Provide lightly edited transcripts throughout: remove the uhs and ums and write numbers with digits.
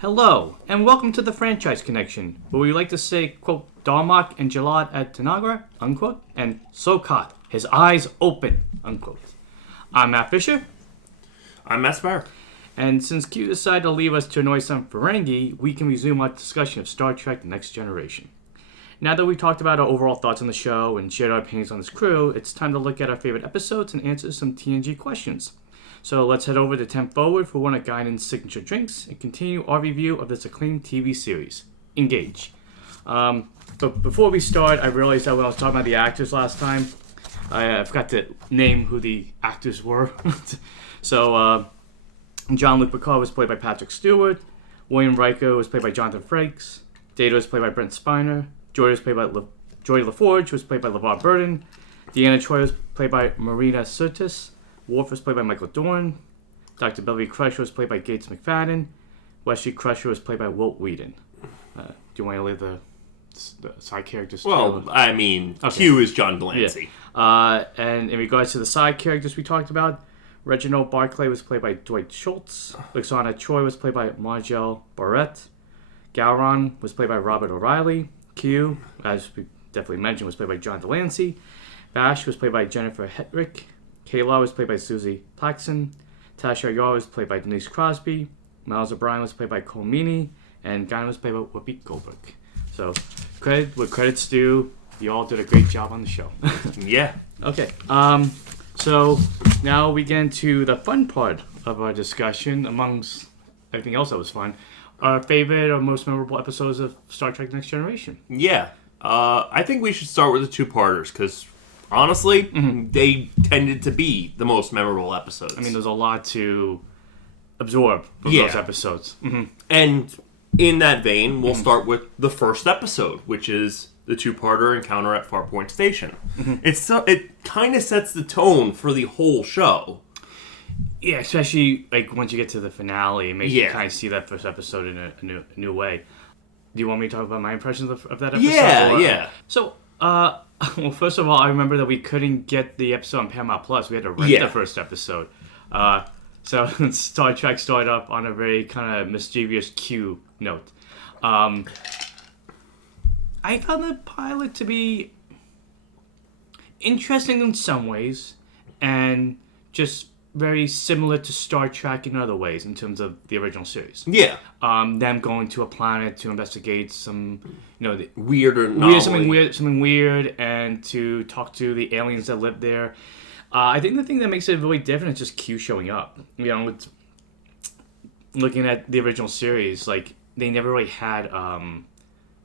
Hello, and welcome to the Franchise Connection, where we like to say, quote, Darmok and Jalad at Tanagra, unquote, and Sokat, his eyes open, unquote. I'm Matt Fisher. I'm Matt Spire. And since Q decided to leave us to annoy some Ferengi, we can resume our discussion of Star Trek The Next Generation. Now that we've talked about our overall thoughts on the show and shared our opinions on this crew, it's time to look at our favorite episodes and answer some TNG questions. So let's head over to 10 Forward for one of Guidance signature drinks and continue our review of this acclaimed TV series. Engage. But before we start, I realized that when I was talking about the actors last time, I forgot to name who the actors were. So, Jean-Luc Picard was played by Patrick Stewart. William Riker was played by Jonathan Frakes. Data was played by Brent Spiner. Joy LaForge was played by LeVar Burton. Deanna Troi was played by Marina Sirtis. Worf was played by Michael Dorn. Dr. Beverly Crusher was played by Gates McFadden. Wesley Crusher was played by Walt Whedon. Do you want to lay the side characters? Well, I mean, okay. Q is John Delancey. Yeah. And in regards to the side characters we talked about, Reginald Barclay was played by Dwight Schultz. Lixana Choi was played by Margelle Barrett. Gowron was played by Robert O'Reilly. Q, as we definitely mentioned, was played by John Delancey. Vash was played by Jennifer Hetrick. Kayla was played by Susie Plaxton. Tasha Yar was played by Denise Crosby. Miles O'Brien was played by Cole Meany. And Guy was played by Whoopi Goldberg. So, credit where credit's due. You all did a great job on the show. Yeah. Okay. So, now we get into the fun part of our discussion, amongst everything else that was fun. Our favorite or most memorable episodes of Star Trek Next Generation. Yeah. I think we should start with the two-parters, because honestly, they tended to be the most memorable episodes. I mean, there's a lot to absorb from those episodes. Mm-hmm. And in that vein, we'll start with the first episode, which is the two-parter Encounter at Farpoint Station. Mm-hmm. It kind of sets the tone for the whole show. Yeah, especially like once you get to the finale, it makes you kind of see that first episode in a new way. Do you want me to talk about my impressions of that episode? Yeah. So, well, first of all, I remember that we couldn't get the episode on Paramount Plus. We had to rent the first episode. So Star Trek started up on a very kind of mischievous Q note. I found the pilot to be interesting in some ways, and just very similar to Star Trek in other ways in terms of the original series. Yeah. Them going to a planet to investigate some, something weird, and to talk to the aliens that live there. I think the thing that makes it really different is just Q showing up. It's, looking at the original series, like they never really had a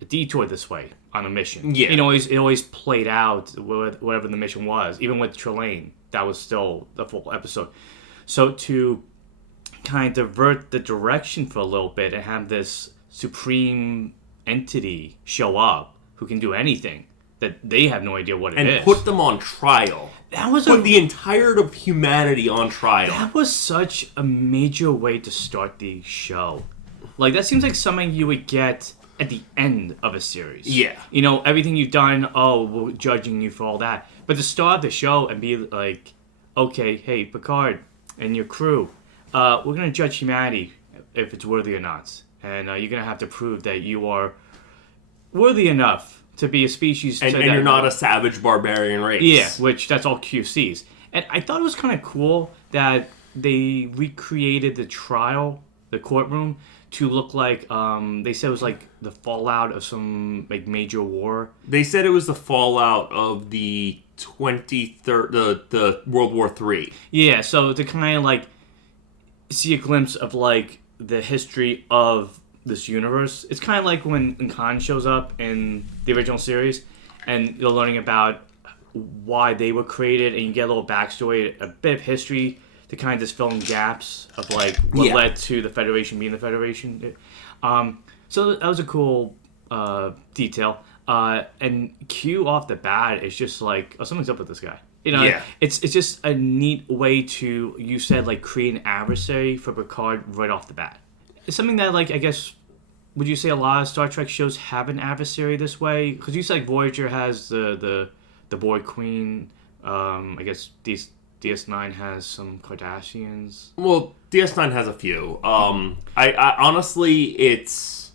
detour this way on a mission. Yeah. It always played out whatever the mission was. Even with Trelane, that was still the full episode. So to kind of divert the direction for a little bit and have this supreme entity show up who can do anything that they have no idea what it is. And put them on trial. Put the entirety of humanity on trial. That was such a major way to start the show. Like, that seems like something you would get at the end of a series. Yeah. Everything you've done, we're judging you for all that. But to start the show and be like, okay, hey, Picard and your crew, we're going to judge humanity if it's worthy or not. And you're going to have to prove that you are worthy enough to be a species. And you're not a savage barbarian race. Yeah, which that's all Q sees. And I thought it was kind of cool that they recreated the trial, the courtroom, to look like, they said it was like the fallout of some like major war. They said it was the fallout of the the World War III. Yeah, so to kind of like see a glimpse of like the history of this universe. It's kind of like when Khan shows up in the original series and you're learning about why they were created, and you get a little backstory, a bit of history to kind of just fill in gaps of like what led to the Federation being the Federation. So that was a cool detail. And Q off the bat is just like, something's up with this guy. It's just a neat way to, you said, like, create an adversary for Picard right off the bat. It's something that, like, I guess, would you say a lot of Star Trek shows have an adversary this way? Because you said, like, Voyager has the Borg Queen, I guess DS9 has some Kardashians. Well, DS9 has a few. I honestly, it's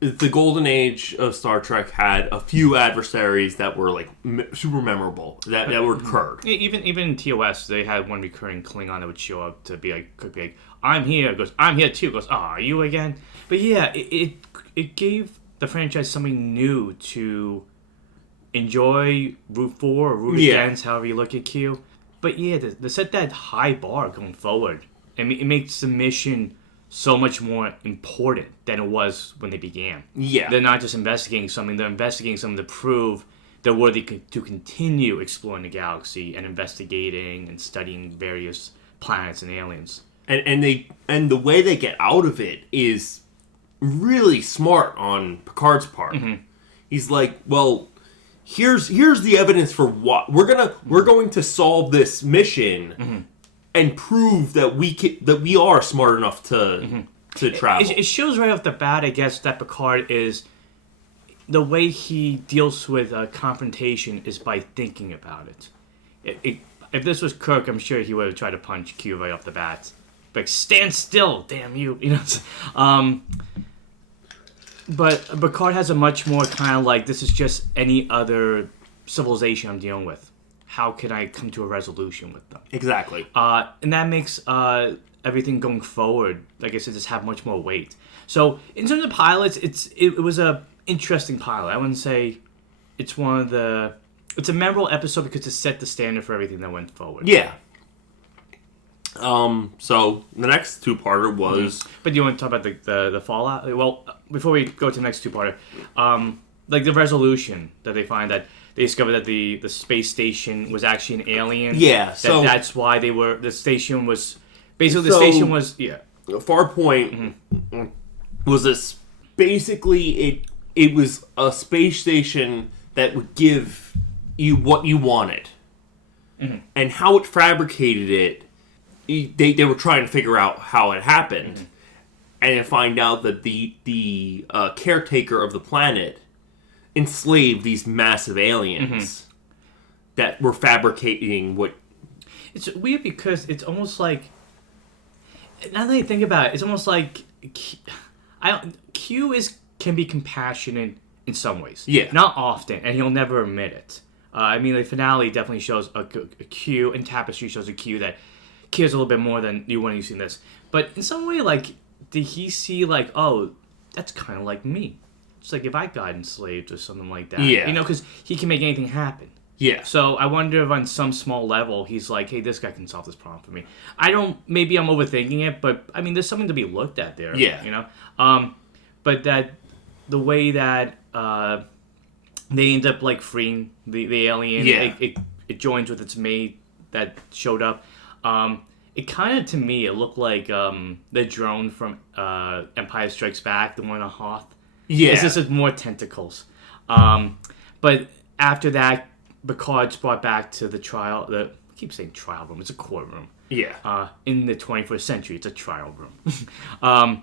the golden age of Star Trek had a few adversaries that were like super memorable that were recurred. Yeah, even in TOS, they had one recurring Klingon that would show up to be like, "I'm here." Goes, "I'm here too." Goes, "Oh, are you again?" But yeah, it gave the franchise something new to enjoy, root for, or root against, however you look at Q. But yeah, to set that high bar going forward, I mean, it makes the mission so much more important than it was when they began. Yeah. They're not just investigating something, they're investigating something to prove they're worthy to continue exploring the galaxy and investigating and studying various planets and aliens. And the way they get out of it is really smart on Picard's part. Mm-hmm. He's like, well, here's the evidence for what we're going to solve this mission and prove that we are smart enough to travel. It shows right off the bat, I guess, that Picard is the way he deals with confrontation is by thinking about it. If this was Kirk, I'm sure he would have tried to punch Q right off the bat. Like, stand still, damn you, you know. But Picard has a much more kind of like, this is just any other civilization I'm dealing with. How can I come to a resolution with them? Exactly. And that makes everything going forward, like I said, just have much more weight. So in terms of pilots, it was a interesting pilot. I wouldn't say it's it's a memorable episode because it set the standard for everything that went forward. Yeah. So the next two-parter was... But do you want to talk about the fallout? Well, before we go to the next two-parter, like the resolution that they find that they discovered that the space station was actually an alien. Yeah, so... That's why the station was... Basically, the station was... Yeah. Farpoint was this... Basically, it was a space station that would give you what you wanted. Mm-hmm. And how it fabricated it, they were trying to figure out how it happened. And find out that the caretaker of the planet enslaved these massive aliens that were fabricating what... It's weird because it's almost like... Now that I think about it, it's almost like... Q can be compassionate in some ways. Yeah. Not often, and he'll never admit it. I mean, the finale definitely shows a Q, and Tapestry shows a Q that cares a little bit more than you when you've seen this. But in some way, like, did he see, like, oh, that's kind of like me. It's like if I got enslaved or something like that. Yeah. You know, because he can make anything happen. Yeah. So I wonder if on some small level, he's like, hey, this guy can solve this problem for me. Maybe I'm overthinking it, but, I mean, there's something to be looked at there. Yeah. You know? But that, the way that they end up, like, freeing the alien, it joins with its mate that showed up. It kind of, to me, it looked like the drone from Empire Strikes Back, the one on Hoth. Yeah. It's just with more tentacles. But after that, Picard's brought back to the trial. I keep saying trial room. It's a courtroom. Yeah. In the 21st century, it's a trial room.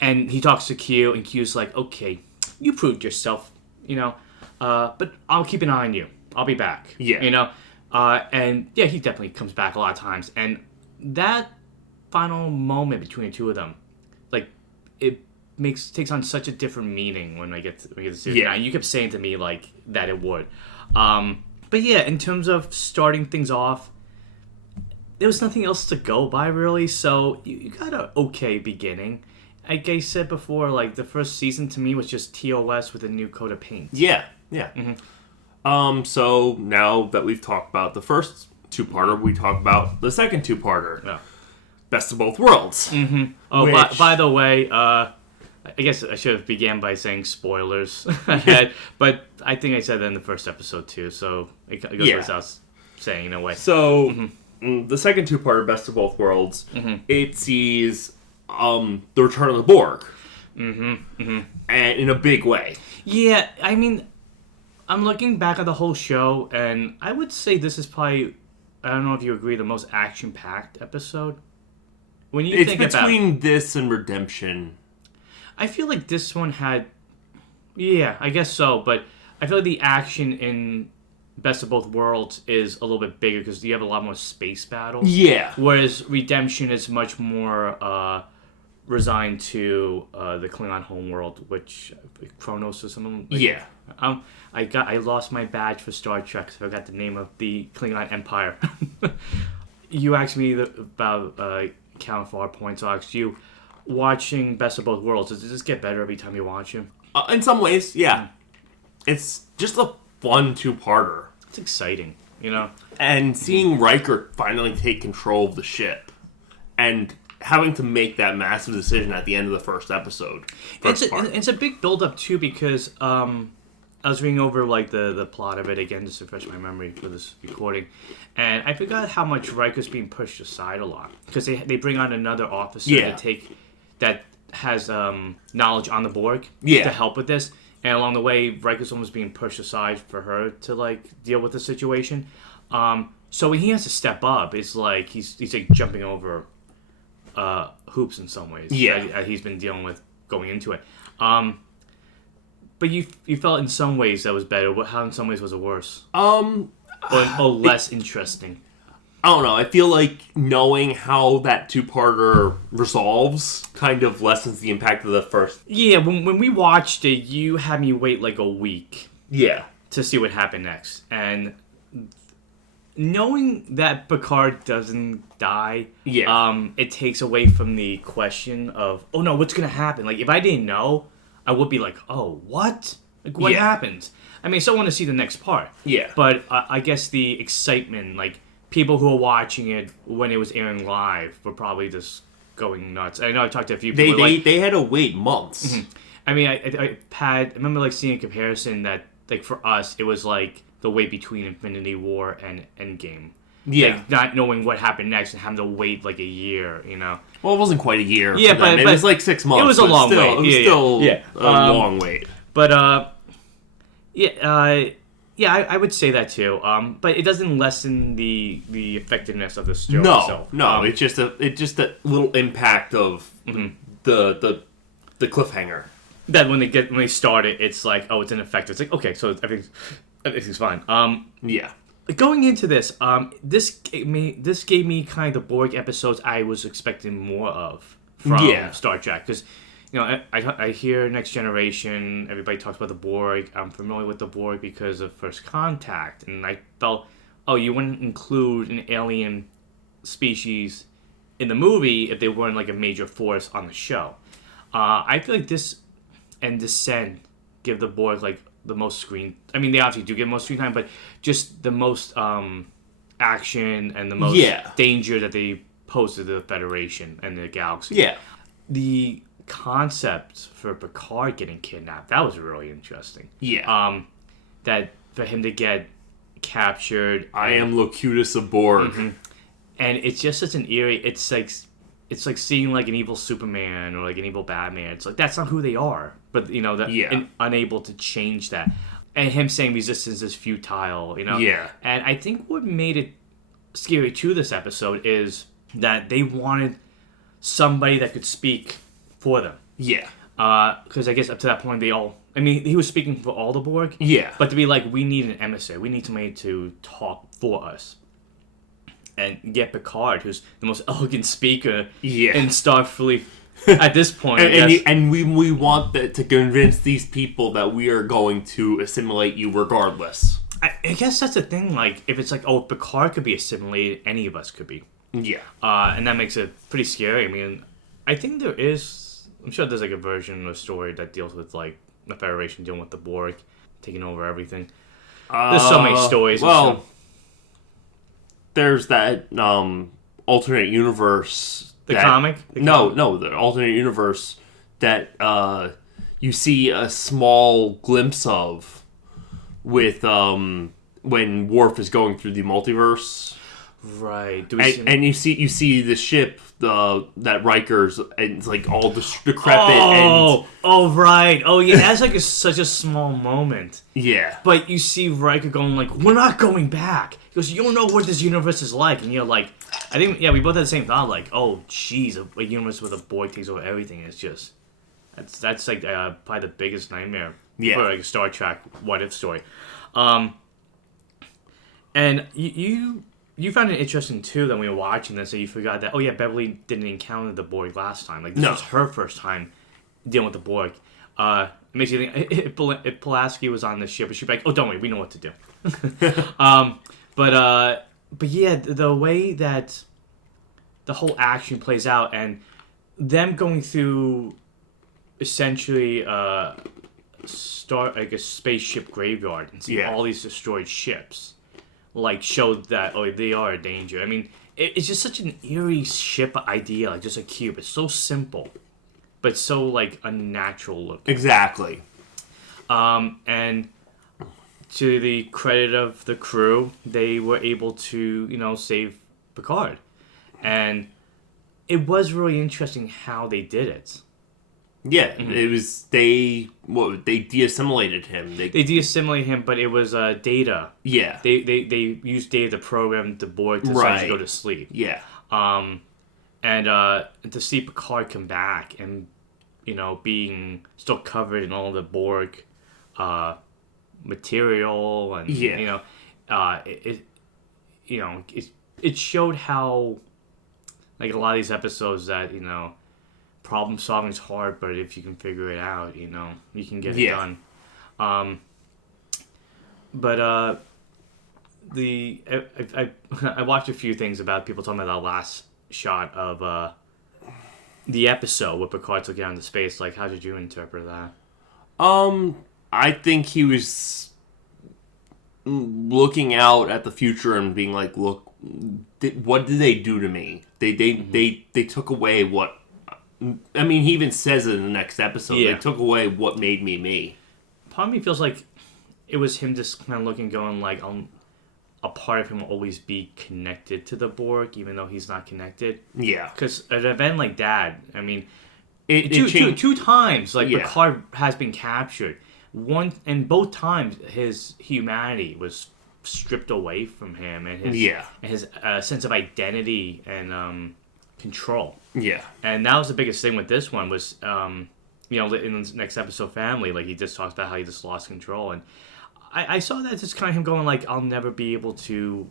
And he talks to Q, and Q's like, okay, you proved yourself, you know, but I'll keep an eye on you. I'll be back. Yeah. You know? And yeah, he definitely comes back a lot of times. And that final moment between the two of them, like, it takes on such a different meaning when we get to series 9. You kept saying to me, like, that it would. But yeah, in terms of starting things off, there was nothing else to go by, really. So you got an okay beginning. Like I said before, like, the first season to me was just TOS with a new coat of paint. Yeah, yeah. So now that we've talked about the first two-parter, we talk about the second two-parter. Yeah. Best of Both Worlds. Oh, by the way, I guess I should have began by saying spoilers ahead, but I think I said that in the first episode too, so it goes without saying in a way. So, the second two-parter, Best of Both Worlds, it sees the return of the Borg. And in a big way. Yeah, I mean, I'm looking back at the whole show, and I would say this is probably, I don't know if you agree, the most action-packed episode. When you think about it, between this and Redemption. I feel like this one had... Yeah, I guess so, but I feel like the action in Best of Both Worlds is a little bit bigger because you have a lot more space battles. Yeah. Whereas Redemption is much more resigned to the Klingon homeworld, which Kronos or something. Like, Yeah. I lost my badge for Star Trek, so I forgot the name of the Klingon Empire. You asked me about count for our points. I'll ask you, watching Best of Both Worlds, does this get better every time you watch it? In some ways, yeah. It's just a fun two-parter. It's exciting, you know? And seeing Riker finally take control of the ship and having to make that massive decision at the end of the first episode. It's a big build-up, too, because I was reading over like the plot of it again just to refresh my memory for this recording, and I forgot how much Riker's being pushed aside a lot because they bring on another officer that has knowledge on the Borg to help with this, and along the way Riker's almost being pushed aside for her to like deal with the situation. So when he has to step up, it's like he's like jumping over hoops in some ways. That he's been dealing with going into it. But you felt in some ways that was better. How in some ways was it worse? Or less interesting? I don't know. I feel like knowing how that two-parter resolves kind of lessens the impact of the first. Yeah, when we watched it, you had me wait like a week. Yeah. To see what happened next. And knowing that Picard doesn't die, it takes away from the question of, oh no, what's going to happen? Like, if I didn't know, I would be like, oh, what? Like, what happens? I mean, I still want to see the next part. Yeah. But I guess the excitement, like, people who were watching it when it was airing live were probably just going nuts. I know I talked to a few people. They had to wait months. Mm-hmm. I mean, I remember, like, seeing a comparison that, like, for us, it was, like, the wait between Infinity War and Endgame. Yeah. Like, not knowing what happened next and having to wait, like, a year, you know? Well, it wasn't quite a year. Yeah, but it was like 6 months. It was a long wait. It was still a long wait. But, I would say that too. But it doesn't lessen the effectiveness of the story itself. No, it's just that little impact of the cliffhanger. That when they start it, it's like, oh, it's ineffective. It's like, okay, so everything's fine. Yeah. Going into this, this gave me kind of the Borg episodes I was expecting more of from Star Trek, because you know I hear Next Generation, everybody talks about the Borg. I'm familiar with the Borg because of First Contact, and I felt, oh, you wouldn't include an alien species in the movie if they weren't like a major force on the show. I feel like this and Descent give the Borg like the most screen. I mean, they obviously do get most screen time, but just the most action and the most danger that they pose to the Federation and the galaxy. Yeah. The concept for Picard getting kidnapped, that was really interesting. Yeah. That for him to get captured. I am Locutus of Borg. Mm-hmm. And it's just such an eerie. It's like seeing like an evil Superman or like an evil Batman. It's like that's not who they are. But you know that unable to change that. And him saying resistance is futile. You know. Yeah. And I think what made it scary to this episode is that they wanted somebody that could speak for them. Yeah. Because I guess up to that point he was speaking for all the Borg. Yeah. But to be like, we need an emissary. We need somebody to talk for us. And get Picard, who's the most elegant speaker in Starfleet at this point. and we want to convince these people that we are going to assimilate you regardless. I guess that's the thing. Like, if it's like, oh, Picard could be assimilated, any of us could be. Yeah. And that makes it pretty scary. I mean, I think I'm sure there's like a version of a story that deals with like the Federation dealing with the Borg, taking over everything. There's so many stories. Well, there's that alternate universe. The comic? No, the alternate universe that you see a small glimpse of with when Worf is going through the multiverse. Right. And you see the ship that Riker's, and it's like all decrepit. Oh, right. Oh, yeah. That's like such a small moment. Yeah. But you see Riker going like, we're not going back. He goes, you don't know what this universe is like. And you're like, I think, we both had the same thought. Like, oh, jeez, a universe with a Borg takes over everything is just, that's like probably the biggest nightmare for like a Star Trek what if story. And you found it interesting too that when we were watching this, that you forgot that Beverly didn't encounter the Borg last time. Like this was her first time dealing with the Borg. It makes you think if Pulaski was on the ship, she'd be like, "Oh, don't worry, we know what to do." But yeah, the way that the whole action plays out and them going through essentially a spaceship graveyard and seeing all these destroyed ships, like showed that they are a danger. I mean, it's just such an eerie ship idea, like just a cube. It's so simple, but so like unnatural looking. Exactly. And to the credit of the crew, they were able to save Picard, and it was really interesting how they did it. Yeah, it was they de-assimilated him. They de-assimilated him, but it was Data. Yeah, they used Data to program the Borg to essentially go to sleep. Yeah, and to see Picard come back and being still covered in all the Borg material and it showed how like a lot of these episodes that problem solving is hard, but if you can figure it out, you can get it done. I watched a few things about people talking about that last shot of the episode where Picard took out into space. Like, how did you interpret that? I think he was looking out at the future and being like, "Look, what did they do to me? They took away what." I mean, he even says it in the next episode. Yeah. They took away what made me me. Part of me feels like it was him just kind of looking, going like, a part of him will always be connected to the Borg, even though he's not connected. Yeah. Because an event like that, I mean, two times, like, Picard has been captured. Both times, his humanity was stripped away from him, and his sense of identity and control. Yeah. And that was the biggest thing with this one was, in the next episode, Family, like, he just talks about how he just lost control. And I saw that just kind of him going, like, I'll never be able to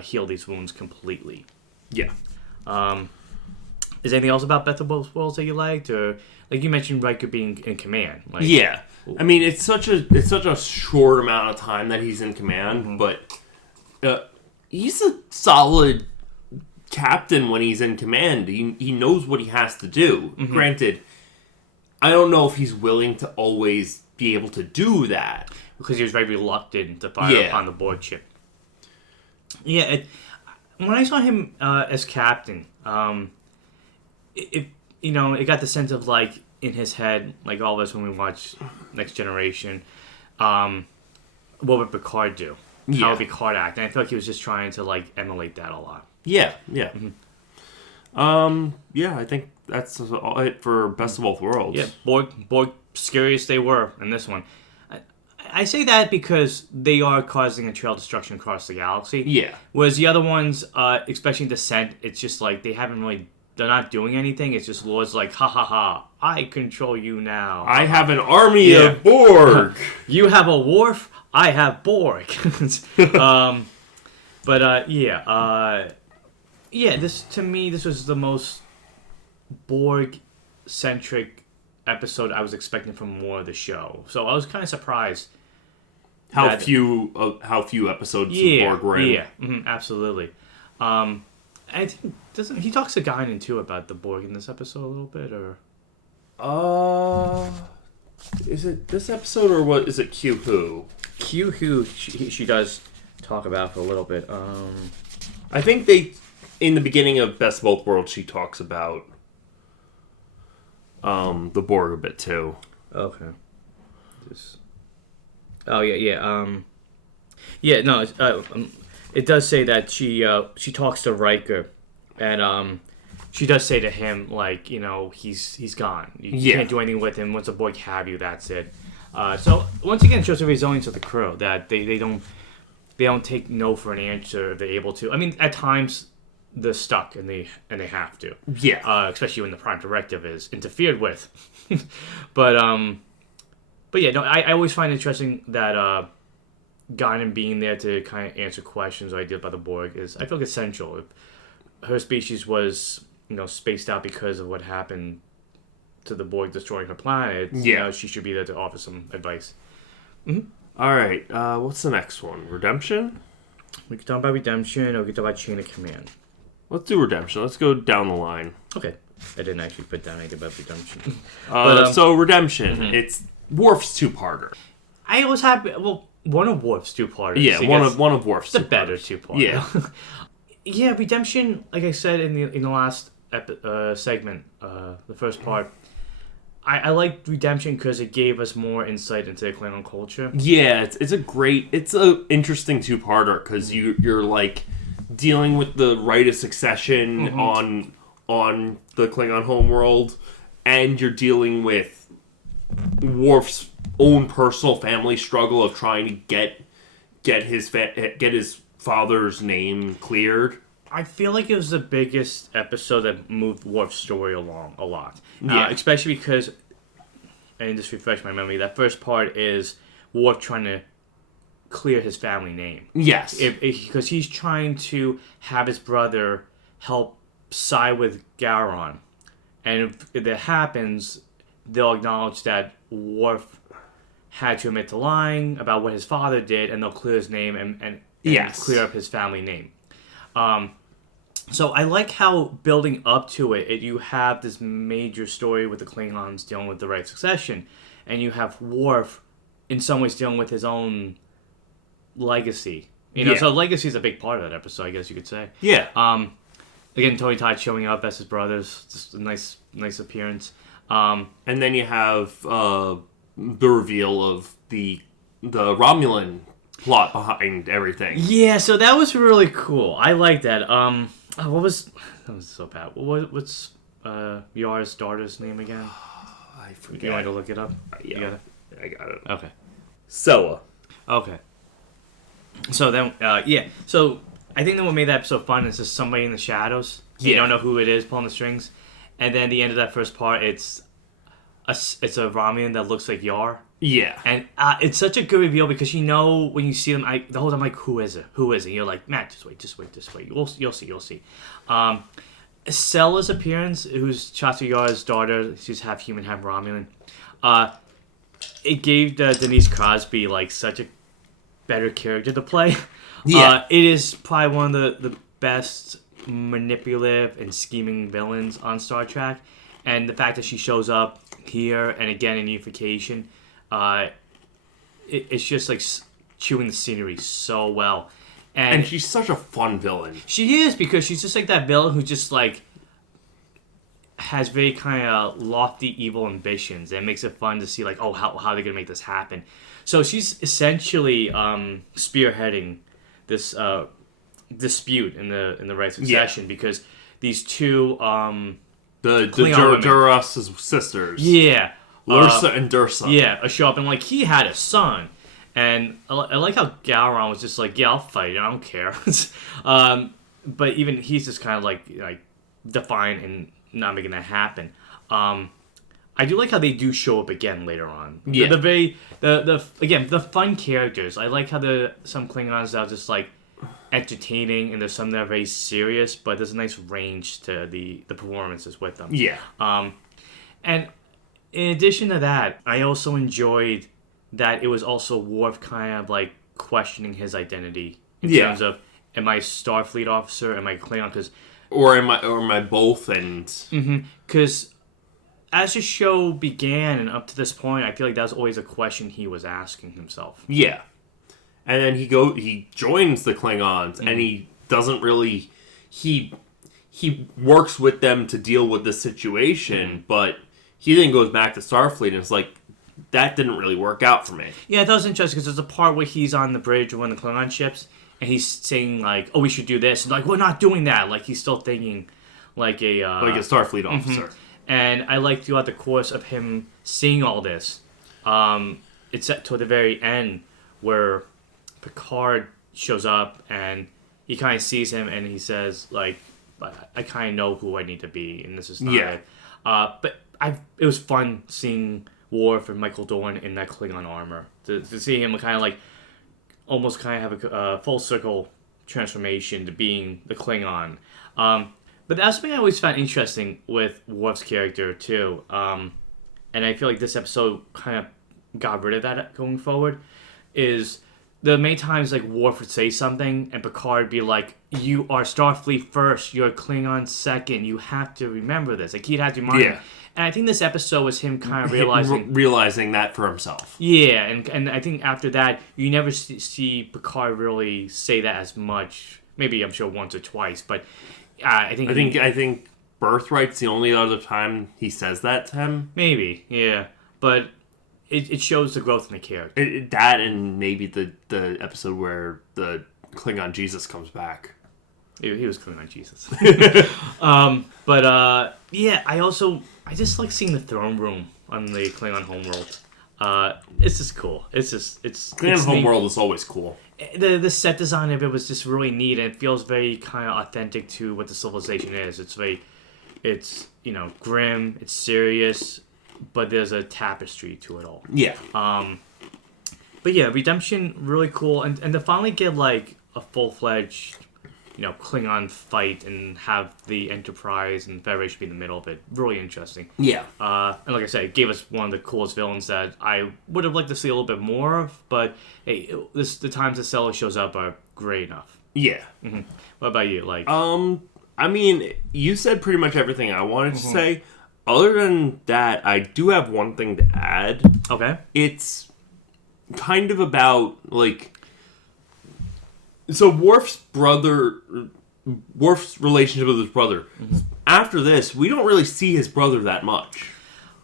heal these wounds completely. Yeah. Is anything else about Beth of Both Worlds that you liked? Or, like, you mentioned Riker being in command. Like, yeah. I mean, it's such a short amount of time that he's in command, but he's a solid captain when he's in command. He knows what he has to do. Mm-hmm. Granted, I don't know if he's willing to always be able to do that. Because he was very reluctant to fire upon the Borg ship. Yeah, when I saw him as captain, it got the sense of, like, in his head, like all of us when we watch Next Generation, what would Picard do? Yeah. How would Picard act? And I feel like he was just trying to, like, emulate that a lot. Yeah, yeah. Mm-hmm. I think that's it for Best of Both Worlds. Yeah, Borg scariest they were in this one. I say that because they are causing a trail of destruction across the galaxy. Yeah. Whereas the other ones, especially Descent, it's just like they're not doing anything. It's just Lord's like, ha ha ha, I control you now. I have an army of Borg. You have a Worf, I have Borg. This to me, this was the most Borg-centric episode I was expecting from more of the show. So I was kind of surprised. How few episodes of Borg were in. Yeah, absolutely. I think he talks to Guinan too about the Borg in this episode a little bit, or? Is it this episode or what? Is it Q Who? Q Who she does talk about for a little bit. I think they in the beginning of Best of Both Worlds she talks about the Borg a bit too. Okay. It does say that she talks to Riker, and she does say to him, like, he's gone. You can't do anything with him. Once a Borg have you, that's it. So once again, it shows the resilience of the crew that they don't take no for an answer if they're able to. I mean, at times they're stuck and they have to. Yeah. Especially when the Prime Directive is interfered with. But I always find it interesting that Guinan being there to kind of answer questions or ideas by the Borg is, I feel like, essential. If her species was, spaced out because of what happened to the Borg destroying her planet, she should be there to offer some advice. Mm-hmm. All right, what's the next one? Redemption? We can talk about Redemption, or we can talk about Chain of Command. Let's do Redemption. Let's go down the line. Okay. I didn't actually put down anything about Redemption. So Redemption, it's Worf's two-parter. I was happy. Well, one of Worf's two-parters. Yeah, one of Worf's the better two-parter. Yeah. Yeah, Redemption, like I said in the last segment, the first part, I liked Redemption because it gave us more insight into the Klingon culture. Yeah, it's a interesting two-parter because you're like dealing with the rite of succession on the Klingon homeworld, and you're dealing with Worf's own personal family struggle of trying to get his father's name cleared. I feel like it was the biggest episode that moved Worf's story along a lot. Especially because, and just refresh my memory, that first part is Worf trying to clear his family name. Yes. Because he's trying to have his brother help side with Gowron. And if that happens, they'll acknowledge that Worf had to admit to lying about what his father did, and they'll clear his name and clear up his family name. So I like how, building up to it, you have this major story with the Klingons dealing with the right succession, and you have Worf, in some ways, dealing with his own legacy. So legacy is a big part of that episode, I guess you could say. Yeah. Again, Tony Todd showing up as his brothers, just a nice appearance. And then you have the reveal of the Romulan plot behind everything. Yeah, so that was really cool. I like that. That was so bad. What's Yar's daughter's name again? I forget. You want to look it up? Yeah, I got it. Okay. Sella. Okay. So then, So I think that what made that episode fun is just somebody in the shadows. You don't know who it is pulling the strings, and then the end of that first part, it's a Romulan that looks like Yar. Yeah. And it's such a good reveal because when you see them, the whole time I'm like, who is it? Who is it? And you're like, Matt, just wait. You'll see. Stella's appearance, who's Chato Yar's daughter, she's half human, half Romulan. It gave Denise Crosby like such a better character to play. Yeah. It is probably one of the best manipulative and scheming villains on Star Trek, and the fact that she shows up here and again in Unification. It's just like chewing the scenery so well, and she's such a fun villain. She is, because she's just like that villain who just like has very kind of lofty evil ambitions, and it makes it fun to see like, oh, how are they gonna make this happen. So she's essentially spearheading this dispute in the right succession because these two the Duras' sisters. Yeah. Lursa and Dursa. Show up and like he had a son, and I like how Gowron was just like, yeah, I'll fight it, I don't care. But even he's just kind of like defiant and not making that happen. I do like how they do show up again later on. Yeah. The fun characters. I like how some Klingons are just like entertaining, and there's some that are very serious, but there's a nice range to the performances with them. Yeah. And in addition to that, I also enjoyed that it was also Worf kind of like questioning his identity in terms of, am I a Starfleet officer? Am I a Klingon? Or am I both? And because as the show began and up to this point, I feel like that was always a question he was asking himself. Yeah. And then he joins the Klingons, and he doesn't really he works with them to deal with the situation, but he then goes back to Starfleet, and it's like, that didn't really work out for me. Yeah, that was interesting, because there's a part where he's on the bridge of one of the Klingon ships, and he's saying, like, oh, we should do this. And like, we're not doing that. Like, he's still thinking like a Starfleet officer. And I like throughout the course of him seeing all this, it's at toward the very end where Picard shows up, and he kind of sees him, and he says, like, I kind of know who I need to be, and this is not it. But it was fun seeing Worf and Michael Dorn in that Klingon armor. To see him kind of almost kind of have a full circle transformation to being the Klingon. But that's something I always found interesting with Worf's character too. And I feel like this episode kind of got rid of that going forward. Is the many times like Worf would say something and Picard would be like, "You are Starfleet first. You're Klingon second. You have to remember this." Like he'd have to remind him. And I think this episode was him kind of realizing that for himself. Yeah, and I think after that, you never see Picard really say that as much. Maybe I'm sure once or twice, but I think Birthright's the only other time he says that to him. Maybe, yeah, but it shows the growth in the character. That and maybe the episode where the Klingon Jesus comes back. He was Klingon Jesus. Yeah, I just like seeing the throne room on the Klingon homeworld. It's just cool. Klingon homeworld is always cool. The set design of it was just really neat, and it feels very kind of authentic to what the civilization is. It's grim, it's serious, but there's a tapestry to it all. Yeah. But yeah, Redemption really cool, and to finally get like a full-fledged Klingon fight and have the Enterprise and Federation be in the middle of it. Really interesting. Yeah. And like I said, it gave us one of the coolest villains that I would have liked to see a little bit more of, but hey, the times that Stella shows up are great enough. Yeah. Mm-hmm. What about you? I mean, you said pretty much everything I wanted to say. Other than that, I do have one thing to add. Okay. It's kind of about, like... So Worf's relationship with his brother. Mm-hmm. After this, we don't really see his brother that much,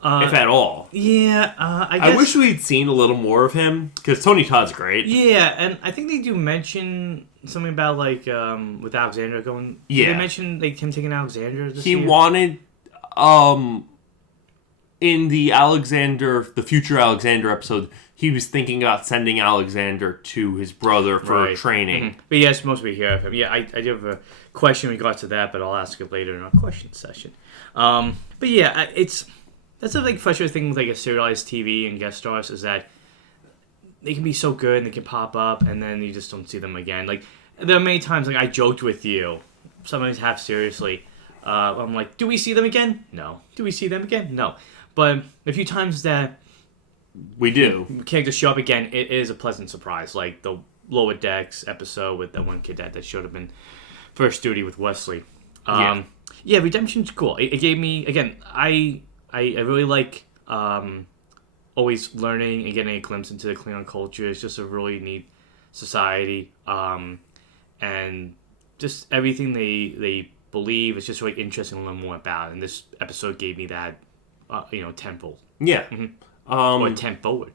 if at all. Yeah, I guess... I wish we'd seen a little more of him, because Tony Todd's great. Yeah, and I think they do mention something about, like, with Alexandra going... Yeah. Did they mention him taking Alexandra this year? He wanted, in the future Alexander episode... He was thinking about sending Alexander to his brother for training. Mm-hmm. But yes, most we hear of him. Yeah, I do have a question in regards to that, but I'll ask it later in our question session. But yeah, that's a like frustrating thing with like a serialized TV and guest stars is that they can be so good and they can pop up and then you just don't see them again. Like there are many times like I joked with you, sometimes half seriously. I'm like, do we see them again? No. Do we see them again? No. But a few times that we do. Characters show up again. It is a pleasant surprise, like the Lower Decks episode with that one cadet that showed up in First Duty with Wesley. Yeah, Redemption's cool. It gave me again. I really like always learning and getting a glimpse into the Klingon culture. It's just a really neat society, and just everything they believe. It's just really interesting to learn more about. And this episode gave me that, tenfold. Yeah. Mm-hmm. Or 10 forward.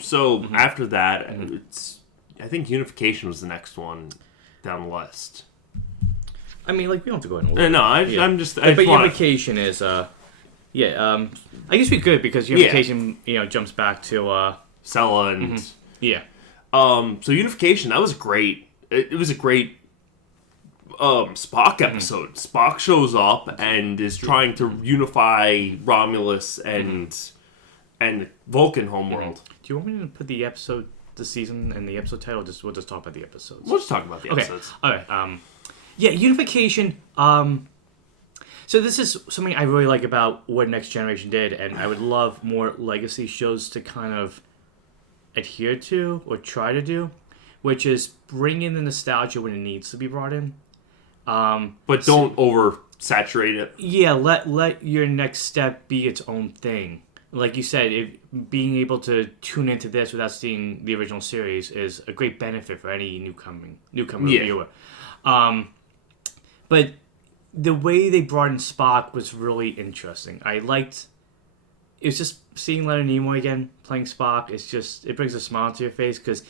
So after that, I think Unification was the next one down the list. I mean, like we don't have to go in order. No, I'm just. But Unification is, I guess we could because Unification, jumps back to Sella and So Unification, that was great. It was a great Spock episode. Spock shows up and is trying to unify Romulus and Vulcan homeworld. Do you want me to put the season, and the episode title? We'll just talk about the episodes. We'll just talk about the episodes. All right. Unification. So this is something I really like about what Next Generation did, and I would love more legacy shows to kind of adhere to or try to do, which is bring in the nostalgia when it needs to be brought in. But don't oversaturate it. Yeah, let your next step be its own thing. Like you said, being able to tune into this without seeing the original series is a great benefit for any newcomer viewer. But the way they brought in Spock was really interesting. I liked... It was just seeing Leonard Nimoy again playing Spock. It brings a smile to your face because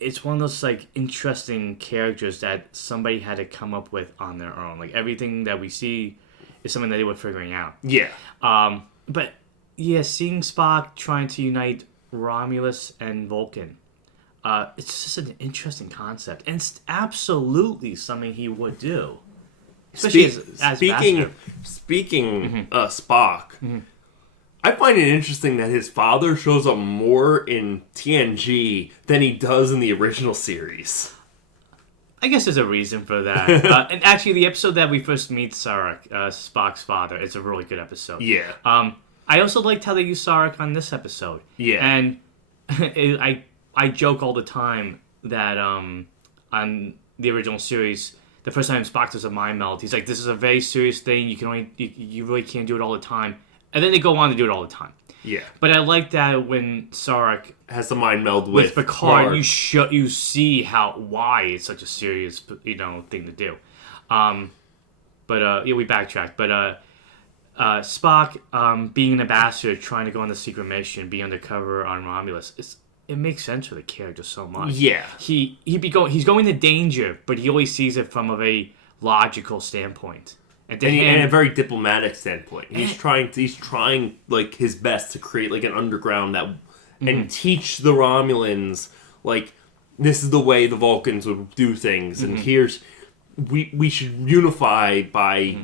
it's one of those like interesting characters that somebody had to come up with on their own. Like everything that we see is something that they were figuring out. Yeah. But yeah, seeing Spock trying to unite Romulus and Vulcan, it's just an interesting concept, and it's absolutely something he would do. Especially as speaking Spock. I find it interesting that his father shows up more in TNG than he does in the original series. I guess there's a reason for that. And actually, the episode that we first meet Sarek, Spock's father, is a really good episode. Yeah. I also liked how they used Sarek on this episode. Yeah. And I joke all the time that on the original series, the first time Spock does a mind meld, he's like, "This is a very serious thing. You really can't do it all the time." And then they go on to do it all the time. Yeah. But I like that when Sarek has the mind meld with Picard, you see why it's such a serious thing to do. We backtrack. But Spock being an ambassador, trying to go on the secret mission, be undercover on Romulus, it makes sense for the character so much. Yeah. He's going to danger, but he always sees it from a very logical standpoint. And a very diplomatic standpoint. He's trying like his best to create like an underground that and teach the Romulans like this is the way the Vulcans would do things, and we should unify by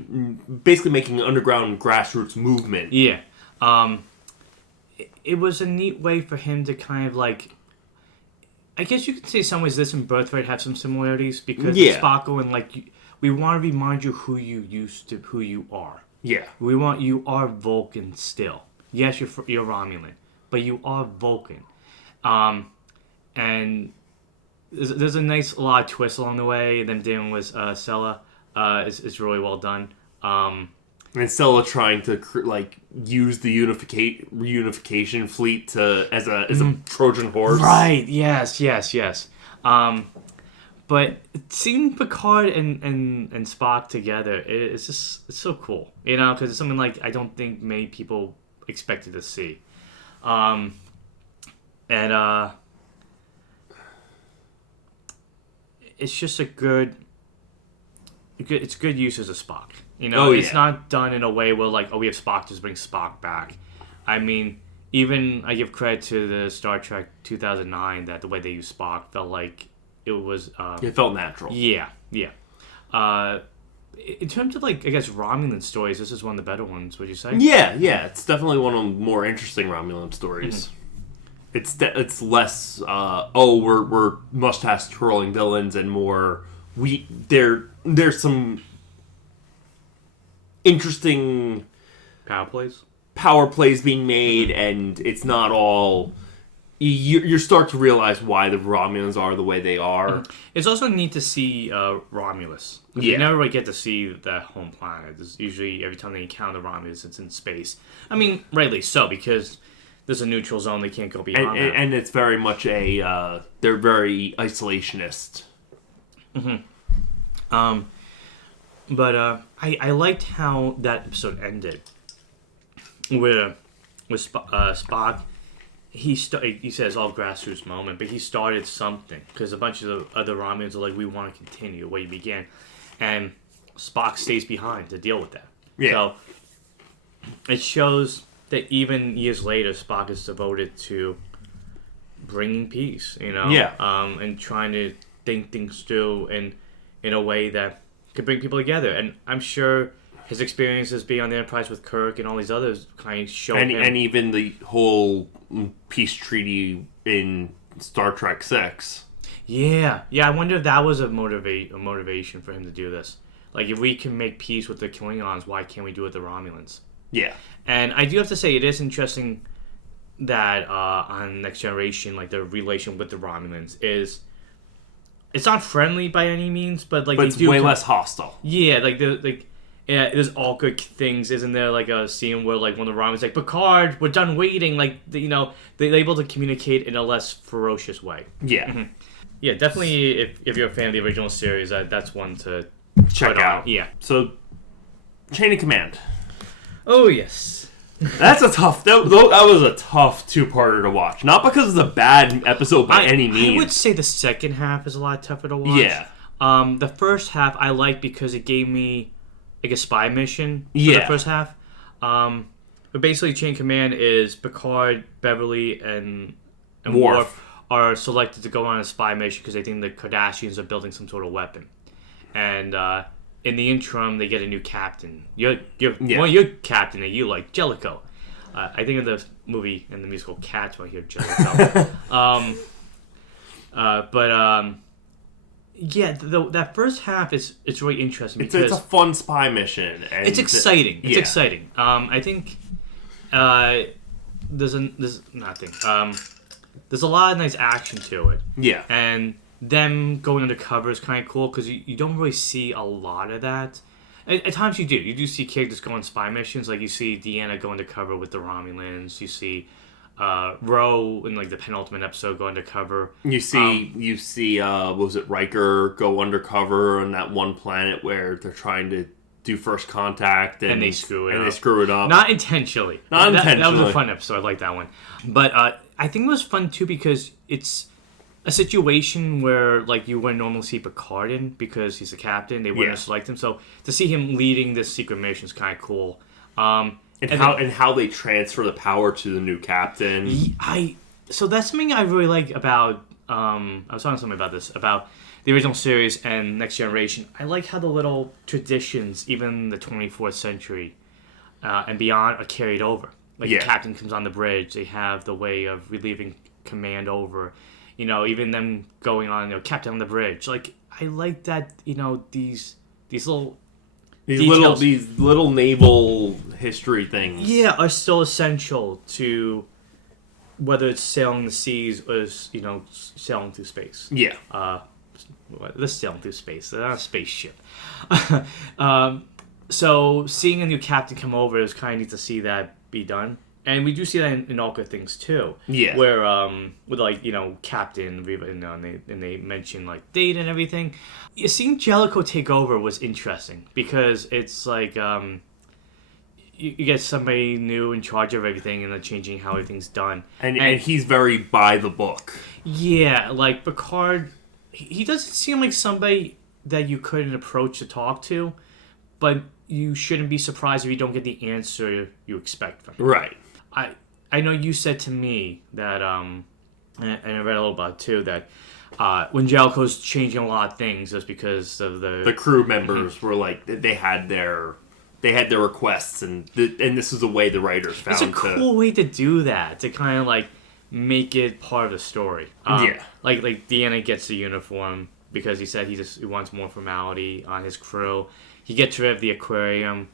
basically making an underground grassroots movement. Yeah. It was a neat way for him to kind of like, I guess you could say in some ways this and Birthright have some similarities because Spock going like, we want to remind you who you are. Yeah. You are Vulcan still. Yes, you're Romulan, but you are Vulcan. And there's a lot of twists along the way. Them dealing with Sela is really well done. And Stella trying to use the reunification fleet as a Trojan horse. Right. Yes. But seeing Picard and Spock together, it's so cool, because it's something like I don't think many people expected to see, it's just it's good use as a Spock. It's not done in a way where we have Spock, just bring Spock back. I mean, even I give credit to the Star Trek 2009 that the way they used Spock felt like it was. It felt natural. Yeah. In terms of I guess Romulan stories, this is one of the better ones. Would you say? Yeah. It's definitely one of the more interesting Romulan stories. It's less. We're mustache twirling villains and more. There's some interesting power plays being made, and it's not all. You start to realize why the Romulans are the way they are. It's also neat to see Romulus. You never really get to see the home planet. It's usually every time they encounter Romulus, it's in space. I mean, rightly so, because there's a neutral zone. They can't go beyond that. And it's very much they're very isolationist. But I liked how that episode ended. With Spock. He says all grassroots moment, but he started something because a bunch of the other Romulans are like, we want to continue where you began, and Spock stays behind to deal with that. Yeah. So it shows that even years later, Spock is devoted to bringing peace, and trying to think things through in a way that could bring people together. And I'm sure his experiences being on the Enterprise with Kirk and all these others kind of show him. And even the whole peace treaty in Star Trek 6. Yeah. I wonder if that was a motivation for him to do this. Like, if we can make peace with the Klingons, why can't we do it with the Romulans? Yeah. And I do have to say, it is interesting that on Next Generation, the relation with the Romulans is... It's not friendly by any means, but it's way less hostile. Yeah, there's all good things, isn't there? Like a scene where one of the Romulans like, Picard, we're done waiting. They're able to communicate in a less ferocious way. Yeah. Yeah, definitely. If you're a fan of the original series, that's one to check out. Yeah. So, Chain of Command. Oh yes. That's a tough. That was a tough two-parter to watch. Not because it's a bad episode by any means. I would say the second half is a lot tougher to watch. Yeah. The first half I liked because it gave me a spy mission for the first half. But basically, Chain Command is Picard, Beverly, and Worf are selected to go on a spy mission because they think the Cardassians are building some sort of weapon. And in the interim, they get a new captain. You're captain that you like, Jellicoe. I think of the movie and the musical Cats when I hear jello. Yeah, that first half it's really interesting because it's a fun spy mission. And it's exciting. It's yeah. exciting. I think there's a lot of nice action to it. Yeah. And them going undercover is kind of cool because you don't really see a lot of that. At times you do. You do see characters go on spy missions. Like you see Deanna go undercover with the Romulans. You see Ro in like the penultimate episode go undercover. You see what was it, Riker go undercover on that one planet where they're trying to do first contact and they screw it up. They screw it up. Not intentionally. That was a fun episode. I like that one. But I think it was fun too because it's a situation where like you wouldn't normally see Picard in because he's the captain. They wouldn't select him. So to see him leading this secret mission is kind of cool. And how they transfer the power to the new captain. So that's something I really like about. I was talking to somebody about this about the original series and Next Generation. I like how the little traditions, even the 24th century and beyond, are carried over. Like the captain comes on the bridge, they have the way of relieving command over. You know, even them going on, captain on the bridge. Like I like that. You know, these little. These little naval history things. Yeah, are still essential to whether it's sailing the seas or sailing through space. Yeah. Let's sail through space. They're not a spaceship. So seeing a new captain come over is kind of neat to see that be done. And we do see that in Alka things too. Yeah. Where with Captain and they mention like data and everything. Seeing Jellicoe take over was interesting because it's like you get somebody new in charge of everything and then changing how everything's done. And he's very by the book. Yeah, like Picard, he doesn't seem like somebody that you couldn't approach to talk to, but you shouldn't be surprised if you don't get the answer you expect from him. Right. I know you said to me that, and I read a little about it too, that when Jellicoe's changing a lot of things, that's because of the crew members were like they had their requests, and this is the way the writers found. It's a cool way to do that, to kind of like make it part of the story. Like Deanna gets the uniform because he said he wants more formality on his crew. He gets rid of the aquarium,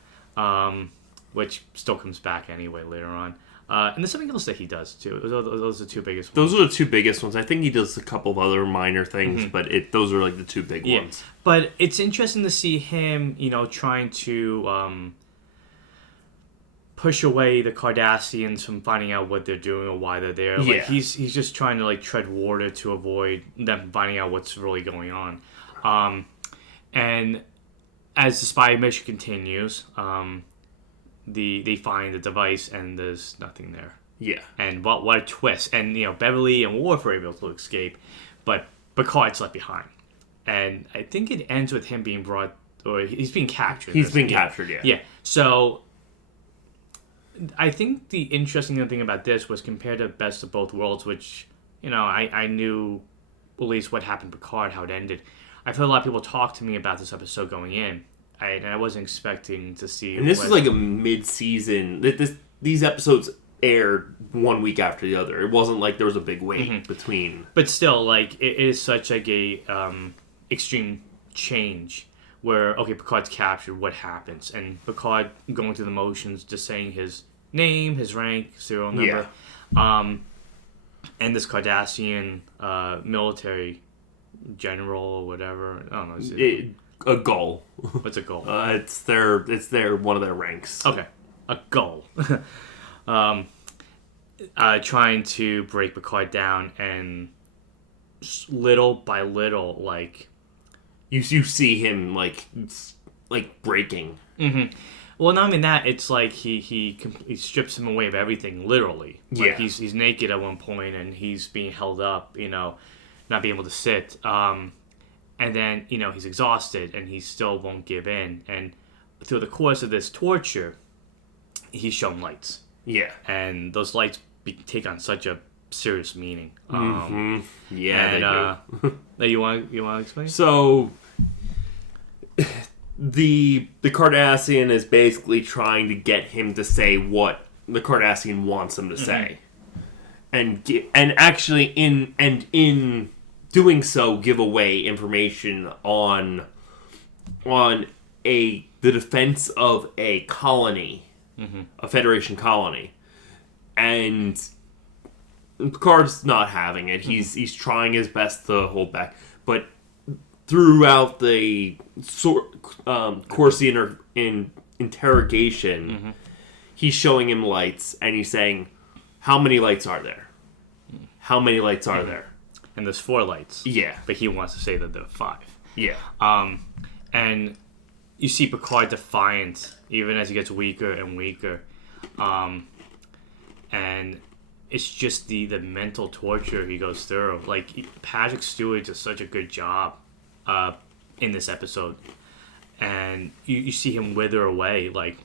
which still comes back anyway later on. And there's something else that he does too. Those are the two biggest ones. Those are the two biggest ones. I think he does a couple of other minor things, but those are like the two big ones. But it's interesting to see him, trying to push away the Cardassians from finding out what they're doing or why they're there. Like he's just trying to like tread water to avoid them finding out what's really going on. And as the spy mission continues, they find the device and there's nothing there. Yeah. And what a twist. And Beverly and Worf are able to escape, but Picard's left behind. And I think it ends with him being brought, or he's being captured. He's been captured, yeah. Yeah. So I think the interesting thing about this was compared to Best of Both Worlds, which I knew at least what happened to Picard, how it ended. I've heard a lot of people talk to me about this episode going in. And I wasn't expecting to see. And this is like a mid-season. These episodes aired 1 week after the other. It wasn't like there was a big wait between. But still, like it is such like a extreme change where Picard's captured. What happens? And Picard going through the motions, just saying his name, his rank, serial number, and this Cardassian military general or whatever. I don't know. A goal. What's a goal? It's their one of their ranks. Okay, a goal. Trying to break Picard down, and little by little, like you see him like breaking. Mm-hmm. Well, not even that. It's like he strips him away of everything, literally. Like he's naked at one point, and he's being held up. Not being able to sit. And then, he's exhausted and he still won't give in. And through the course of this torture, he's shown lights. Yeah. And those lights take on such a serious meaning. Yeah, they do. You want to explain? So, the Cardassian is basically trying to get him to say what the Cardassian wants him to say, and actually in doing so, give away information on the defense of a colony, a Federation colony, and Picard's not having it. He's trying his best to hold back, but throughout the course in interrogation, he's showing him lights, and he's saying, "How many lights are there? How many lights are there?" And there's 4 lights. Yeah, But he wants to say that there are 5. yeah, And you see Picard defiant, even as he gets weaker and weaker. And it's just the mental torture he goes through. Like, Patrick Stewart does such a good job in this episode. And you see him wither away. Like,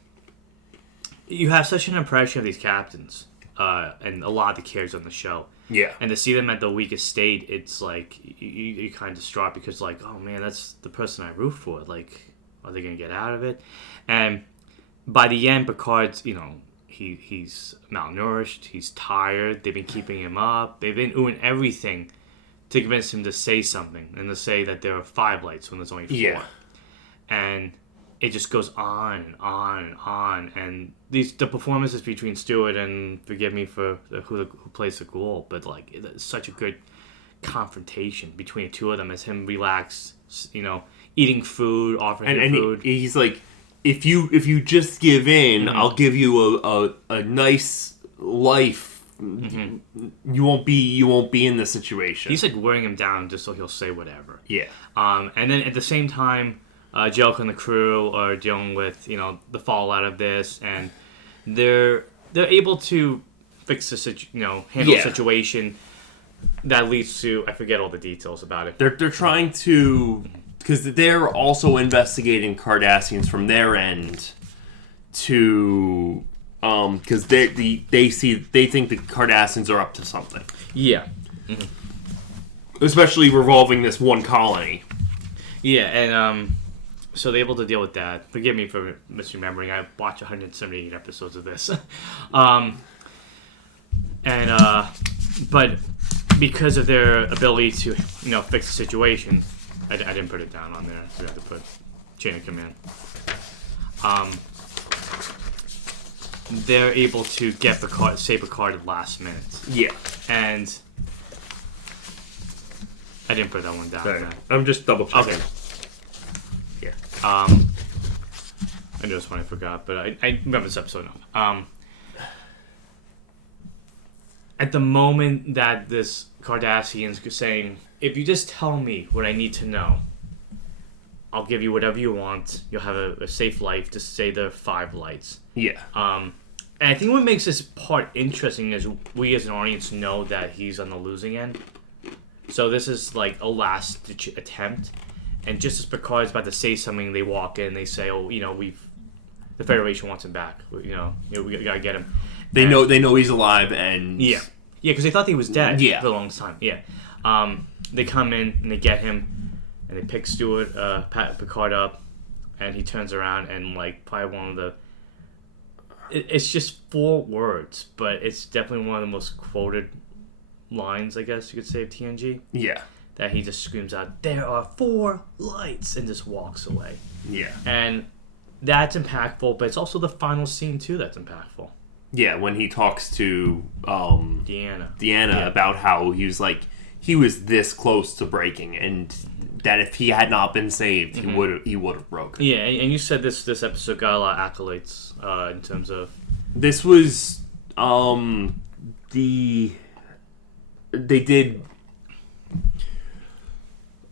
you have such an impression of these captains and a lot of the characters on the show. yeah, And to see them at the weakest state, it's like, you're kind of distraught because, like, oh man, that's the person I root for. Like, are they going to get out of it? And by the end, Picard's, he's malnourished, he's tired, they've been keeping him up, they've been doing everything to convince him to say something and to say that there are 5 lights when there's only 4. yeah. And it just goes on and on and on. And the performances between Stewart and, forgive me for who plays the Ghoul, but like, it's such a good confrontation between the two of them as him relax, eating food, offering him food. He's like, if you just give in, I'll give you a nice life. You won't be in this situation. He's like wearing him down just so he'll say whatever. Yeah. And then at the same time, Jellicoe and the crew are dealing with the fallout of this, and they're able to fix handle the situation that leads to, I forget all the details about it. They're trying to, because they're also investigating Cardassians from their end to because they think the Cardassians are up to something. Yeah. Especially revolving this one colony. Yeah, and so they're able to deal with that. Forgive me for misremembering. I watched 178 episodes of this. But because of their ability to, fix the situation, I didn't put it down on there. So I have to put chain of command. They're able to get save Picard at the last minute. Yeah. And I didn't put that one down. Sorry. I'm just double checking. Okay. Yeah. I know this one I forgot, but I remember this episode now. At the moment that this Cardassian's saying, if you just tell me what I need to know, I'll give you whatever you want. You'll have a safe life. Just say there are 5 lights. Yeah. And I think what makes this part interesting is we as an audience know that he's on the losing end. So this is like a last attempt. And just as Picard's about to say something, they walk in. They say, "Oh, the Federation wants him back. We gotta get him." They know he's alive, and because they thought he was dead for the longest time. Yeah. They come in and they get him, and they pick Picard up, and he turns around and probably one of the. It's just 4 words, but it's definitely one of the most quoted lines, I guess you could say, of TNG. Yeah. That he just screams out, "There are 4 lights," and just walks away. Yeah. And that's impactful, but it's also the final scene, too, that's impactful. Yeah, when he talks to Deanna about how he was this close to breaking, and that if he had not been saved, he would have broken. Yeah, and you said this episode got a lot of accolades in terms of... This was they did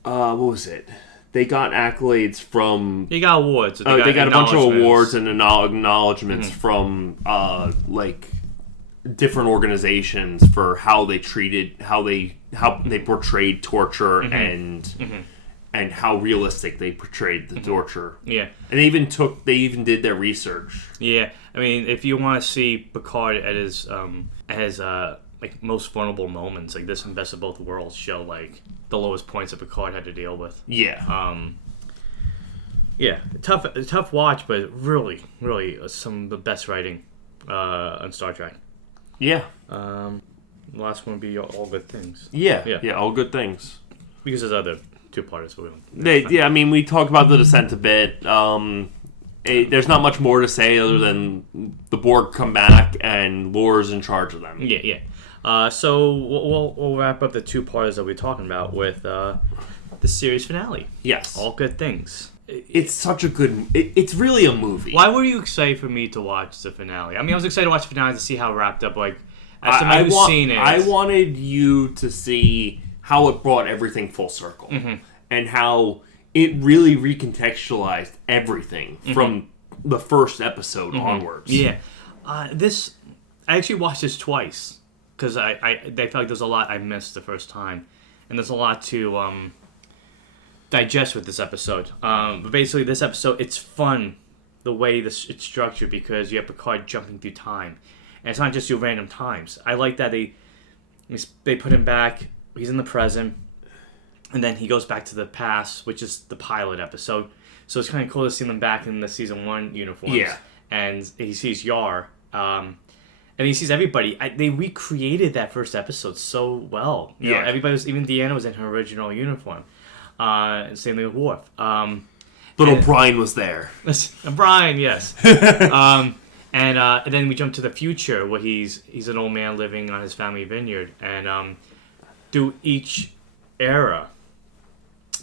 what was it? They got accolades from... They got awards. They got a bunch of awards and acknowledgments from different organizations for how they treated, how they portrayed torture and how realistic they portrayed the torture. Yeah. And they even did their research. Yeah. I mean, if you want to see Picard at his most vulnerable moments, like this in Best of Both Worlds show the lowest points that Picard had to deal with. Yeah. Yeah. Tough watch, but really, really some of the best writing on Star Trek. Yeah. The last one would be All Good Things. Yeah, all good things. Because there's other two-parters. I mean, we talked about the Descent a bit. There's not much more to say other than the Borg come back and Lore's in charge of them. Yeah. So we'll wrap up the two-parters that we're talking about with the series finale. Yes. All Good Things. It's such a good... It's really a movie. Why were you excited for me to watch the finale? I mean, I was excited to watch the finale to see how it wrapped up. Like, as somebody who's seen it... I wanted you to see how it brought everything full circle. Mm-hmm. And how it really recontextualized everything from the first episode onwards. Yeah. I actually watched this twice. Because I felt like there's a lot I missed the first time. And there's a lot to... digest with this episode. But basically, this episode, it's fun the way it's structured because you have Picard jumping through time. And it's not just your random times. I like that they put him back, he's in the present, and then he goes back to the past, which is the pilot episode. So it's kind of cool to see them back in the season 1 uniforms. Yeah. And he sees Yar. And he sees everybody. They recreated that first episode so well. You know, everybody was, even Deanna was in her original uniform. Same thing with Worf. Little Brian was there. Brian, yes. And then we jump to the future where he's an old man living on his family vineyard, and through each era,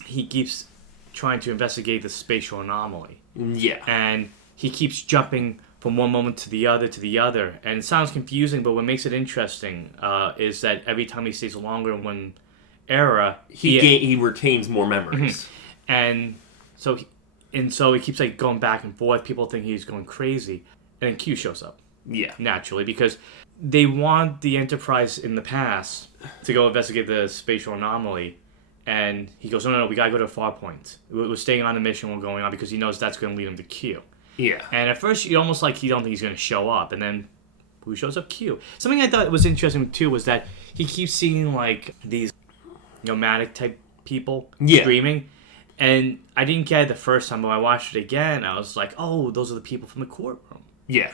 he keeps trying to investigate the spatial anomaly. Yeah. And he keeps jumping from one moment to the other, and it sounds confusing, but what makes it interesting is that every time he stays longer in one era, he retains more memories, and so he keeps like going back and forth. People think he's going crazy, and then Q shows up. Yeah, naturally, because they want the Enterprise in the past to go investigate the spatial anomaly, and he goes, no, we gotta go to a far point. We're staying on the mission we're going on because he knows that's going to lead him to Q. Yeah, and at first you almost like you don't think he's going to show up, and then who shows up? Q. Something I thought was interesting too was that he keeps seeing like these nomadic type people screaming, and I didn't get it the first time, but when I watched it again, I was like, oh, those are the people from the courtroom. Yeah.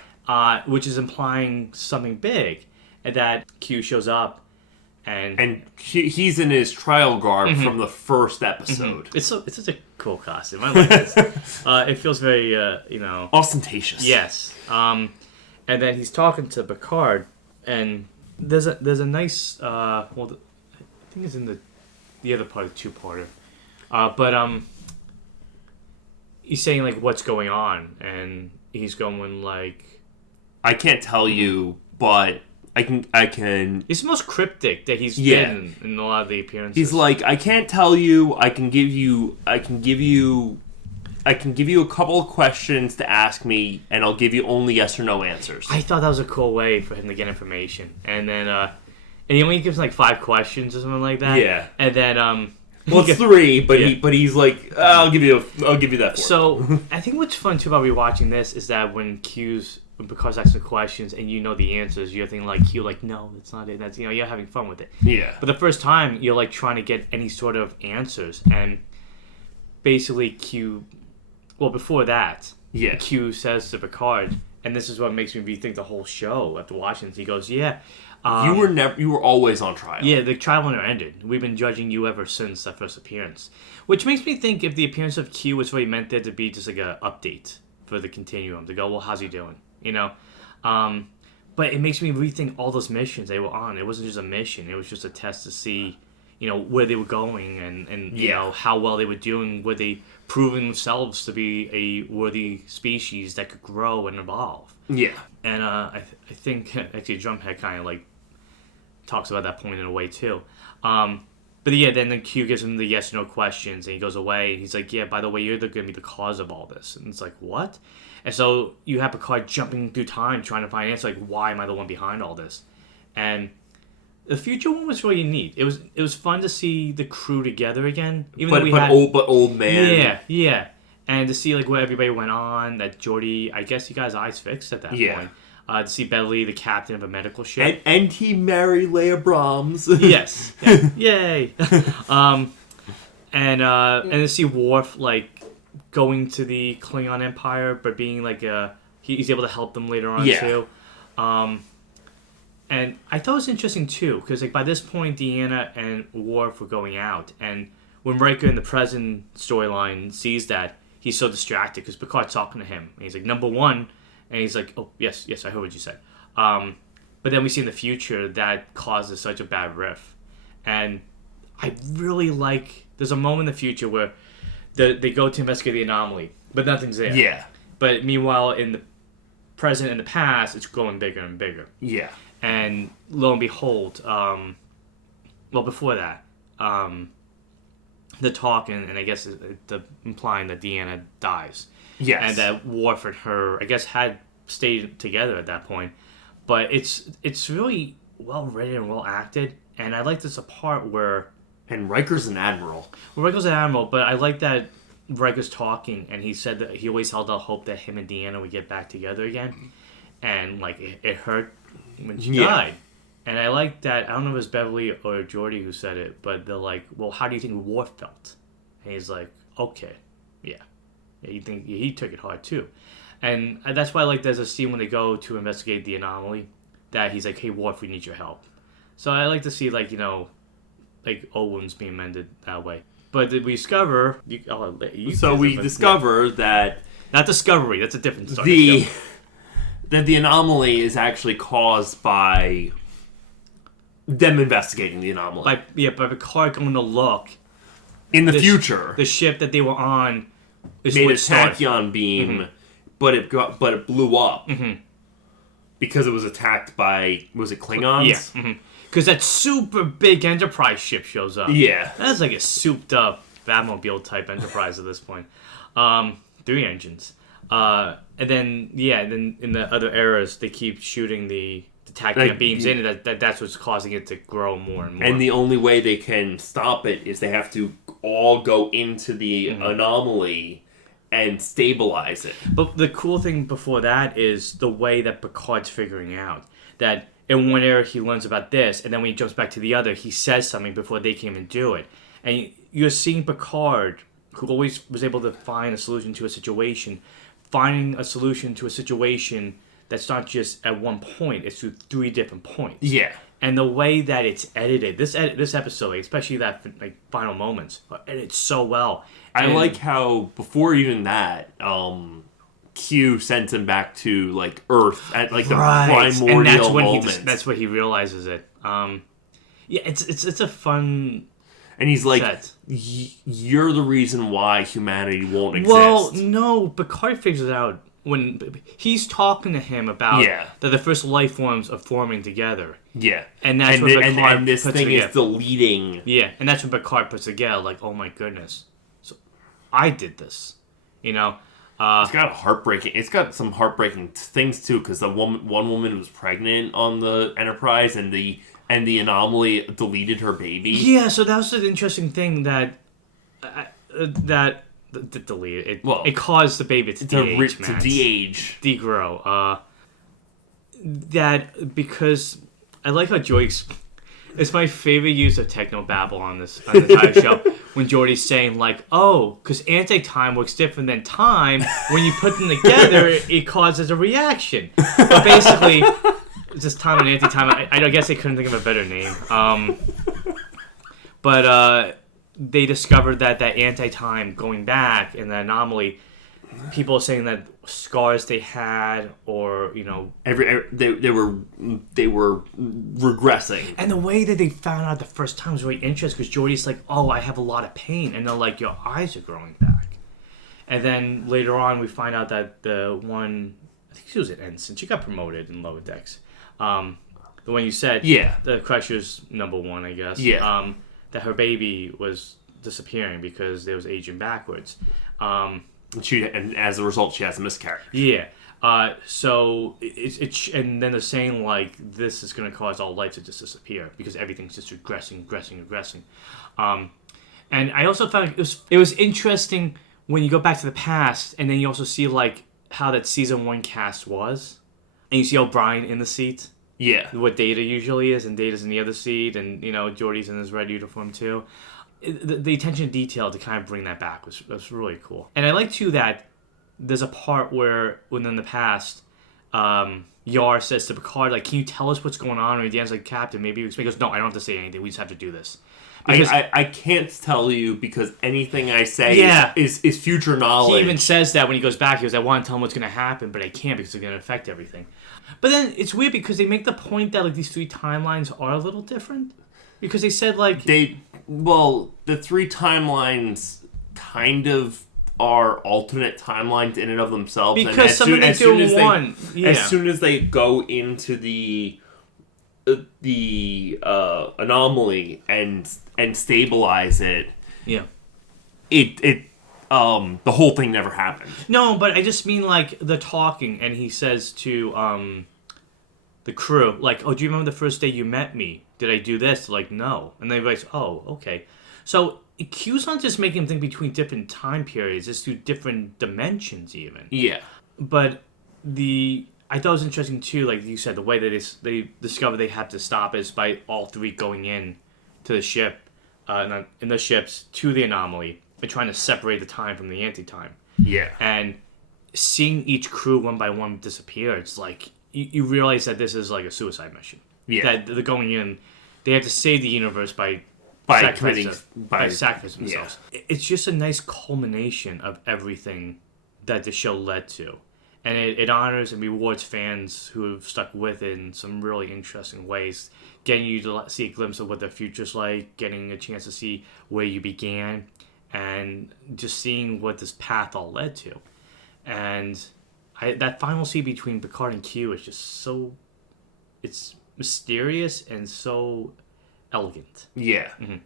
Which is implying something big, and that Q shows up, and he's in his trial garb from the first episode. It's such a cool costume. I like this. It feels very ostentatious. Yes. And then he's talking to Picard, and there's a nice I think it's in the other part of the two-parter. But he's saying, like, what's going on, and he's going, like... I can't tell you, but I can... He's the most cryptic that he's been in a lot of the appearances. He's like, I can't tell you, I can give you a couple of questions to ask me, and I'll give you only yes or no answers. I thought that was a cool way for him to get information. And then, and he only gives, like, 5 questions or something like that. Yeah. And then, well, it's 3, but he's like, I'll give you that 4. So, I think what's fun, too, about rewatching this is that when Picard's asking questions and you know the answers, you're thinking, like, Q, like, no, that's not it. That's, you're having fun with it. Yeah. But the first time, you're, like, trying to get any sort of answers. And basically, before that, Q says to Picard, and this is what makes me rethink the whole show after watching this. He goes, you were always on trial. Yeah, the trial never ended. We've been judging you ever since that first appearance. Which makes me think if the appearance of Q was really meant there to be just like an update for the continuum, to go, well, how's he doing? But it makes me rethink all those missions they were on. It wasn't just a mission. It was just a test to see, where they were going and you know, how well they were doing. Were they proving themselves to be a worthy species that could grow and evolve? Yeah. And I think, actually, Drumhead kind of, like, talks about that point in a way, too. But yeah, then the Q gives him the yes or no questions, and he goes away, and he's like, yeah, by the way, you're going to be the cause of all this. And it's like, what? And so you have Picard jumping through time, trying to find an answer, like, why am I the one behind all this? And the future one was really neat. It was fun to see the crew together again. Old man. Yeah. And to see, like, where everybody went on, that Geordi, I guess you guys' eyes fixed at that point. To see Beverly, the captain of a medical ship. And he married Leia Brahms. Yes. Yeah. Yay. And to see Worf, like, going to the Klingon Empire, but being, like, he's able to help them later on, too. And I thought it was interesting too, because like by this point, Deanna and Worf were going out, and when Riker in the present storyline sees that, he's so distracted because Picard's talking to him, and he's like, "Number one," and he's like, "Oh yes, yes, I heard what you said." But then we see in the future that causes such a bad riff, and I really like. There's a moment in the future where they go to investigate the anomaly, but nothing's there. Yeah. But meanwhile, in the present and the past, it's growing bigger and bigger. Yeah. And lo and behold, before that, the talk and I guess the implying that Deanna dies. Yes. And that Worf and her, I guess, had stayed together at that point. But it's really well written and well acted. And I like this part where... And Riker's an admiral. Well, Riker's an admiral, but I like that Riker's talking, and he said that he always held out hope that him and Deanna would get back together again. And, like, it hurt when she died. And I like that. I don't know if it was Beverly or Geordi who said it, but they're like, well, how do you think Worf felt? And he's like, okay, yeah, you think he took it hard too. And that's why I like there's a scene when they go to investigate the anomaly that he's like, hey, Worf, we need your help. So I like to see, like, like old wounds being mended that way. But we discover... we discover that... Not Discovery, that's a different story. That the anomaly is actually caused by them investigating the anomaly. By Picard going to look... In the future. The ship that they were on... made a tachyon beam, but it blew up. Mm-hmm. Because it was attacked by... Was it Klingons? Yeah. Mm-hmm. Because that super big Enterprise ship shows up. Yeah. That's like a souped up Batmobile type Enterprise at this point. 3 engines. And then in the other eras, they keep shooting the tachyon beams in, and that's what's causing it to grow more and more. And the only way they can stop it is they have to all go into the anomaly and stabilize it. But the cool thing before that is the way that Picard's figuring out that in one era he learns about this, and then when he jumps back to the other, he says something before they can even do it. And you're seeing Picard, who always was able to find a solution to a situation, finding a solution to a situation that's not just at one point, it's through 3 different points. Yeah. And the way that it's edited, this episode, especially that final moments, are edited so well. I like how, before even that, Q sends him back to Earth at the primordial moments. That's when he realizes it. It's a fun. And he's like, "You're the reason why humanity won't exist." Well, no, Picard figures it out when he's talking to him about that the first life forms are forming together. Yeah, and that's when Picard and this thing is deleting. Yeah, and that's when Picard puts together like, "Oh my goodness, so I did this," It's got some heartbreaking things too, because one woman was pregnant on the Enterprise, and the anomaly deleted her baby. Yeah, so that was an interesting thing that deleted it. Well, it caused the baby to de-age, degrow. That because I like how Joyce. It's my favorite use of technobabble on the entire show. When Geordi's saying, because anti-time works different than time. When you put them together, it causes a reaction. But basically, it's just time and anti-time. I guess they couldn't think of a better name. But they discovered that anti-time going back in the anomaly, people are saying that scars they had, or they were regressing. And the way that they found out the first time was really interesting, because Geordi's like, "Oh, I have a lot of pain," and they're like, "Your eyes are growing back." And then later on, we find out that the one, I think she was an ensign, she got promoted in Lower Decks. The one you said, the Crusher's #1, I guess. Yeah. That her baby was disappearing because they was aging backwards. And as a result, she has a miscarriage. Yeah. So and then they're saying this is going to cause all life to just disappear because everything's just regressing. And I also found it was interesting when you go back to the past, and then you also see how that season 1 cast was, and you see O'Brien in the seat. Yeah. What Data usually is, and Data's in the other seat, and Geordi's in his red uniform too. The attention to detail to kind of bring that back was really cool. And I like too that there's a part where, within the past, Yar says to Picard, like, can you tell us what's going on? And Dan's like, Captain, maybe he goes, no, I don't have to say anything. We just have to do this. Because I can't tell you because anything I say is future knowledge. He even says that when he goes back. He goes, I want to tell him what's going to happen, but I can't because it's going to affect everything. But then it's weird because they make the point that like these 3 timelines are a little different. Because they said like... the 3 timelines kind of are alternate timelines in and of themselves. Because some of them do one. As soon as they go into the anomaly and stabilize it, the whole thing never happened. No, but I just mean like the talking, and he says to the crew, like, oh, do you remember the first day you met me? Did I do this? Like, no. And everybody's, oh, okay. So Q's not just making him think between different time periods, it's through different dimensions even. Yeah. But I thought it was interesting too, like you said, the way that they discover they have to stop is by all 3 going in to the ship, in the ships to the anomaly, and trying to separate the time from the anti-time. Yeah. And seeing each crew one by one disappear, it's like you realize that this is like a suicide mission. Yeah. That they're going in, they have to save the universe by sacrificing themselves. Yeah. It's just a nice culmination of everything that the show led to. And it honors and rewards fans who have stuck with it in some really interesting ways, getting you to see a glimpse of what the future's like, getting a chance to see where you began, and just seeing what this path all led to. And that final scene between Picard and Q is just so... It's mysterious and so elegant. Yeah. Mm-hmm.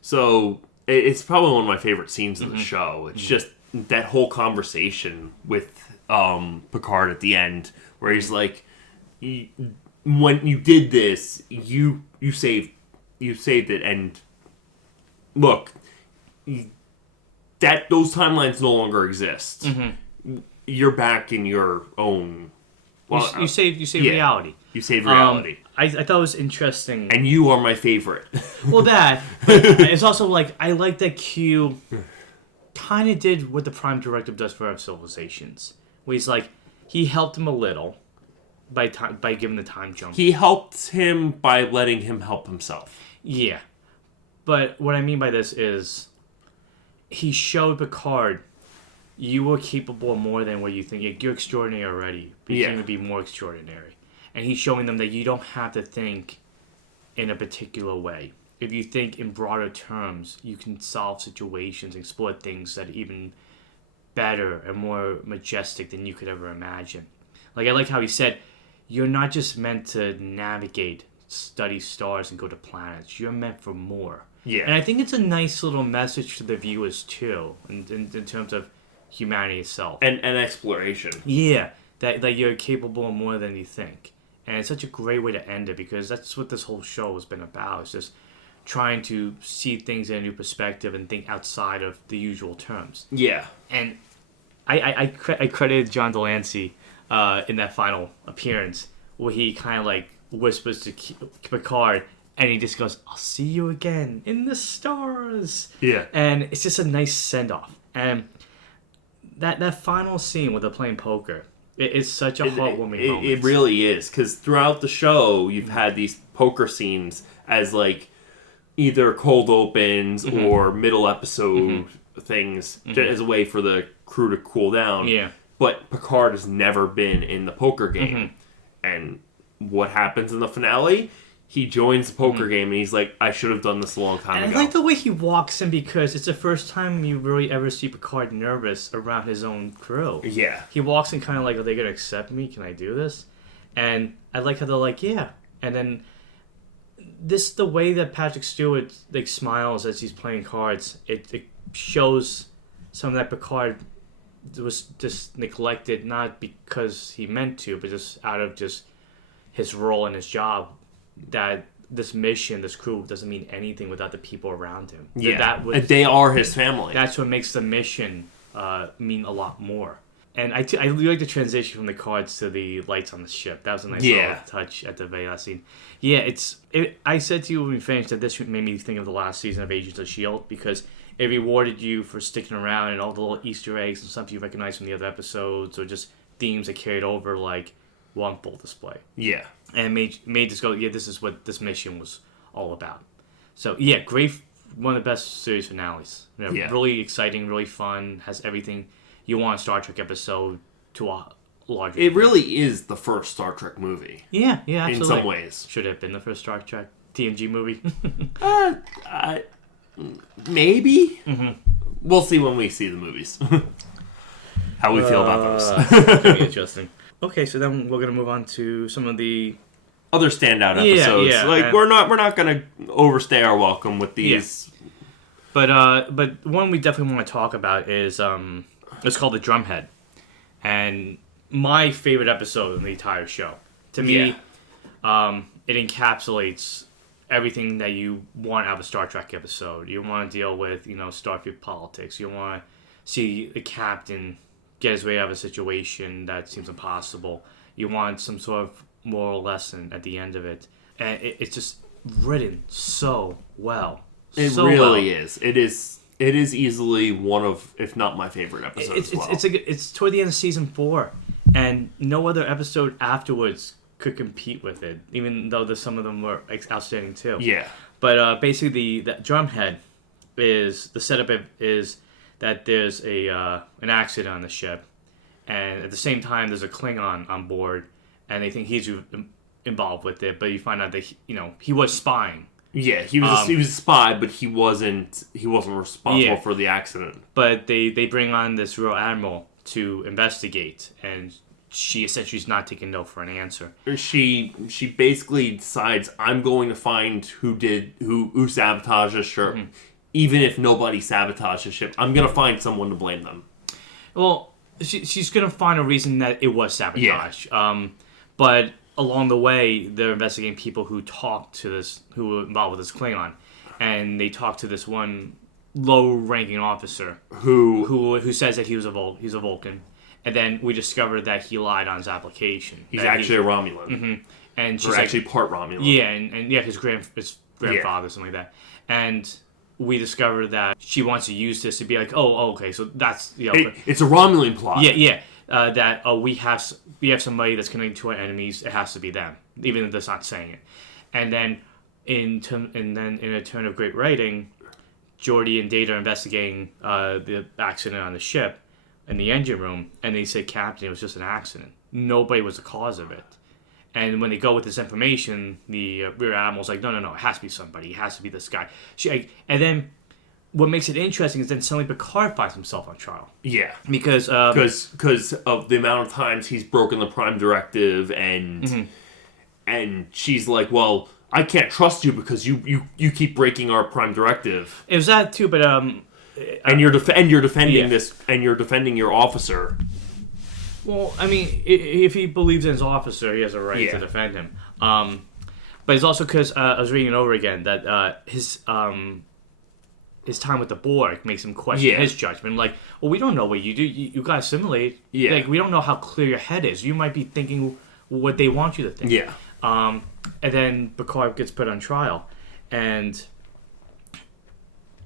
So, it's probably one of my favorite scenes of the show. It's just that whole conversation with Picard at the end, where he's like, when you did this, you saved it, and look, that those timelines no longer exist. Mm-hmm. You're back in your own. Well, you saved reality. You saved reality. I thought it was interesting, and you are my favorite. Well, but it's also like I like that Q kind of did what the Prime Directive does for our civilizations. Where he's like, he helped him a little by giving the time jump. He helped him by letting him help himself. Yeah. But what I mean by this is he showed Picard, you were capable of more than what you think. You're extraordinary already, but you can be more extraordinary. And he's showing them that you don't have to think in a particular way. If you think in broader terms, you can solve situations, explore things that are even better and more majestic than you could ever imagine. Like, I like how he said, you're not just meant to navigate, study stars, and go to planets. You're meant for more. Yeah. And I think it's a nice little message to the viewers, too, in terms of humanity itself. And exploration. Yeah. That you're capable of more than you think. And it's such a great way to end it, because that's what this whole show has been about. It's just trying to see things in a new perspective and think outside of the usual terms. Yeah. And I credited John Delancey in that final appearance, where he kind of like whispers to Picard, and he just goes, I'll see you again in the stars. Yeah. And it's just a nice send-off. And that final scene where they're playing poker, it is such a heartwarming moment. It really is, because throughout the show, you've had these poker scenes as like either cold opens or middle episode things as a way for the crew to cool down. Yeah. But Picard has never been in the poker game. And what happens in the finale? He joins the poker game, and he's like, I should have done this a long time ago. And I like the way he walks in, because it's the first time you really ever see Picard nervous around his own crew. Yeah. He walks in kind of like, are they going to accept me? Can I do this? And I like how they're like, yeah. And then the way that Patrick Stewart like smiles as he's playing cards, it shows some of that Picard was just neglected, not because he meant to, but just out of just his role and his job, that this mission, this crew doesn't mean anything without the people around him. Yeah, they are his family. That's what makes the mission mean a lot more. And I really like the transition from the cards to the lights on the ship. That was a nice little touch at the very last scene. Yeah, I said to you when we finished that this made me think of the last season of Agents of S.H.I.E.L.D. because it rewarded you for sticking around and all the little Easter eggs and stuff you recognize from the other episodes, or just themes that carried over, like one full display. Yeah. And made this go, yeah, this is what this mission was all about. So, yeah, great, one of the best series finales. Really exciting, really fun, has everything you want a Star Trek episode to a larger... It really is the first Star Trek movie. Yeah, absolutely. In some ways. Should have been the first Star Trek TNG movie. Maybe? Mm-hmm. We'll see when we see the movies. How we feel about those. It's going to be interesting. Okay, so then we're going to move on to some of the other standout episodes. Yeah, like we're not going to overstay our welcome with these. Yeah. But one we definitely want to talk about is it's called The Drumhead. And my favorite episode in the entire show. To me, it encapsulates everything that you want out of a Star Trek episode. You want to deal with, Starfleet politics. You want to see the captain get his way out of a situation that seems impossible. You want some sort of moral lesson at the end of it. And it's just written so well. It really is. It is easily one of, if not my favorite episodes as well. It's toward the end of season 4, and no other episode afterwards could compete with it, even though some of them were outstanding too. Yeah. But basically, the Drumhead the setup is that there's an accident on the ship, and at the same time there's a Klingon on board, and they think he's involved with it, but you find out that he was spying. Yeah, he was a spy, but he wasn't responsible for the accident. But they bring on this Rear Admiral to investigate, and she essentially is not taking no for an answer. She basically decides, I'm going to find who sabotaged the ship. Mm-hmm. Even if nobody sabotaged the ship, I'm going to find someone to blame them. Well, she's going to find a reason that it was sabotage. Yeah. But along the way, they're investigating people who who were involved with this Klingon. And they talk to this one low-ranking officer who says that he's a Vulcan. And then we discovered that he lied on his application. He's actually a Romulan. Mm-hmm. And she's actually part Romulan. Yeah, and his grandfather, something like that. And we discovered that she wants to use this to be like, okay, so that's it's a Romulan plot. Yeah. That we have somebody that's connected to our enemies. It has to be them, even if that's not saying it. And then in a turn of great writing, Geordi and Data are investigating the accident on the ship in the engine room, and they say, Captain, it was just an accident. Nobody was the cause of it. And when they go with this information, the Rear Admiral's like, no, it has to be somebody. It has to be this guy. And then what makes it interesting is then suddenly Picard finds himself on trial. Yeah. Because of the amount of times he's broken the Prime Directive, and she's like, well, I can't trust you because you keep breaking our Prime Directive. It was that too, but and you're defending this, and you're defending your officer. Well, I mean, if he believes in his officer, he has a right to defend him. But it's also because I was reading it over again that his time with the Borg makes him question his judgment. Like, well, we don't know what you do. You guys assimilate. Yeah. Like, we don't know how clear your head is. You might be thinking what they want you to think. Yeah. And then Picard gets put on trial, and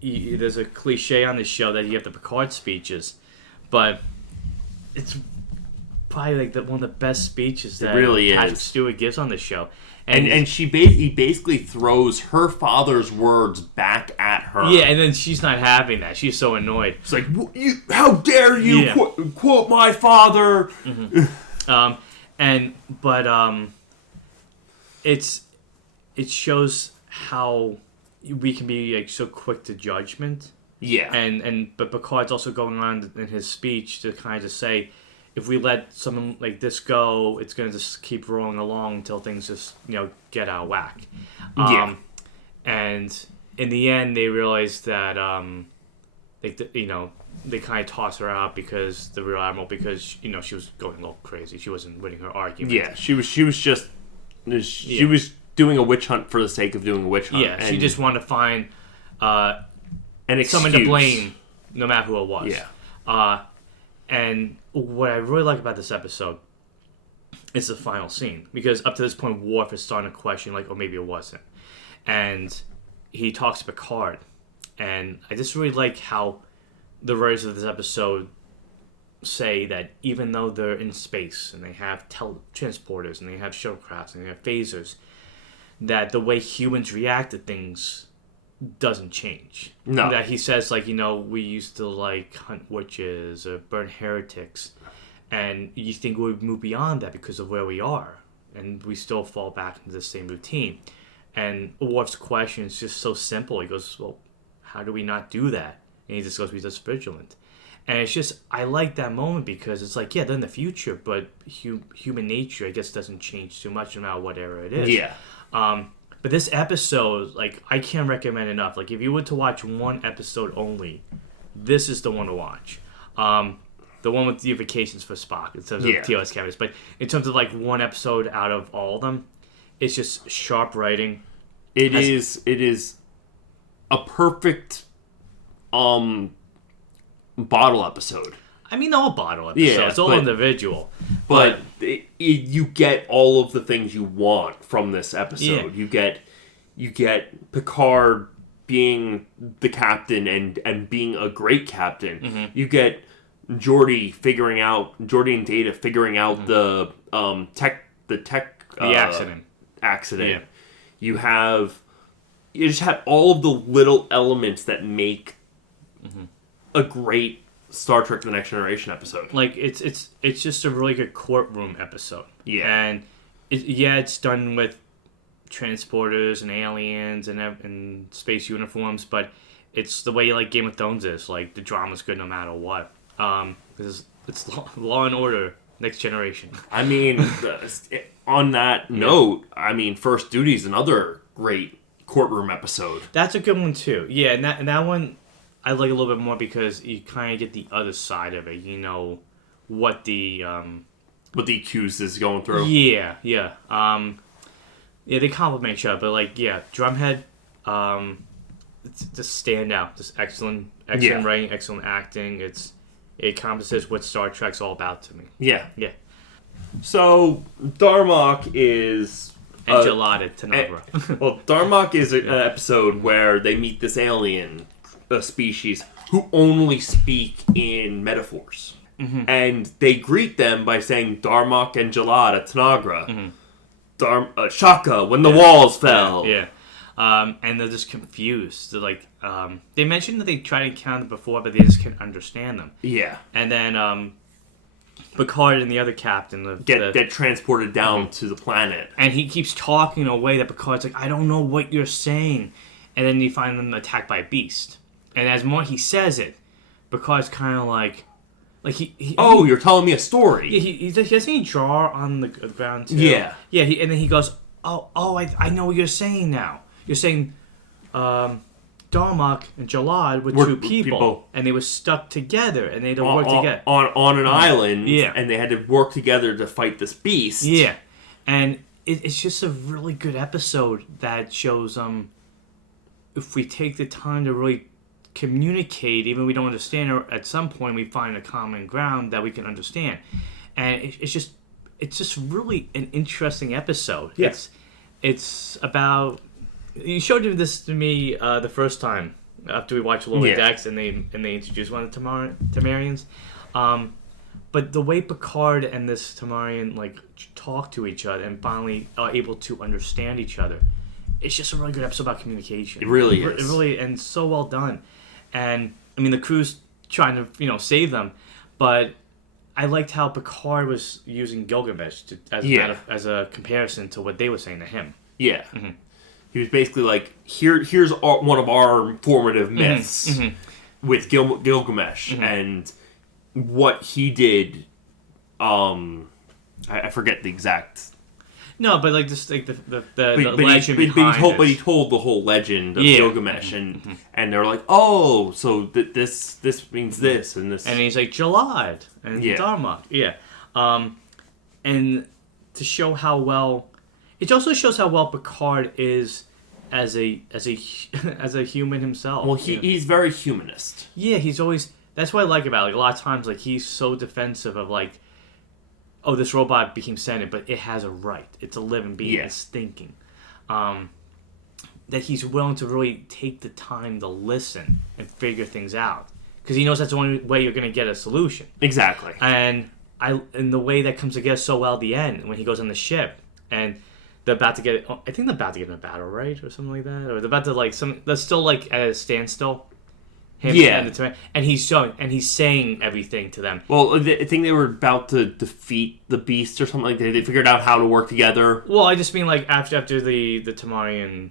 there's a cliche on this show that you have the Picard speeches, but it's probably like one of the best speeches that Patrick Stewart gives on this show. And he basically throws her father's words back at her. Yeah, and then she's not having that. She's so annoyed. It's like, how dare you quote my father? Mm-hmm. It shows how we can be like so quick to judgment. Yeah. But Picard's also going on in his speech to kind of say, if we let someone like this go, it's going to just keep rolling along until things just, get out of whack. And in the end, they realized that, they kind of toss her out because the Rear Admiral, because, she was going a little crazy. She wasn't winning her argument. Yeah, she was doing a witch hunt for the sake of doing a witch hunt. Yeah, she just wanted to find someone to blame, no matter who it was. Yeah. And what I really like about this episode is the final scene. Because up to this point, Worf is starting to question, or maybe it wasn't. And he talks to Picard. And I just really like how the writers of this episode say that even though they're in space and they have transporters and they have shuttlecrafts and they have phasers, that the way humans react to things doesn't change. No. That he says, like, we used to, like, hunt witches or burn heretics, and you think we would move beyond that because of where we are, and we still fall back into the same routine. And Worf's question is just so simple. He goes, well, how do we not do that? And he just goes, we're just vigilant. And it's just, I like that moment because it's like, yeah, they're in the future, but human nature, I guess, doesn't change too much no matter what era it is. Yeah. But this episode, like, I can't recommend enough. Like, if you were to watch one episode only, this is the one to watch. The one with the vacations for Spock in terms of TOS cameras. But in terms of, like, one episode out of all of them, it's just sharp writing. It is a perfect bottle episode. I mean, all bottle episodes. Yeah, it's all individual. But you get all of the things you want from this episode. Yeah. You get Picard being the captain and being a great captain. Mm-hmm. You get Geordi and Data figuring out the accident. Yeah. You just have all of the little elements that make a great Star Trek: The Next Generation episode. Like, it's just a really good courtroom episode. Yeah. And it's done with transporters and aliens and space uniforms, but it's the way, like, Game of Thrones is. Like, the drama's good no matter what. Because it's Law and Order, Next Generation. I mean, on that note, I mean, First Duty is another great courtroom episode. That's a good one too. Yeah, and that one I like a little bit more because you kind of get the other side of it. You know what the accused is going through. Yeah. They complement each other, but, like, Drumhead, it's just stand out. Just excellent writing, excellent acting. It encompasses what Star Trek's all about to me. Yeah. Yeah. So Darmok is Enchilada Tanagra. well, Darmok is an episode where they meet this alien species who only speak in metaphors. Mm-hmm. And they greet them by saying Darmok and Jalad Tanagra. Mm-hmm. Shaka, when the walls fell. Yeah. And they're just confused. They're like, they mentioned that they tried to encounter before, but they just can't understand them. Yeah. And then Picard and the other captain get transported down to the planet. And he keeps talking in a way that Picard's like, I don't know what you're saying. And then you find them attacked by a beast. And as more he says it, Picard's kind of like you're telling me a story. Yeah, he doesn't he draw on the ground too? Yeah. Yeah, and then he goes, I know what you're saying now. You're saying Darmok and Jalad were two people, and they were stuck together, and they had to work together. On an island, and they had to work together to fight this beast. Yeah, and it's just a really good episode that shows if we take the time to really communicate, even if we don't understand, or at some point we find a common ground that we can understand. And it's just really an interesting episode. Yeah. It's about... You showed this to me the first time after we watched Lower Decks, and they introduced one of the Tamarians. But the way Picard and this Tamarian like talk to each other and finally are able to understand each other, it's just a really good episode about communication. It really is. It really, and so well done. And I mean, the crew's trying to save them, but I liked how Picard was using Gilgamesh as a comparison to what they were saying to him. Yeah. Mm-hmm. He was basically like, here's one of our formative myths with Gilgamesh and what he did. I forget the exact. No, but like just like the legend behind it. But he told the whole legend of Gilgamesh, and they're like, oh, so this means this and this, and he's like Jalad and Darmok, and to show how well. It also shows how well Picard is as a human himself. Well, he's very humanist. Yeah, he's always. That's what I like about it. Like, a lot of times, like, he's so defensive of like, oh, this robot became sentient, but it has a right. It's a living being. It's thinking. That he's willing to really take the time to listen and figure things out. because he knows that's the only way you're going to get a solution. Exactly. And the way that comes together so well at the end when he goes on the ship and they're about to get, I think they're about to get in a battle, right, or something like that, or they're about to they're still like at a standstill. And he's saying everything to them. Well, I think they were about to defeat the beast or something like that. They figured out how to work together. Well, I just mean like after the Tamarian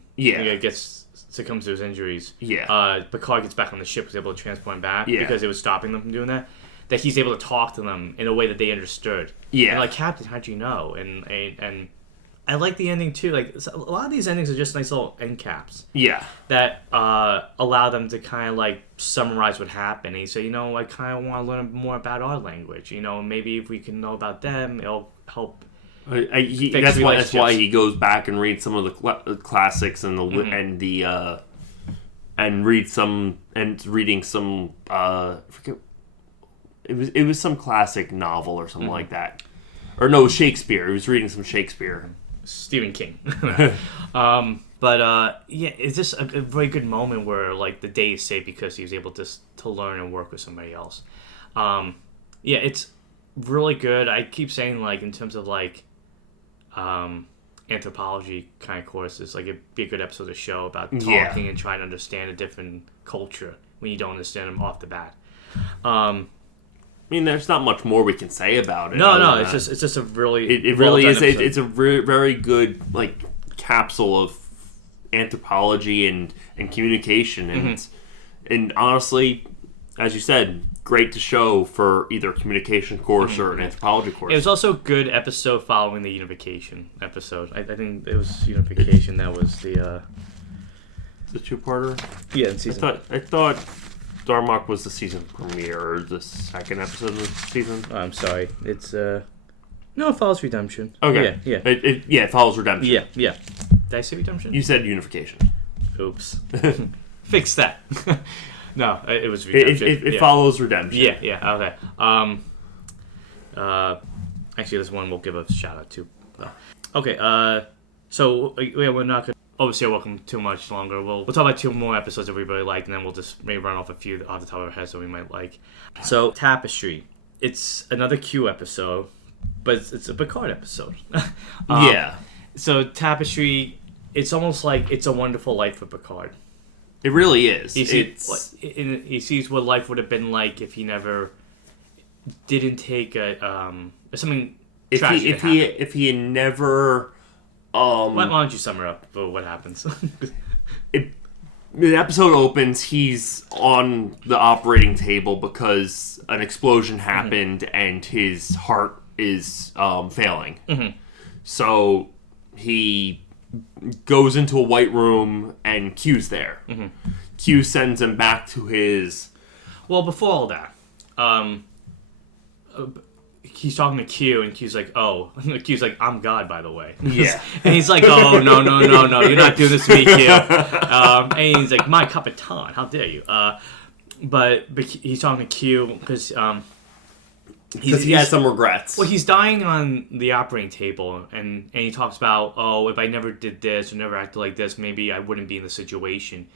succumbs to his injuries. Yeah. Picard gets back on the ship, was able to transport him back because it was stopping them from doing that. That he's able to talk to them in a way that they understood. Yeah. And like, Captain, how'd you know? And I like the ending too. Like, a lot of these endings are just nice little end caps. Yeah. That allow them to kind of like summarize what happened. And you say, I kind of want to learn more about our language. Maybe if we can know about them, it'll help. That's why he goes back and reads some of the classics and reading some. I forget. It was some classic novel or something like that, or no, Shakespeare. He was reading some Shakespeare. Stephen King. It's just a very good moment where like the day is saved because he was able to learn and work with somebody else. It's really good. I keep saying like in terms of like anthropology kind of courses, like it'd be a good episode to show about talking and trying to understand a different culture when you don't understand them off the bat. I mean, there's not much more we can say about it. No, it's just a really it really is. It's a very good like capsule of anthropology and communication, and honestly, as you said, great to show for either a communication course or an anthropology course. It was also a good episode following the unification episode. I think it was unification that was the two-parter. Yeah, in season. I thought Darmok was the season premiere, or the second episode of the season. Oh, I'm sorry. It's no, it follows Redemption. Okay. Yeah. It follows Redemption. Yeah. Did I say Redemption? You said Unification. Oops. Fix that. No, it was Redemption. It follows Redemption. Yeah. Okay. Actually, this one we'll give a shout out to. Okay. So we're not gonna obviously welcome too much longer. We'll talk about 2 more episodes that we really liked, and then we'll just maybe run off a few off the top of our heads that we might like. So Tapestry, it's another Q episode, but it's a Picard episode. So Tapestry, it's almost like It's a Wonderful Life for Picard. It really is. He sees what life would have been like if he never didn't take something tragic. If he had never. Why don't you sum it up for what happens? The episode opens, he's on the operating table because an explosion happened and his heart is failing. So he goes into a white room and Q's there. Q sends him back to his... Well, before all that, he's talking to Q, and Q's like, oh. Q's like, I'm God, by the way. Yeah. And he's like, oh, no, you're not doing this to me, Q. And he's like, my cup of tea, how dare you. But he's talking to Q because... he has some regrets. Well, he's dying on the operating table, and he talks about, oh, if I never did this or never acted like this, maybe I wouldn't be in the situation.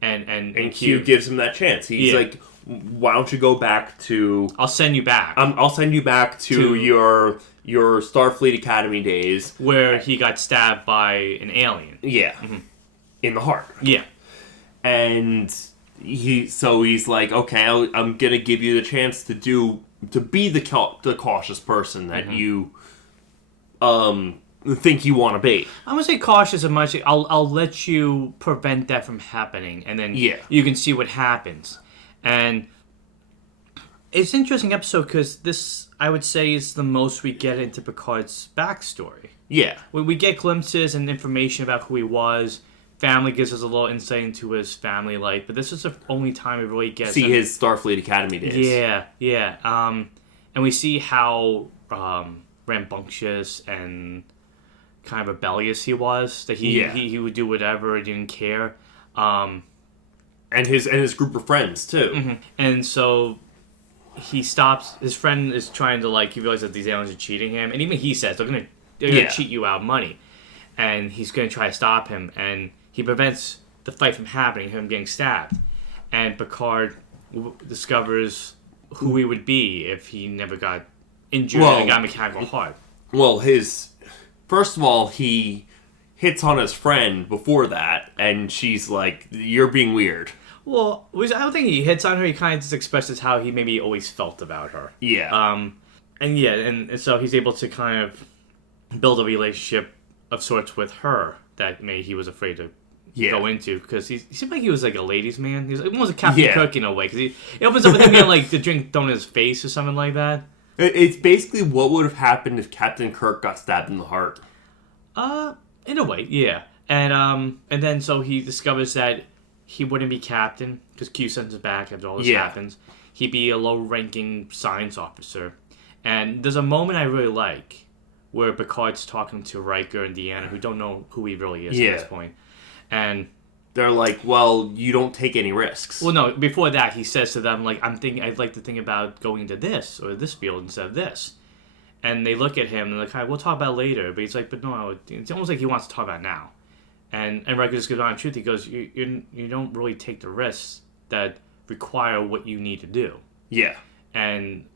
And Q gives him that chance. He's like, why don't you go back to... I'll send you back. I'll send you back to your Starfleet Academy days. Where he got stabbed by an alien. Yeah. In the heart. Yeah. And he's like, okay, I'm going to give you the chance to be the cautious person that you think you want to be. I'm going to say cautious as much. I'll let you prevent that from happening, and then you can see what happens. And it's an interesting episode because this, I would say, is the most we get into Picard's backstory. Yeah. We get glimpses and information about who he was. Family gives us a little insight into his family life, but this is the only time we really get his Starfleet Academy days. Yeah. And we see how rambunctious and kind of rebellious he was. That he would do whatever, he didn't care. And his group of friends too. And so he stops. His friend is trying to he realizes that these aliens are cheating him, and even he says they're gonna cheat you out of money, and he's gonna try to stop him, and he prevents the fight from happening, him getting stabbed, and Picard discovers who he would be if he never got injured and got a mechanical heart. Well, first of all, he hits on his friend before that, and she's like, "You're being weird." Well, I don't think he hits on her. He kind of just expresses how he maybe always felt about her. Yeah. And so he's able to kind of build a relationship of sorts with her that maybe he was afraid to go into, because he seemed like he was like a ladies' man. He was almost a Captain Cook in a way, because it opens up with him being like the drink thrown in his face or something like that. It's basically what would have happened if Captain Kirk got stabbed in the heart. In a way, yeah. And then so he discovers that he wouldn't be captain because Q sends him back after all this happens. He'd be a low-ranking science officer. And there's a moment I really like where Picard's talking to Riker and Deanna, who don't know who he really is at this point. And they're like, "Well, you don't take any risks." Well, no, before that, he says to them, like, I'd like to think about going into this or this field instead of this. And they look at him and they're like, "We'll talk about it later." But he's like, "But no, it's almost like he wants to talk about it now." And Riker just goes on truth. He goes, you don't really take the risks that require what you need to do. Yeah. And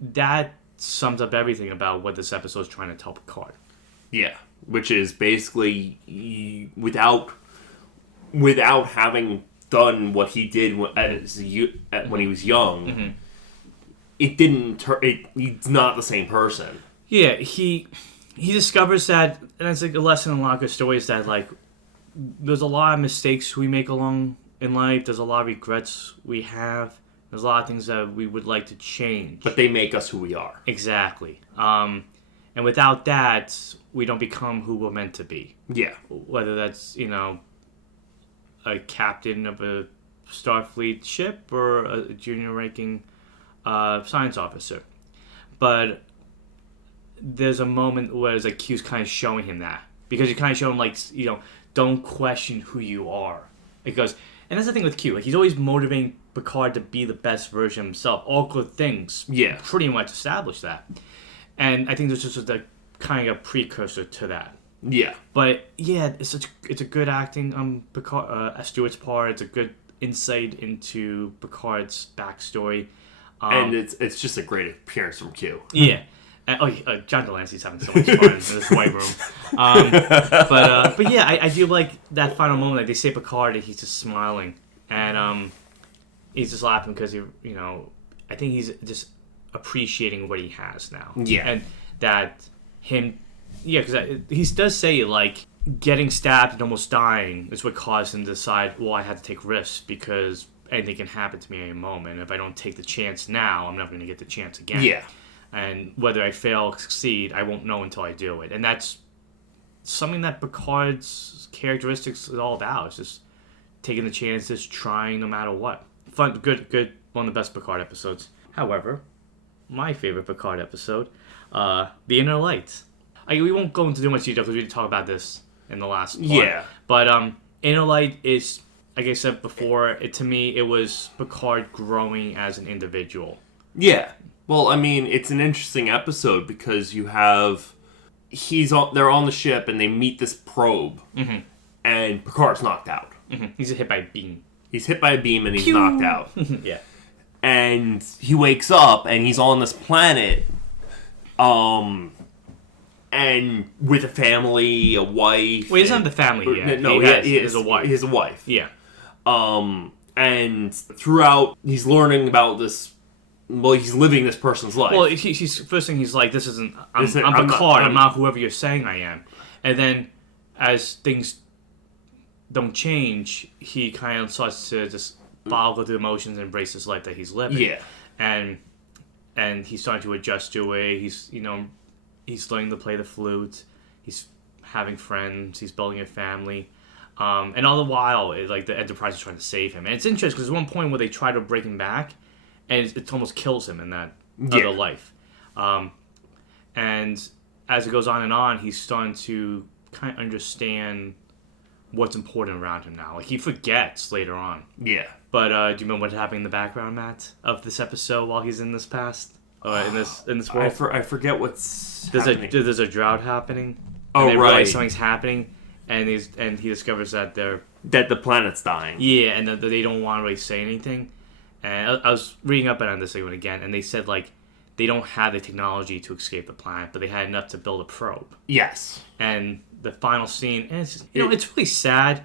that sums up everything about what this episode is trying to tell Picard. Yeah. Which is basically, without having done what he did when he was young, it didn't he's not the same person. Yeah, he discovers that, and it's like a lesson in a lot of good stories, that like there's a lot of mistakes we make along in life. There's a lot of regrets we have. There's a lot of things that we would like to change. But they make us who we are. Exactly. And without that, we don't become who we're meant to be. Yeah. Whether that's, a captain of a Starfleet ship or a junior ranking science officer. But there's a moment where it's like Q's kind of showing him that. Because you kind of show him, like, don't question who you are. Because, and that's the thing with Q. Like, he's always motivating Picard to be the best version of himself. All good things. Yeah. Pretty much establish that. And I think there's just a kind of a precursor to that. Yeah. But, yeah, it's a good acting on Picard, Stewart's part. It's a good insight into Picard's backstory. And it's just a great appearance from Q. Yeah. And, John Delancey's having so much fun in this white room. But yeah, I do like that final moment. Like, they say Picard, and he's just smiling. And he's just laughing because, I think he's just appreciating what he has now. Yeah. And that him... Yeah, because he does say, like, getting stabbed and almost dying is what caused him to decide, well, I had to take risks because anything can happen to me at any moment. If I don't take the chance now, I'm never going to get the chance again. Yeah. And whether I fail or succeed, I won't know until I do it. And that's something that Picard's characteristics is all about. It's just taking the chances, trying no matter what. Fun, good, one of the best Picard episodes. However, my favorite Picard episode, The Inner Light. We won't go into too much detail because we didn't talk about this in the last part. Yeah. But Inner Light is, like I said before, to me, it was Picard growing as an individual. Yeah. Well, I mean, it's an interesting episode because you have... They're on the ship and they meet this probe. Mm-hmm. And Picard's knocked out. Mm-hmm. He's hit by a beam. He's hit by a beam and he's knocked out. Yeah. And he wakes up and he's on this planet... And with a family, a wife... Well, he doesn't have the family yet. No, he has a wife. He has a wife. Yeah. And throughout, he's learning about this... Well, he's living this person's life. Well, he's first thing he's like, I'm Picard. I'm not whoever you're saying I am. And then, as things don't change, he kind of starts to just follow through the motions and embrace this life that he's living. Yeah. And he's starting to adjust to it. He's learning to play the flute. He's having friends. He's building a family. And all the while, the Enterprise is trying to save him. And it's interesting because there's one point where they try to bring him back, and it almost kills him in that other life. And as it goes on, he's starting to kind of understand what's important around him now. Like, he forgets later on. Yeah. But do you remember what happened in the background, Matt, of this episode while he's in this past? In this world? I forget what's happening. There's a drought happening. Oh, and they right. realize something's happening, and he discovers that that the planet's dying. Yeah, and that they don't want to really say anything. And I was reading up on this one again, and they said, like, they don't have the technology to escape the planet, but they had enough to build a probe. Yes. And the final scene, and it's, it's really sad,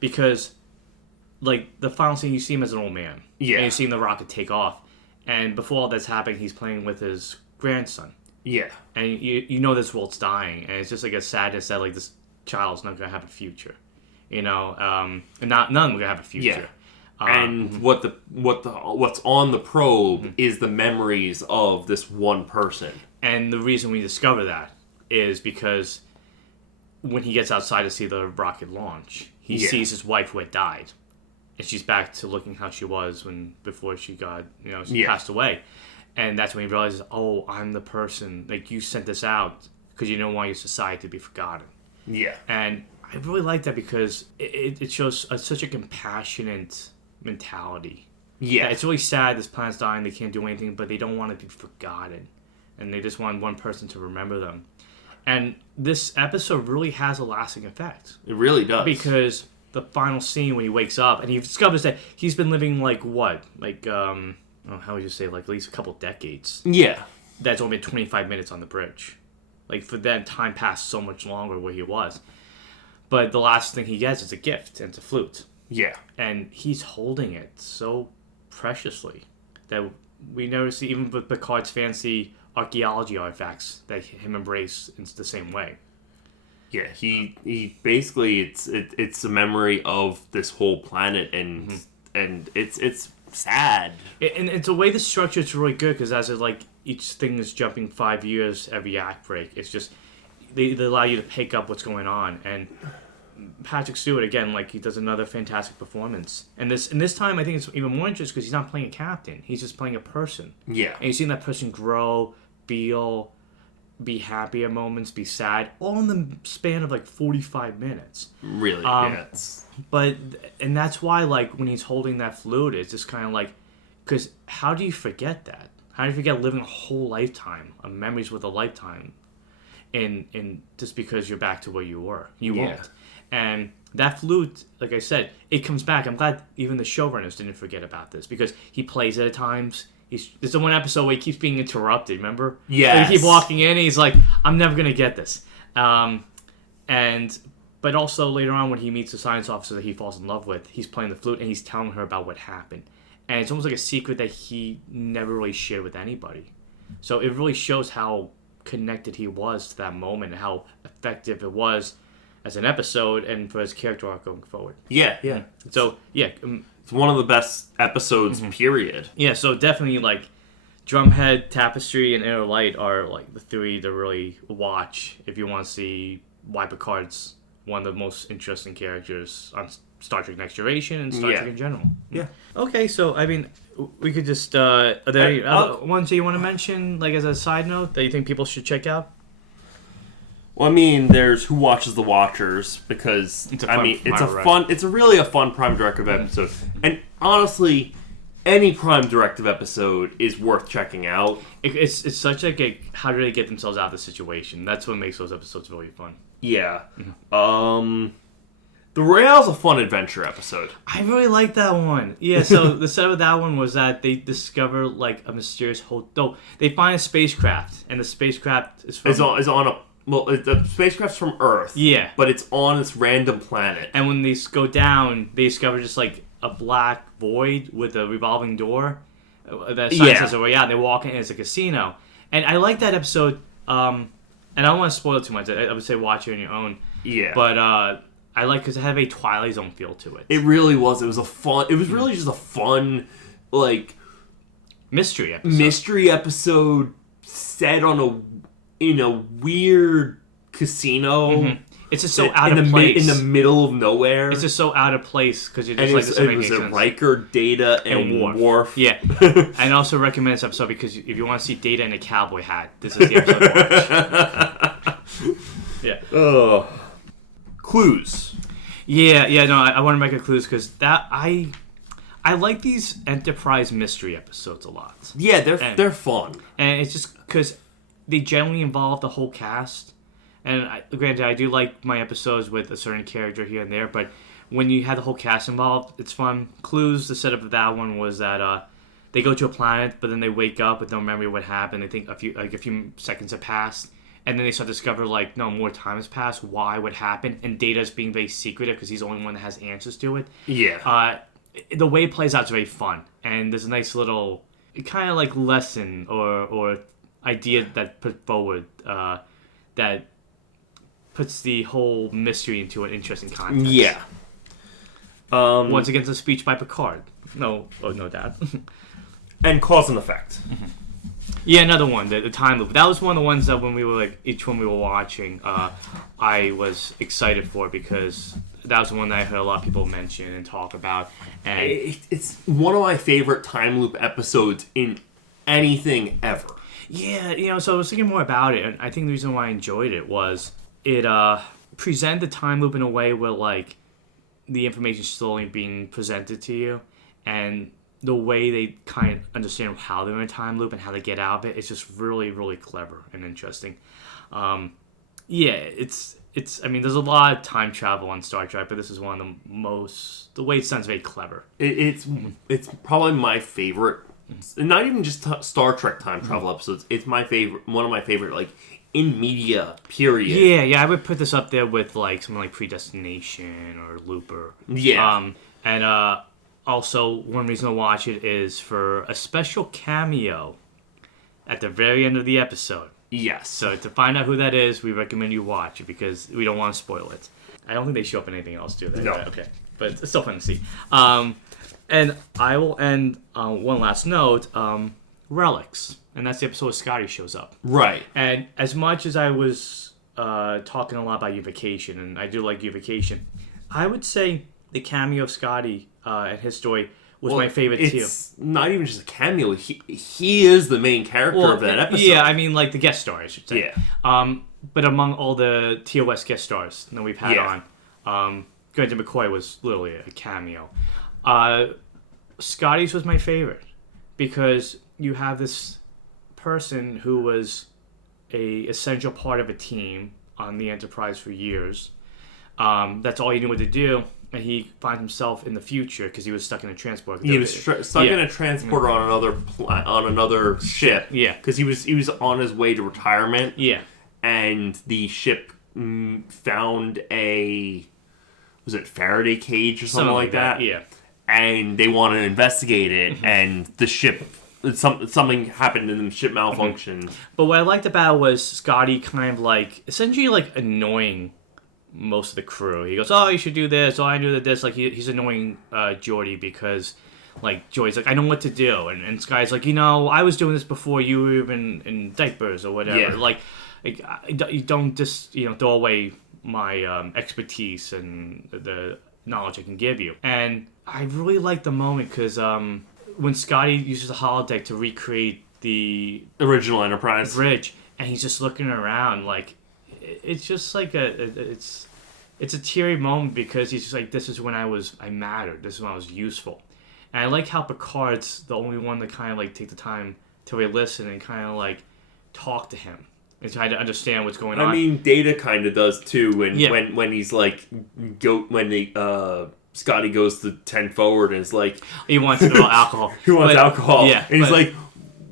because, like, the final scene, you see him as an old man. Yeah. And you see him the rocket take off. And before all that's happening, he's playing with his grandson. Yeah. And you know this world's dying, and it's just like a sadness that, like, this child's not going to have a future. And none of them are going to have a future. Yeah. And what's on the probe is the memories of this one person. And the reason we discover that is because when he gets outside to see the rocket launch, he sees his wife who had died. And she's back to looking how she was before she got, she passed away. And that's when he realizes, oh, I'm the person, like, you sent this out because you don't want your society to be forgotten. Yeah. And I really like that because it shows such a compassionate mentality. Yeah. It's really sad this planet's dying, they can't do anything, but they don't want to be forgotten. And they just want one person to remember them. And this episode really has a lasting effect. It really does. Because the final scene when he wakes up and he discovers that he's been living like what? Like, how would you say? Like at least a couple decades. Yeah. That's only been 25 minutes on the bridge. Like for that time passed so much longer where he was. But the last thing he gets is a gift, and it's a flute. Yeah. And he's holding it so preciously that we never see, even with Picard's fancy archaeology artifacts, that him embrace in the same way. Yeah, he basically it's a memory of this whole planet, and it's sad. And it's a way the structure is really good because as it, like each thing is jumping 5 years every act break, it's just they allow you to pick up what's going on. And Patrick Stewart again, like he does another fantastic performance. And this time I think it's even more interesting because he's not playing a captain; he's just playing a person. Yeah, and you're seeing that person grow, feel, be happy at moments, be sad, all in the span of like 45 minutes. Really, But and that's why like when he's holding that flute, it's just kind of like, because how do you forget that? How do you forget living a whole lifetime of memories with a lifetime, and just because you're back to where you were, you won't. And that flute, like I said, it comes back. I'm glad even the showrunners didn't forget about this because he plays it at times. There's the one episode where he keeps being interrupted, remember? Yeah. So he keep walking in and he's like, I'm never going to get this. But also later on when he meets the science officer that he falls in love with, he's playing the flute and he's telling her about what happened. And it's almost like a secret that he never really shared with anybody. So it really shows how connected he was to that moment and how effective it was as an episode and for his character arc going forward. Yeah. So, yeah. It's one of the best episodes, period. Yeah, so definitely, like, Drumhead, Tapestry, and Inner Light are, like, the three to really watch if you want to see why Picard's one of the most interesting characters on Star Trek Next Generation and Star Trek in general. Yeah. Okay, so, I mean, we could just... are there any other ones that you want to mention, like, as a side note, that you think people should check out? Well, I mean, there's Who Watches the Watchers because it's really a fun Prime Directive episode, and honestly, any Prime Directive episode is worth checking out. It's such like a how do they get themselves out of the situation? That's what makes those episodes really fun. Yeah. The Royale's a fun adventure episode. I really like that one. Yeah. So the setup of that one was that they discover like a mysterious hotel. They find a spacecraft, and the spacecraft is on a. Well, the spacecraft's from Earth. Yeah. But it's on this random planet. And when they go down, they discover just like a black void with a revolving door. That sign says, "Oh yeah." They walk in, and it's a casino. And I like that episode. And I don't want to spoil it too much. I would say watch it on your own. Yeah. But I like because it had a Twilight Zone feel to it. It really was. It was really just a fun, like mystery episode set on in a weird casino. It's just so out of place. In the middle of nowhere. It's just so out of place because you're just like, this it was a Riker, Data, and Worf. Yeah. I also recommend this episode because if you want to see Data in a cowboy hat, this is the episode to watch. Yeah. Oh. Clues. Yeah, no, I want to make a clues because that I like these Enterprise mystery episodes a lot. Yeah, they're fun. And it's just because they generally involve the whole cast. And granted, I do like my episodes with a certain character here and there, but when you have the whole cast involved, it's fun. Clues, the setup of that one was that they go to a planet, but then they wake up with no memory of what happened. They think a few seconds have passed, and then they start to discover no more time has passed. Why? What happened? And Data's being very secretive because he's the only one that has answers to it. Yeah. The way it plays out is very fun, and there's a nice little kind of lesson or idea that put forward that puts the whole mystery into an interesting context. Yeah. Once again, it's a speech by Picard. No doubt. And cause and effect. Mm-hmm. Yeah, another one, the time loop. That was one of the ones that when we were each one we were watching, I was excited for because that was the one that I heard a lot of people mention and talk about. And it's one of my favorite time loop episodes in anything ever. Yeah, so I was thinking more about it, and I think the reason why I enjoyed it was it presented the time loop in a way where the information is slowly being presented to you, and the way they kind of understand how they're in a time loop and how they get out of it, it's just really, really clever and interesting. It's I mean, there's a lot of time travel on Star Trek, but this is one of the way it sounds very clever. It's probably my favorite, not even just Star Trek time travel episodes. It's one of my favorite, in media, period. Yeah, I would put this up there with something like Predestination or Looper. Yeah. And also, one reason to watch it is for a special cameo at the very end of the episode. Yes. So to find out who that is, we recommend you watch it because we don't want to spoil it. I don't think they show up in anything else, do they? No. Okay. But it's still fun to see. And I will end one last note. Relics. And that's the episode where Scotty shows up. Right. And as much as I was talking a lot about Unification, and I do like Unification, I would say the cameo of Scotty and his story was my favorite too. It's not even just a cameo. He is the main character of that episode. Yeah, I mean the guest star, I should say. Yeah. But among all the TOS guest stars that we've had on, Granted McCoy was literally a cameo. Scotty's was my favorite because you have this person who was a essential part of a team on the Enterprise for years. That's all he knew what to do, and he finds himself in the future because he was stuck in a transport. He was stuck in a transporter on another ship. Yeah, because he was on his way to retirement. Yeah, and the ship found was it Faraday cage or something like that? Yeah, and they want to investigate it, and the ship. Something happened and the ship malfunctioned. But what I liked about it was Scotty kind of essentially annoying most of the crew. He goes, "Oh, you should do this. Oh, I knew that this." He's annoying Geordi because Geordi's I know what to do, and Scotty's I was doing this before you were even in diapers or whatever. Yeah. You don't just throw away my expertise and the knowledge I can give you. And I really like the moment because when Scotty uses the holodeck to recreate the original Enterprise bridge, and he's just looking around, it's just it's a teary moment because he's just this is when I mattered. This is when I was useful. And I like how Picard's the only one to kind of take the time to really listen and kind of talk to him and try to understand what's going on. I mean, Data kind of does too when he's Scotty goes to 10 forward and is he wants a little alcohol. He wants alcohol. Yeah, and he's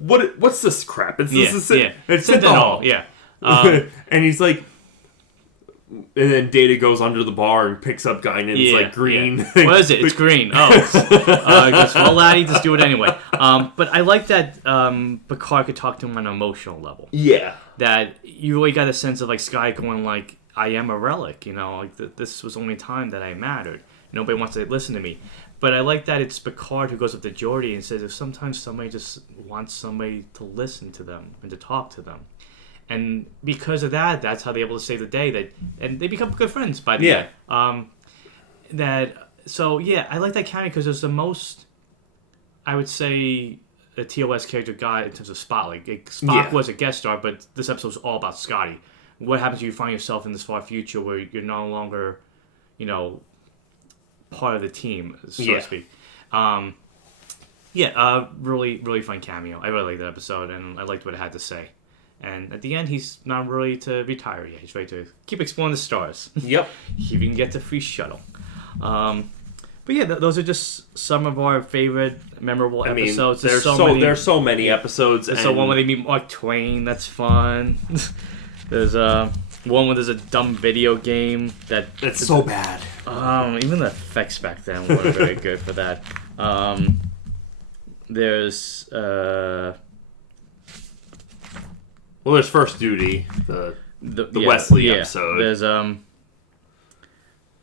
what's this crap? It's fentanyl. Yeah. And he's and then Data goes under the bar and picks up Guinan. It's green. Yeah. What is it? It's green. Oh. Just, well, laddie, just do it anyway. But I like that Picard could talk to him on an emotional level. Yeah. That you really got a sense of Sky going I am a relic. This was the only time that I mattered. Nobody wants to listen to me. But I like that it's Picard who goes up to Geordi and says if sometimes somebody just wants somebody to listen to them and to talk to them. And because of that, that's how they're able to save the day. And they become good friends by the end. I like that county because it's the most, I would say, a TOS character got in terms of spotlight. Spock was a guest star, but this episode was all about Scotty. What happens if you find yourself in this far future where you're no longer, part of the team, so to speak. Really, really fun cameo. I really liked that episode, and I liked what it had to say. And at the end, he's not ready to retire yet. He's ready to keep exploring the stars. Yep. He even gets a free shuttle. But yeah, those are just some of our favorite memorable episodes. There's so many episodes. There's one where they meet Mark Twain. That's fun. There's one where there's a dumb video game that's so bad. Even the effects back then weren't very good for that. There's there's First Duty, the Wesley episode.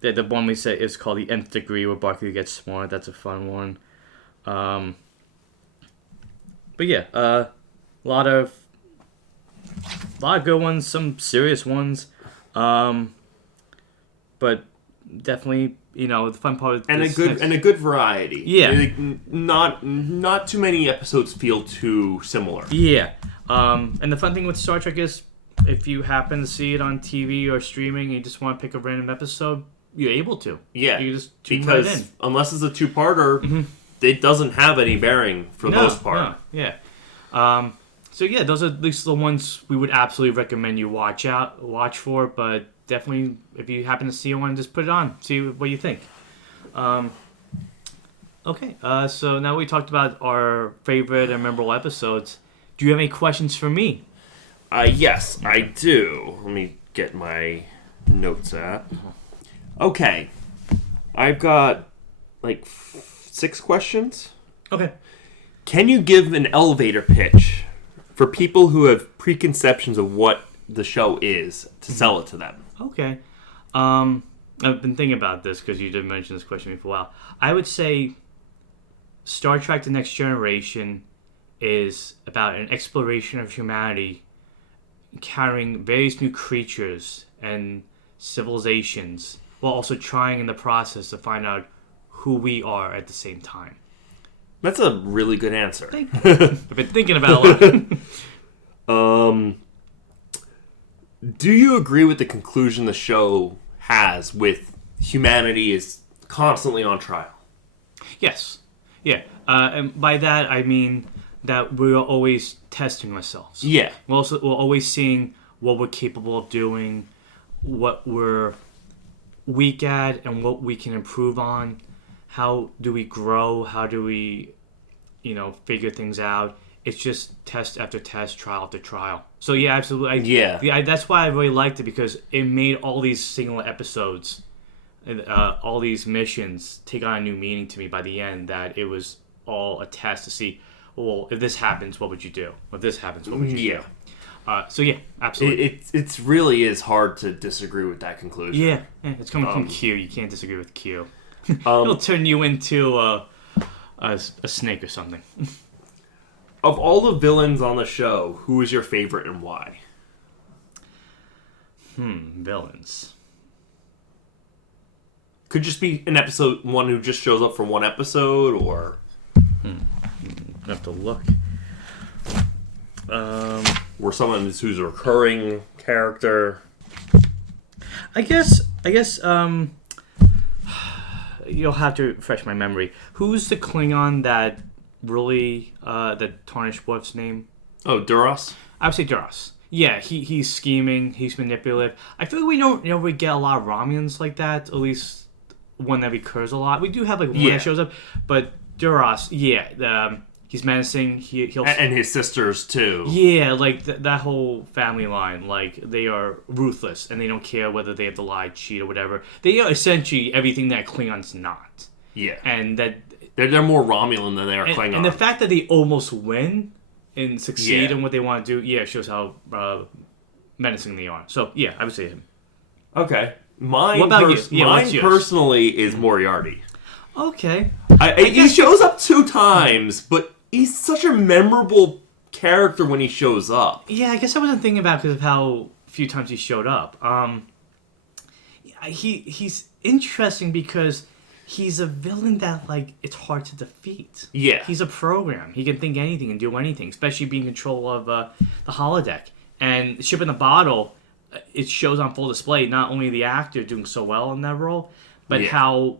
There's the one we said is called The Nth Degree, where Barkley gets smart. That's a fun one. But yeah, a lot of good ones, some serious ones. But definitely, the fun part of and a good variety. Yeah, like, not too many episodes feel too similar. Yeah, and the fun thing with Star Trek is, if you happen to see it on TV or streaming, and you just want to pick a random episode, you're able to. Yeah, you just tune right in. Unless it's a two-parter, it doesn't have any bearing for the most part. No, yeah. So yeah, those are at least the ones we would absolutely recommend you watch for. But definitely, if you happen to see one, just put it on, see what you think. Okay. So now we talked about our favorite and memorable episodes. Do you have any questions for me? Yes, I do. Let me get my notes out. Okay. I've got, 6 questions. Okay. Can you give an elevator pitch for people who have preconceptions of what the show is to sell it to them? Okay. I've been thinking about this because you did mention this question for a while. I would say Star Trek The Next Generation is about an exploration of humanity carrying various new creatures and civilizations, while also trying in the process to find out who we are at the same time. That's a really good answer. I've been thinking about it a lot. Do you agree with the conclusion the show has with humanity is constantly on trial? Yes. Yeah. And by that, I mean that we're always testing ourselves. Yeah. We're always seeing what we're capable of doing, what we're weak at, and what we can improve on. How do we grow? How do we, figure things out? It's just test after test, trial after trial. So yeah, absolutely. That's why I really liked it, because it made all these single episodes, all these missions take on a new meaning to me by the end. That it was all a test to see, well, if this happens, what would you do? If this happens, what would you do? So yeah, absolutely. It really is hard to disagree with that conclusion. Yeah, it's coming from Q. You can't disagree with Q. It'll turn you into a snake or something. Of all the villains on the show, who is your favorite and why? Villains. Could just be an episode, one who just shows up for one episode, or... I have to look. Or someone who's a recurring character. I guess, you'll have to refresh my memory. Who's the Klingon that really, that tarnished Worf's name? Oh, Duras? I would say Duras. Yeah, he's scheming, he's manipulative. I feel like we don't really get a lot of Romulans like that, at least one that recurs a lot. We do have one that shows up, but Duras, he's menacing. He'll and his sisters too. Yeah, that whole family line, they are ruthless and they don't care whether they have to lie, cheat, or whatever. They are essentially everything that Klingon's not. Yeah, and that they're more Romulan than they are Klingon. And the fact that they almost win and succeed in what they want to do, shows how menacing they are. So yeah, I would say him. Okay, mine. What about you? Mine personally is Moriarty. Okay, he shows up 2 times, but he's such a memorable character when he shows up. Yeah, I guess I wasn't thinking about it because of how few times he showed up. He's interesting because he's a villain that, it's hard to defeat. Yeah. He's a program. He can think anything and do anything, especially being in control of the holodeck. And Ship in the Bottle, it shows on full display not only the actor doing so well in that role, but how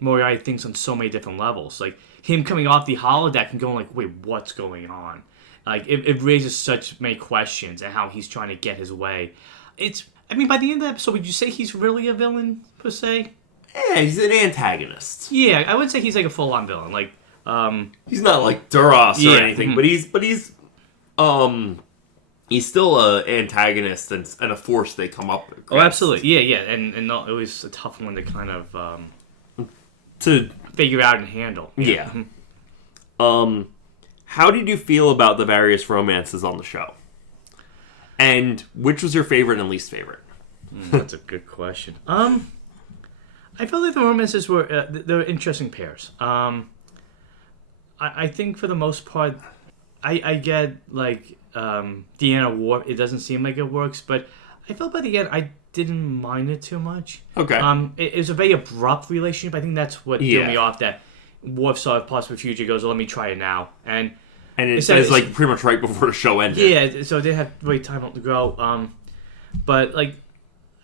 Moriarty thinks on so many different levels. Him coming off the holodeck and going wait, what's going on? Like, it raises such many questions and how he's trying to get his way. By the end of the episode, would you say he's really a villain, per se? Yeah, he's an antagonist. Yeah, I would say he's like a full-on villain. Like, he's not like Duras or anything, mm-hmm. but he's still an antagonist and a force they come up against. Oh, absolutely. Yeah, and not, it was a tough one to kind of to figure out and handle. Yeah. How did you feel about the various romances on the show? And which was your favorite and least favorite? That's a good question. I felt like the romances were they're interesting pairs. I think for the most part, I get like Deanna War. It doesn't seem like it works, but I felt by the end I didn't mind it too much. Okay. It was a very abrupt relationship. I think that's what threw me off. That Worf saw a possible future, goes, "Well, let me try it now," and it says like pretty much right before the show ended. Yeah, so they had to wait time out to grow. But like,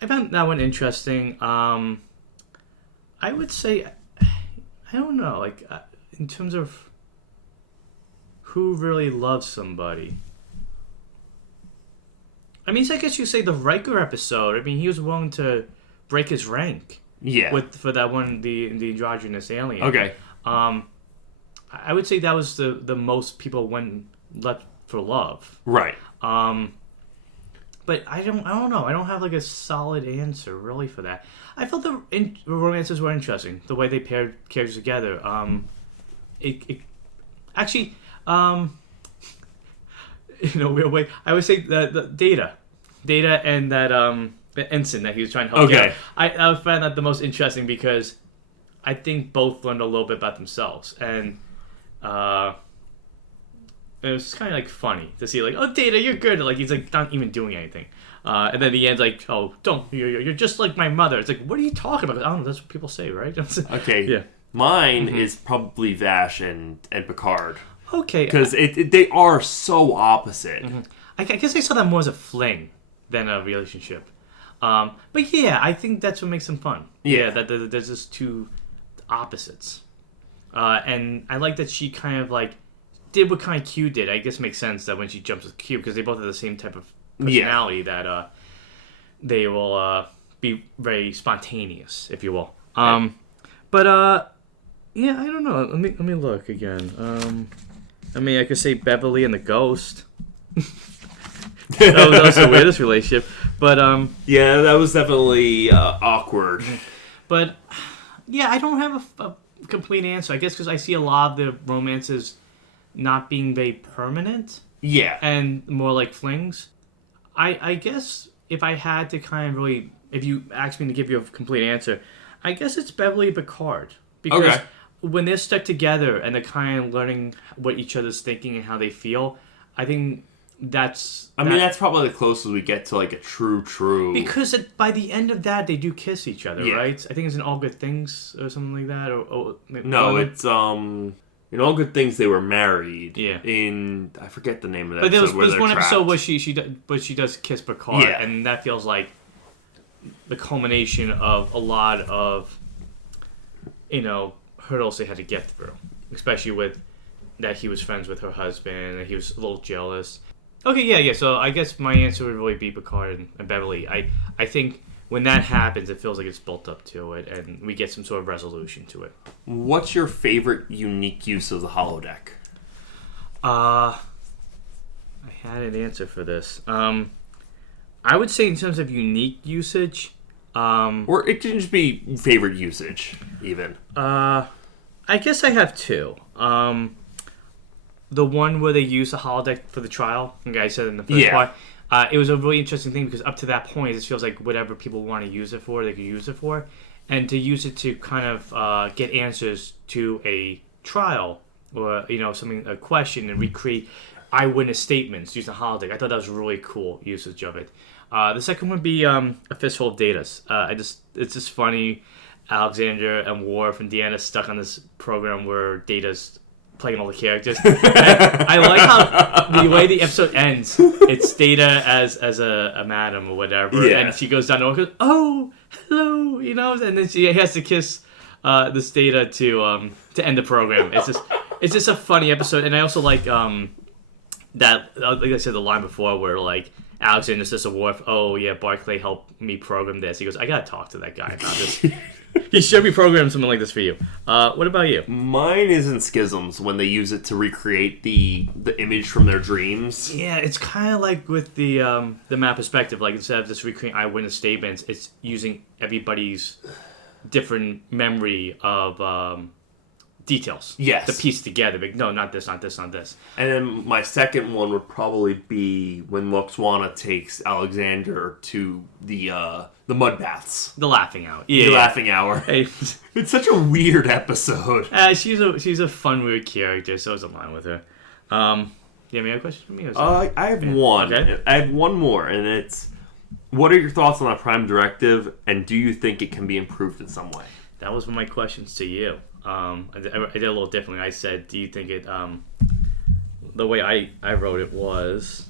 I found that one interesting. I would say, I don't know, like in terms of who really loves somebody. I mean, I guess you say the Riker episode. I mean, he was willing to break his rank. Yeah. For that one, the androgynous alien. Okay. I would say that was the most people went left for love. Right. But I don't know. I don't have like a solid answer really for that. I felt the romances were interesting. The way they paired characters together. It actually, in a weird way, I would say the Data and that the ensign that he was trying to help. Okay. I found that the most interesting because I think both learned a little bit about themselves, and it was kind of like funny to see like, oh, Data, you're good. Like he's like not even doing anything, and then the end's like, oh, don't, you're just like my mother. It's like, what are you talking about? I don't know. That's what people say, right? Okay. Yeah. Mine is probably Vash and Picard. Okay. Because they are so opposite. Mm-hmm. I guess I saw that more as a fling than a relationship. But yeah, I think that's what makes them fun. Yeah. That there's just two opposites. And I like that she kind of like did what kind of Q did. I guess it makes sense that when she jumps with Q, because they both have the same type of personality, that they will be very spontaneous, if you will. But yeah, I don't know. Let me look again. I mean, I could say Beverly and the Ghost. that was the weirdest relationship. But yeah, that was definitely awkward. But yeah, I don't have a complete answer. I guess because I see a lot of the romances not being very permanent. Yeah. And more like flings. I guess if I had to kind of really, if you asked me to give you a complete answer, I guess it's Beverly and Picard. Because when they're stuck together and they're kind of learning what each other's thinking and how they feel, I think that's probably the closest we get to like a true. Because by the end of that, they do kiss each other, right? I think it's in All Good Things or something like that. It's in All Good Things they were married. Yeah. In I forget the name of that. But there's one trapped. episode where she does kiss Picard, and that feels like the culmination of a lot of hurdles they had to get through, especially with that he was friends with her husband and he was a little jealous. Okay, yeah. So I guess my answer would really be Picard and Beverly. I think when that happens, it feels like it's built up to it, and we get some sort of resolution to it. What's your favorite unique use of the holodeck? I had an answer for this. I would say in terms of unique usage, or it can just be favorite usage, even. I guess I have two. The one where they use the holodeck for the trial, like I said in the first part, it was a really interesting thing because up to that point, it feels like whatever people want to use it for, they could use it for. And to use it to kind of get answers to a trial or, a question and recreate eyewitness statements using the holodeck. I thought that was a really cool usage of it. The second one would be a fistful of Datas. It's just funny. Alexander and Worf and Deanna stuck on this program where Data's playing all the characters. I like how the way the episode ends, it's Data as a madam or whatever, and she goes down and goes, "Oh, hello," and then she has to kiss this Data to end the program. It's just a funny episode, and I also like that, like I said, the line before where like Alexander says to Worf, "Oh yeah, Barclay helped me program this." He goes, "I gotta talk to that guy about this." He should be programming something like this for you. What about you? Mine is in Schisms when they use it to recreate the image from their dreams. Yeah, it's kind of like with the map perspective. Like instead of just recreating eyewitness statements, it's using everybody's different memory of details. Yes. To piece together. Like, no, not this, not this, not this. And then my second one would probably be when Lwaxana takes Alexander to the mud baths. The laughing hour. Yeah. The laughing hour. Hey. It's such a weird episode. She's a fun, weird character, so I was in line with her. You have any other questions for me? I have one. Okay. I have one more, and it's, what are your thoughts on the Prime Directive, and do you think it can be improved in some way? That was one of my questions to you. I did a little differently. I said, do you think it... the way I wrote it was...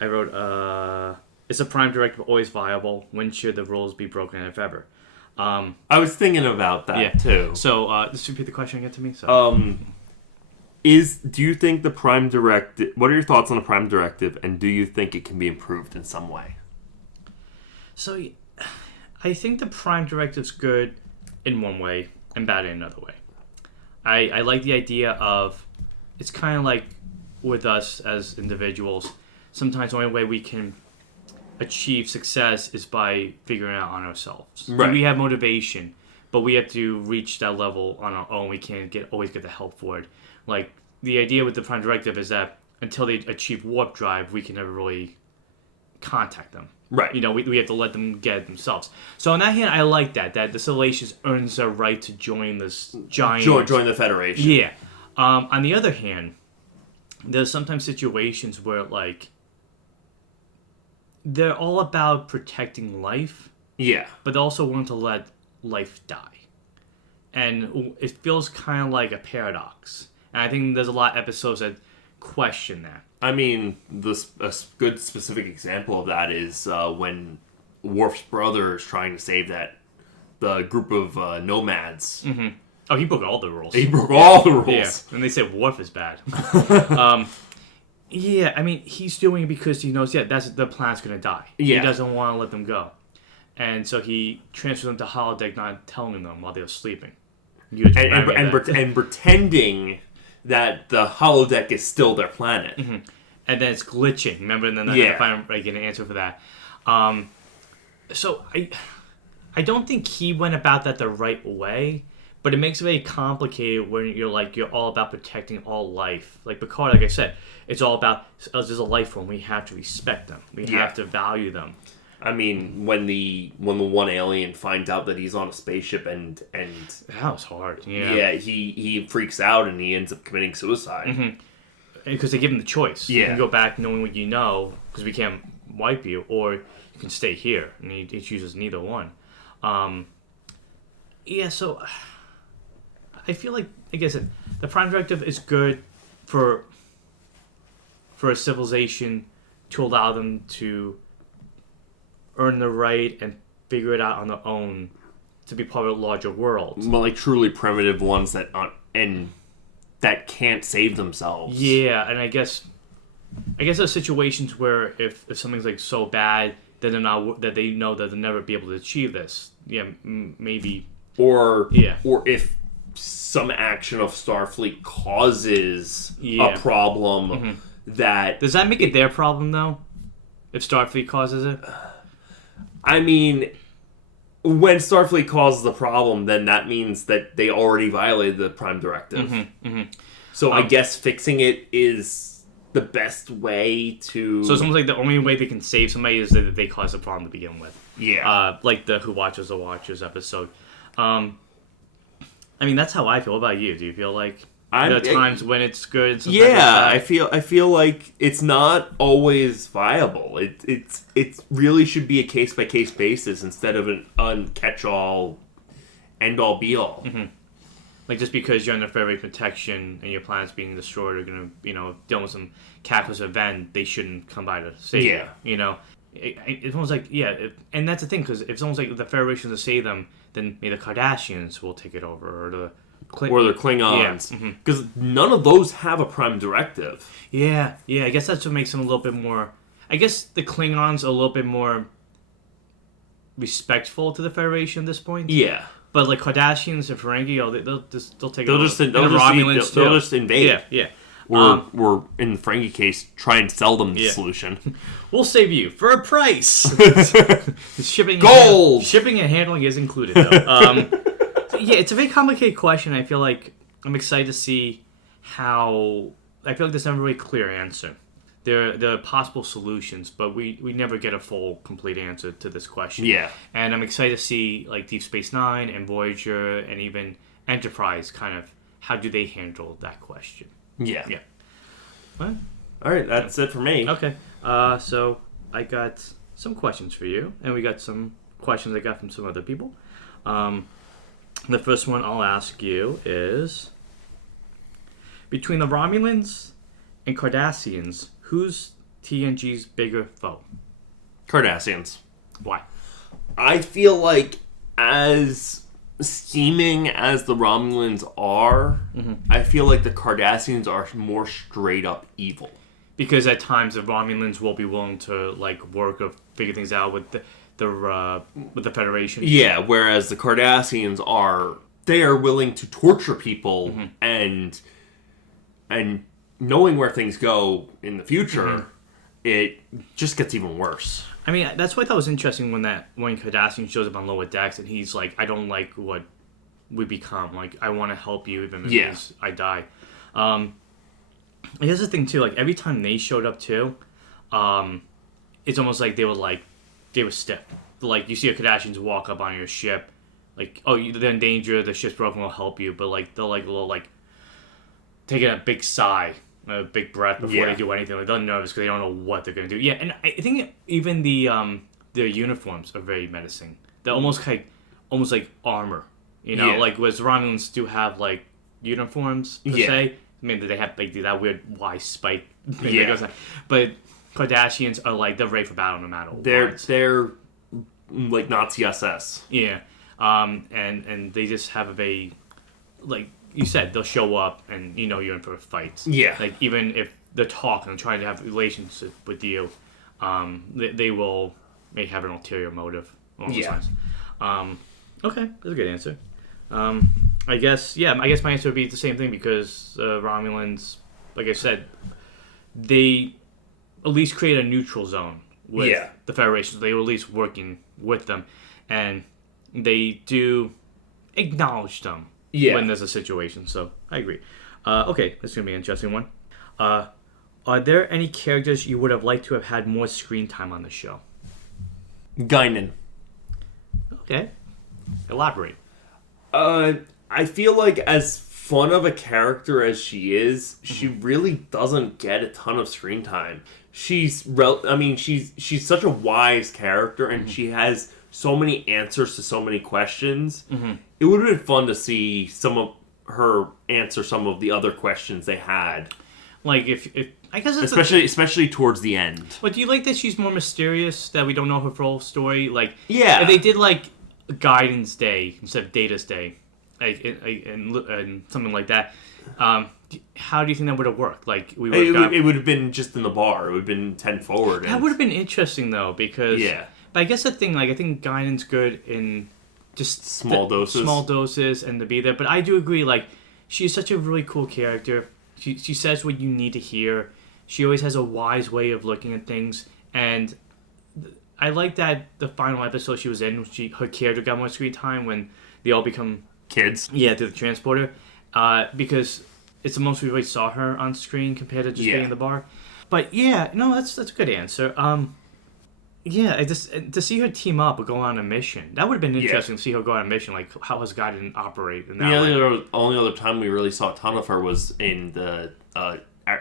I wrote, is a Prime Directive always viable? When should the rules be broken, if ever? I was thinking about that, too. So, just repeat the question again to me. Do you think the Prime Directive... What are your thoughts on the Prime Directive, and do you think it can be improved in some way? So, I think the Prime Directive's good in one way and bad in another way. I like the idea of... It's kind of like with us as individuals. Sometimes the only way we can achieve success is by figuring it out on ourselves. Right. We have motivation, but we have to reach that level on our own. We can't always get the help for it. Like, the idea with the Prime Directive is that until they achieve warp drive, we can never really contact them. Right. You know, we have to let them get it themselves. So on that hand, I like that the Salacious earns a right to join this giant... Join the Federation. Yeah. On the other hand, there's sometimes situations where, like, they're all about protecting life. Yeah. But they also want to let life die. And it feels kind of like a paradox. And I think there's a lot of episodes that question that. I mean, a good specific example of that is when Worf's brother is trying to save the group of nomads. Mm-hmm. Oh, he broke all the rules. He broke all the rules. Yeah, and they say Worf is bad. Yeah, I mean, he's doing it because he knows, that's the planet's going to die. Yeah. He doesn't want to let them go. And so he transfers them to holodeck, not telling them while they're sleeping. And pretending that the holodeck is still their planet. Mm-hmm. And then it's glitching, remember? And then I had to find get an answer for that. So I don't think he went about that the right way, but it makes it very complicated when you're all about protecting all life. Like Picard, like I said, it's all about us as a life form. We have to respect them. We have to value them. I mean, when the one alien finds out that he's on a spaceship and that was hard. Yeah, he freaks out and he ends up committing suicide. Mm-hmm. Because they give him the choice. Yeah. You can go back knowing what you know, because we can't wipe you, or you can stay here. And he chooses neither one. So I feel like I said, the Prime Directive is good for a civilization to allow them to earn the right and figure it out on their own to be part of a larger world. Well, like truly primitive ones that aren't, and that can't save themselves. Yeah, and I guess there's situations where if something's like so bad that that they know that they'll never be able to achieve this. Yeah, maybe. Or if some action of Starfleet causes a problem. Mm-hmm. Does that make it their problem though? If Starfleet causes it? I mean, when Starfleet causes the problem, then that means that they already violated the Prime Directive. Mm-hmm, mm-hmm. So I guess fixing it is the best way to... So it's almost like the only way they can save somebody is that they cause the problem to begin with. Yeah. Like the Who Watches the Watchers episode. I mean, that's how I feel. What about you? Do you feel like there are times when it's good? And I feel like it's not always viable. It really should be a case by case basis instead of an catch-all, end-all, be-all. Mm-hmm. Like just because you're under Federation protection and your planet's being destroyed or gonna dealing with some cataclysmic event, they shouldn't come by to save you. You know, it's almost like and that's the thing, because if it's almost like the Federation's to save them, then maybe the Kardashians will take it over, or the or they're Klingons. Yeah. Because none of those have a prime directive. Yeah. I guess that's what makes them a little bit more... I guess the Klingons are a little bit more respectful to the Federation at this point. Yeah. But like Cardassians and Ferengi, they'll take They'll just invade. Yeah. Or in the Ferengi case, try and sell them the solution. We'll save you for a price. The shipping Gold! Shipping and handling is included, though. So, yeah, it's a very complicated question. I feel like I'm excited to see how... I feel like there's never a really clear answer. There are possible solutions, but we never get a full, complete answer to this question. Yeah. And I'm excited to see like Deep Space Nine and Voyager and even Enterprise kind of... How do they handle that question? Yeah. What? All right, that's it for me. Okay. So I got some questions for you, and we got some questions I got from some other people. The first one I'll ask you is, between the Romulans and Cardassians, who's TNG's bigger foe? Cardassians. Why? I feel like as scheming as the Romulans are, I feel like the Cardassians are more straight up evil. Because at times the Romulans will be willing to like work or figure things out with the Federation. Yeah, whereas the Cardassians are willing to torture people and knowing where things go in the future, it just gets even worse. I mean, that's what I thought was interesting when Cardassian shows up on Lower Decks and he's like, I don't like what we become. Like, I want to help you even if I die. Here's the thing, too. Like, every time they showed up, too, it's almost like they were stiff. Like, you see a Cardassians walk up on your ship. Like, oh, they're in danger. The ship's broken. We'll help you. But, like, they'll, like, a little, like, taking a big sigh. A big breath before they do anything. Like, they're nervous because they don't know what they're going to do. Yeah, and I think even their uniforms are very menacing. They're almost like armor, you know? Like, whereas Romulans do have, like, uniforms, per se. I mean, they have, like, that weird Y spike thing that goes on. But Cardassians are, like, they're ready for battle no matter what. They're like Nazi SS. Yeah. And they just have a very, like... You said they'll show up and you know you're in for a fight. Yeah. Like even if they're talking and trying to have a relationship with you, they may have an ulterior motive along those lines. Okay, that's a good answer. I guess my answer would be the same thing because Romulans, like I said, they at least create a neutral zone with the Federation. So they were at least working with them, and they do acknowledge them. When there's a situation, so I agree. Okay, this is going to be an interesting one. Are there any characters you would have liked to have had more screen time on the show? Guinan. Okay. Elaborate. I feel like as fun of a character as she is, she really doesn't get a ton of screen time. She's such a wise character, and she has so many answers to so many questions. It would have been fun to see some of her answer some of the other questions they had. Like if I guess it's especially towards the end. But do you like that she's more mysterious, that we don't know her full story? Like if they did like Guidance Day instead of Data's Day, like and something like that. How do you think that would have worked? Like it would have been just in the bar. It would have been 10 forward. That would have been interesting though, because But I guess the thing, like I think Guinan's good in just small doses and to be there. But I do agree, like she's such a really cool character. She says what you need to hear. She always has a wise way of looking at things, and I like that the final episode she was in, her character got more screen time when they all become kids. Yeah, through the transporter, because it's the most we really saw her on screen compared to just being in the bar. But yeah, no, that's a good answer. Yeah, to see her team up or go on a mission, that would have been interesting to see her go on a mission. Like, how has Guinan operate in that way? The only other time we really saw a ton of her was in the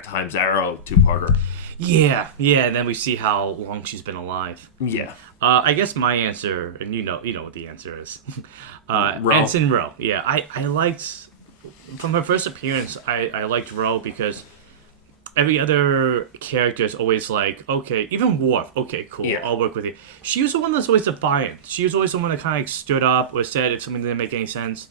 Times Arrow 2-parter. Yeah, and then we see how long she's been alive. Yeah. I guess my answer, and you know what the answer is. Ensign Ro. Yeah, I liked, from her first appearance, I liked Ro because every other character is always like, okay, even Worf, okay, cool, I'll work with you. She was the one that's always defiant. She was always the one that kind of like stood up or said if something didn't make any sense.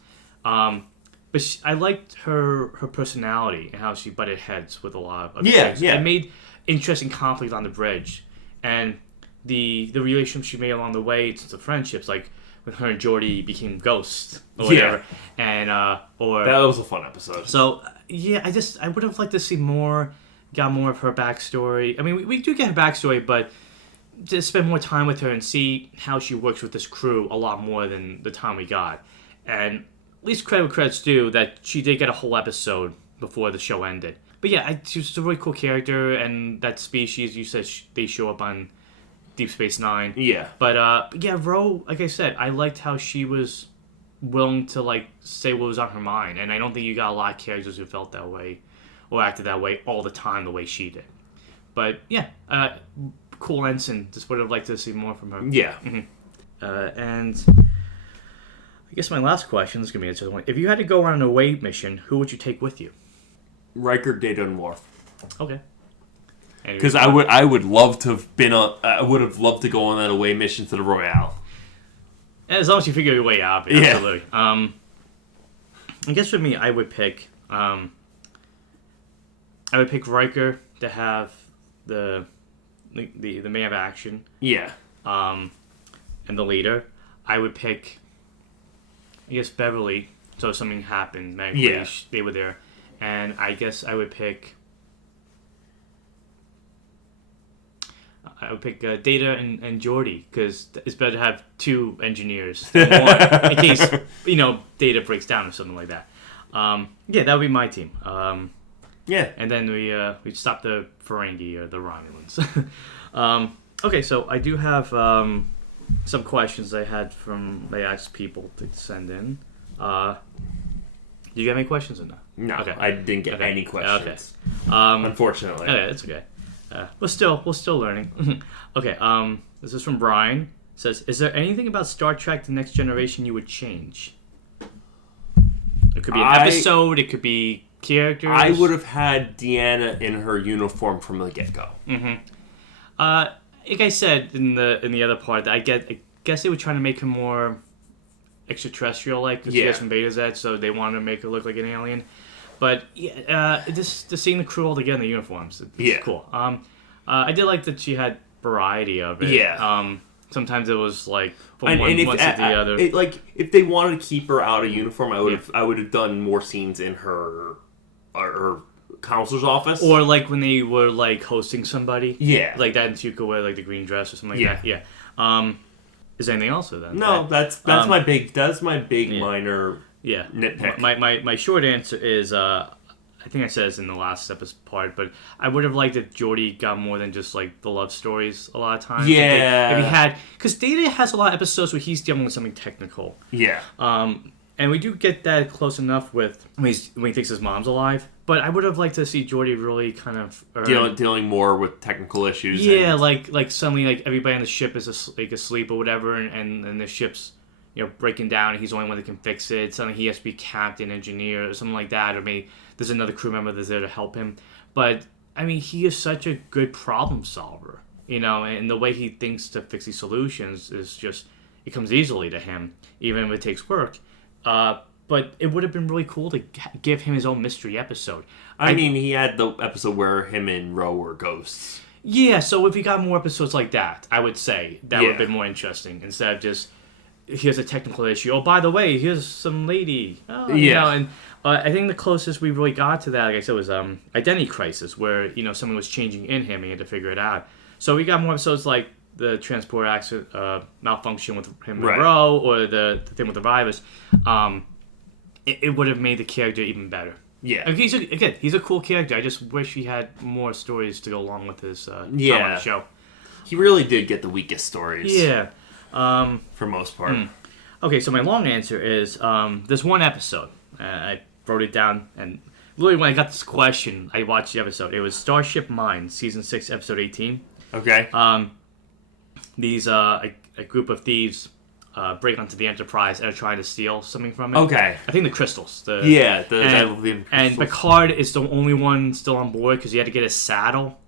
but I liked her personality and how she butted heads with a lot of Yeah, things. yeah. It made interesting conflict on the bridge, and the relationship she made along the way to the friendships, like when her and Geordi became ghosts or whatever, and or that was a fun episode. So yeah, I would have liked to see more, got more of her backstory. I mean, we do get her backstory, but to spend more time with her and see how she works with this crew a lot more than the time we got. And at least credit where credit's due that she did get a whole episode before the show ended. But yeah, she's a really cool character, and that species, you said they show up on Deep Space Nine. Yeah. But yeah, Ro, like I said, I liked how she was willing to like say what was on her mind, and I don't think you got a lot of characters who felt that way or acted that way all the time the way she did. But yeah, cool ensign. Just would have liked to see more from her. Yeah. And I guess my last question is gonna be answered. If you had to go on an away mission, who would you take with you? Riker, Data, and Worf. Okay. Because I would love to have been I would have loved to go on that away mission to the Royale. As long as you figure your way out, absolutely. Yeah. I guess for me, I would pick Riker to have the man of action. Yeah. And the leader. I would pick, I guess, Beverly. So if something happened, magically, they were there. And I guess I would pick Data and Geordi, because it's better to have two engineers than one in case Data breaks down or something like that. Yeah, that would be my team. Yeah, and then we stop the Ferengi or the Romulans. Okay, so I do have some questions I asked people to send in. Do you have any questions or no? No, okay. I didn't get any questions. Okay. Unfortunately. Okay, that's okay. We're still learning. Okay. This is from Brian. It says, is there anything about Star Trek: The Next Generation you would change? It could be an episode. It could be characters. I would have had Deanna in her uniform from the get-go. Mm-hmm. Like I said in the other part, I guess they were trying to make her more extraterrestrial-like because she gets from Beta Z, so they wanted to make her look like an alien. But yeah, just seeing the crew all together in the uniforms, it's cool. I did like that she had variety of it. Yeah. Sometimes it was like from one to the other. If they wanted to keep her out of uniform, I would have done more scenes in her counselor's office, or like when they were like hosting somebody. Yeah. Like that, and she could wear like the green dress or something like that. Yeah. Is there anything else with that? No, that's my big minor nitpick. My short answer is I think I said this in the last episode part, but I would have liked if Geordi got more than just like the love stories a lot of times. Yeah. If he had, because Data has a lot of episodes where he's dealing with something technical. Yeah. And we do get that close enough with when he thinks his mom's alive. But I would have liked to see Geordi really kind of dealing more with technical issues. Yeah, like suddenly like everybody on the ship is asleep or whatever, and the ship's breaking down, and he's the only one that can fix it. Suddenly he has to be captain, engineer, or something like that, or maybe there's another crew member that's there to help him. But I mean, he is such a good problem solver, and the way he thinks to fix these solutions is just, it comes easily to him, even if it takes work. But it would have been really cool to give him his own mystery episode. I mean, he had the episode where him and Ro were ghosts. Yeah, so if he got more episodes like that, I would say that would have been more interesting instead of just, here's a technical issue. Oh, by the way, here's some lady. Oh, and I think the closest we really got to that, like I said, was Identity Crisis, where someone was changing in him and he had to figure it out. So we got more episodes like the transport accident, malfunction with him and Ro, or the thing with the virus. It would have made the character even better. Yeah. He's a cool character. I just wish he had more stories to go along with his time on the show. He really did get the weakest stories. Yeah. For most part. Okay, so my long answer is there's one episode. I wrote it down, and literally when I got this question, I watched the episode. It was Starship Mines, Season 6, Episode 18. Okay. These a group of thieves break onto the Enterprise and are trying to steal something from it. Okay. I think the crystals. And Picard is the only one still on board because he had to get his saddle.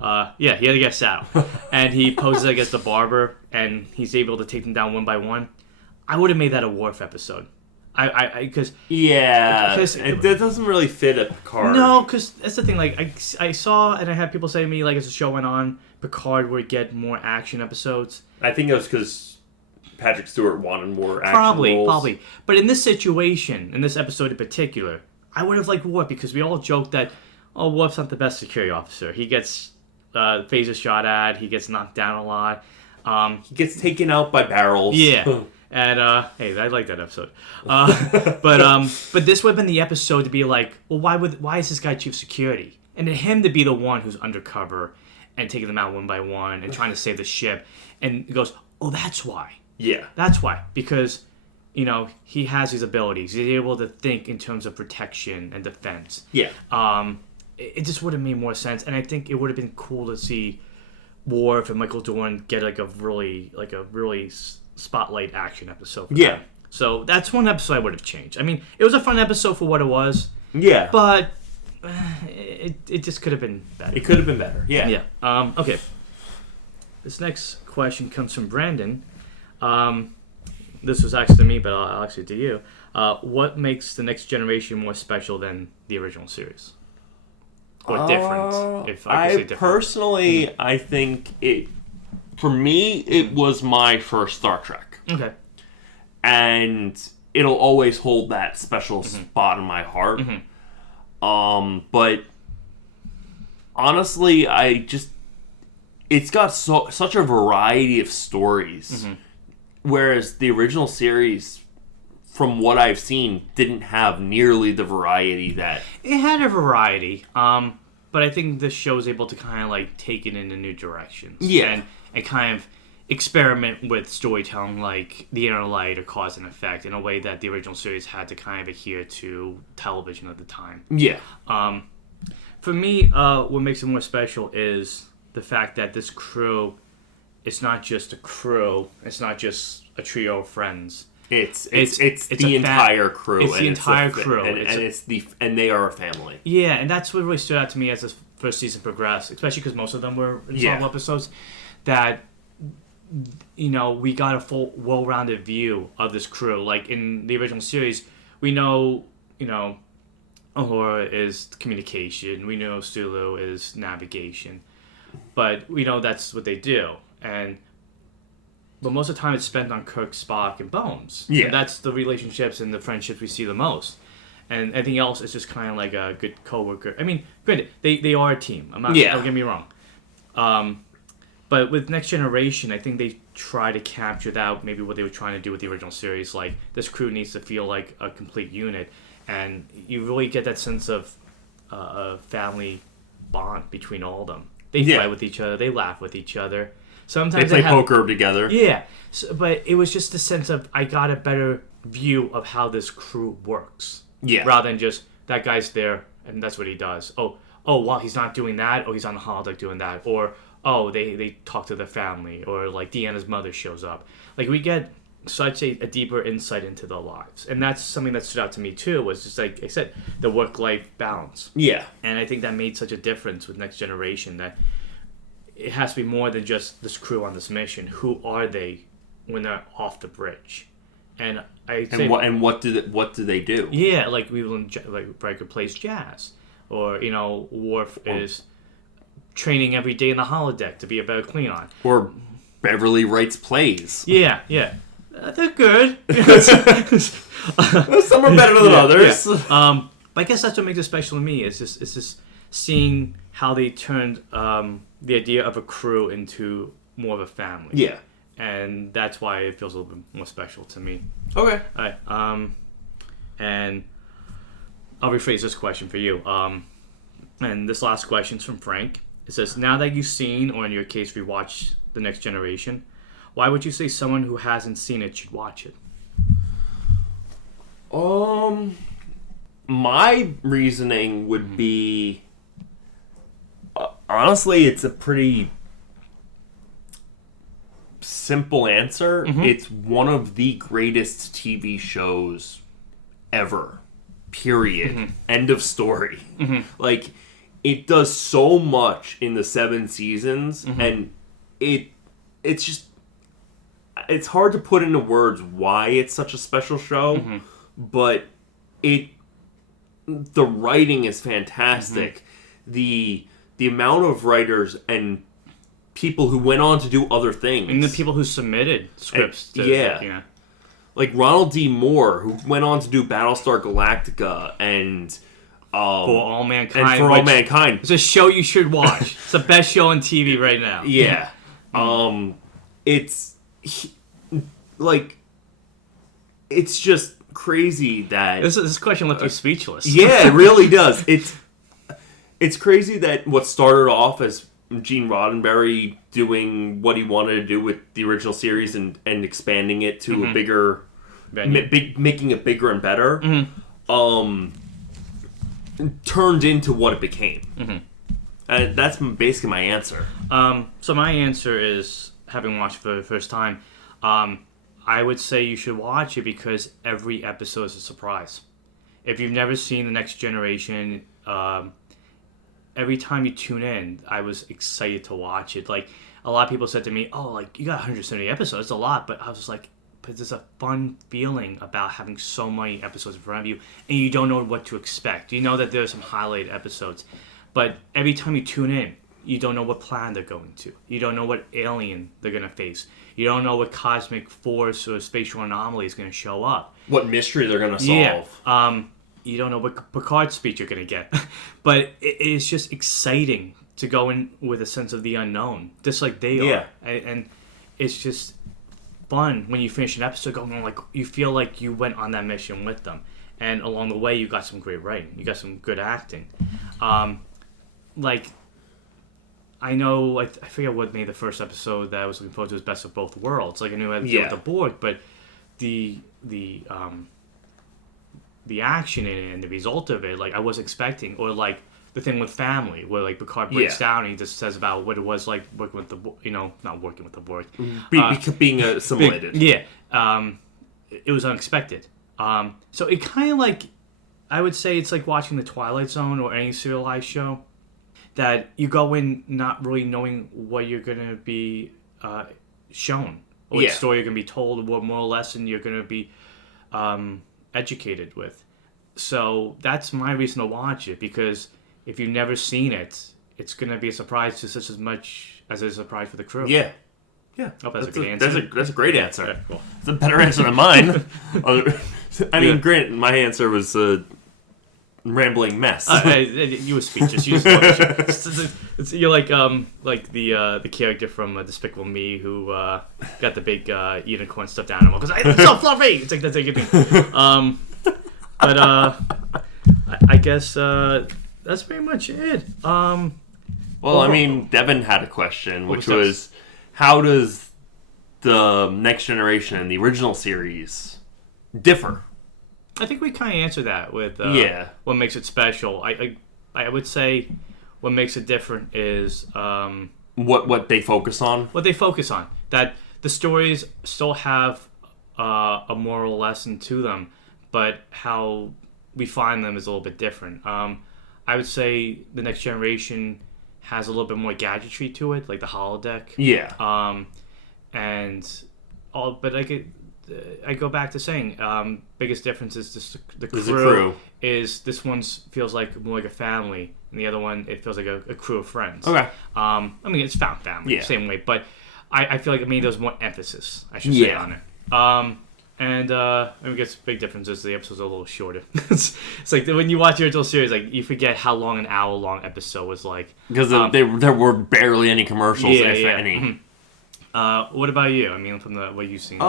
He had to get a saddle. And he poses against the barber, and he's able to take them down one by one. I would have made that a Worf episode. Because it doesn't really fit a Picard. No, because that's the thing. Like I saw, and I had people say to me, like as the show went on, Picard would get more action episodes. I think it was because Patrick Stewart wanted more action roles. Probably. But in this situation, in this episode in particular, I would have liked Worf because we all joked that, Worf's not the best security officer. He gets phaser shot at. He gets knocked down a lot. He gets taken out by barrels. Yeah. And, hey, I like that episode. But this would have been the episode to be like, well, why is this guy chief security? And to him to be the one who's undercover and taking them out one by one and trying to save the ship. And he goes, oh, that's why. Yeah. That's why. Because, he has these abilities. He's able to think in terms of protection and defense. Yeah. It just would have made more sense. And I think it would have been cool to see Worf and Michael Dorn get a really spotlight action episode. Yeah. So that's one episode I would have changed. I mean, it was a fun episode for what it was. Yeah. But it just could have been better. It could have been better. Yeah. Yeah. Okay. This next question comes from Brandon. This was actually to me, but I'll actually to you. What makes the Next Generation more special than the original series? Or different, if I could say different. Personally, I think for me, it was my first Star Trek. Okay. And it'll always hold that special spot in my heart. But honestly, it's got such a variety of stories. Whereas the original series, from what I've seen, didn't have nearly the variety that... It had a variety, but I think this show is able to kind of like take it into new directions. Yeah. And kind of experiment with storytelling like the inner light or cause and effect in a way that the original series had to kind of adhere to television at the time. Yeah. For me, what makes it more special is the fact that this crew, it's not just a crew, it's not just a trio of friends. It's the entire crew. It's the entire crew. And they are a family. Yeah, and that's what really stood out to me as the first season progressed, especially because most of them were ensemble episodes, that, we got a full, well-rounded view of this crew. Like, in the original series, we know, Uhura is communication, we know Sulu is navigation, but we know that's what they do. But most of the time it's spent on Kirk, Spock, and Bones. Yeah. And that's the relationships and the friendships we see the most. And anything else is just kind of like a good coworker. I mean, granted, they are a team. Don't get me wrong. But with Next Generation, I think they try to capture that, maybe what they were trying to do with the original series. Like, this crew needs to feel like a complete unit. And you really get that sense of a family bond between all of them. They fight with each other. They laugh with each other. Sometimes they play poker together. Yeah. But it was just the sense of, I got a better view of how this crew works. Yeah. Rather than just, that guy's there, and that's what he does. Oh, well, he's not doing that. Oh, he's on the holodeck doing that. Or, they talk to their family. Or, like, Deanna's mother shows up. Like, we get such a deeper insight into their lives. And that's something that stood out to me, too, was just, like I said, the work-life balance. Yeah. And I think that made such a difference with Next Generation, that it has to be more than just this crew on this mission. Who are they when they're off the bridge? And what do they do? Yeah, like Riker plays jazz, or Worf is training every day in the holodeck to be a better Klingon, or Beverly writes plays. Yeah, they're good. Some are better than others. Yeah. But I guess that's what makes it special to me. Is just seeing how they turned the idea of a crew into more of a family. Yeah. And that's why it feels a little bit more special to me. Okay. All right. And I'll rephrase this question for you. And this last question is from Frank. It says, now that you've seen, or in your case, rewatched The Next Generation, why would you say someone who hasn't seen it should watch it? My reasoning would be, honestly, it's a pretty simple answer. It's one of the greatest TV shows ever. Period. End of story. Like, it does so much in the 7 seasons, and it's just, it's hard to put into words why it's such a special show, but the writing is fantastic. The amount of writers and people who went on to do other things. And the people who submitted scripts. Like Ronald D. Moore, who went on to do Battlestar Galactica and For All Mankind. And For All Mankind. It's a show you should watch. It's the best show on TV right now. Yeah. It's just crazy that... This question left you speechless. Yeah, it really does. It's crazy that what started off as Gene Roddenberry doing what he wanted to do with the original series and expanding it to a bigger... making it bigger and better, turned into what it became. That's basically my answer. So my answer is, having watched it for the first time, I would say you should watch it because every episode is a surprise. If you've never seen The Next Generation, every time you tune in, I was excited to watch it. Like, a lot of people said to me, oh, like, you got 170 episodes, it's a lot. But I was just like, but there's a fun feeling about having so many episodes in front of you, and you don't know what to expect. You know that there's some highlighted episodes, but every time you tune in, you don't know what planet they're going to. You don't know what alien they're going to face. You don't know what cosmic force or spatial anomaly is going to show up. What mystery they're going to solve. Yeah. You don't know what Picard speech you're going to get. But it's just exciting to go in with a sense of the unknown, just like they are. And it's just fun when you finish an episode going, like, you feel like you went on that mission with them. And along the way, you got some great writing. You got some good acting. I know, I forget what made the first episode that I was looking forward to was Best of Both Worlds. Like, I knew I had to deal with the board, but the action in it and the result of it, like, I wasn't expecting. Or, like, the thing with family, where, like, Picard breaks down and he just says about what it was like working with the, not working with the board. Being assimilated. It was unexpected. So it kind of like, I would say it's like watching The Twilight Zone or any serialized show, that you go in not really knowing what you're going to be shown, or what story you're going to be told, or what moral lesson you're going to be educated with. So that's my reason to watch it, because if you've never seen it, it's going to be a surprise just as much as a surprise for the crew. Yeah. Oh, that's a good answer. That's a great answer. Yeah, cool. It's a better answer than mine. I mean, granted, my answer was a rambling mess. You were speechless. You just you're like the character from Despicable Me who got the big unicorn stuffed animal because it's so fluffy. It's like that's a good thing. But I guess that's pretty much it. Well, I mean, Devin had a question, which was, how does the Next Generation and the original series differ? I think we kind of answered that with what makes it special. I would say what makes it different is what they focus on. What they focus on. That the stories still have a moral lesson to them, but how we find them is a little bit different. I would say the Next Generation has a little bit more gadgetry to it, like the holodeck. Yeah. But I go back to saying biggest difference is just the crew. There's a crew. Is this one feels like more like a family, and the other one it feels like a crew of friends. Okay. I mean, it's found family same way, but I feel like there's more emphasis, I should say, on it. And I guess big difference is the episodes are a little shorter. It's like when you watch the original series, like you forget how long an hour-long episode was like. Because there were barely any commercials, if any. Mm-hmm. What about you? I mean, from what you've seen.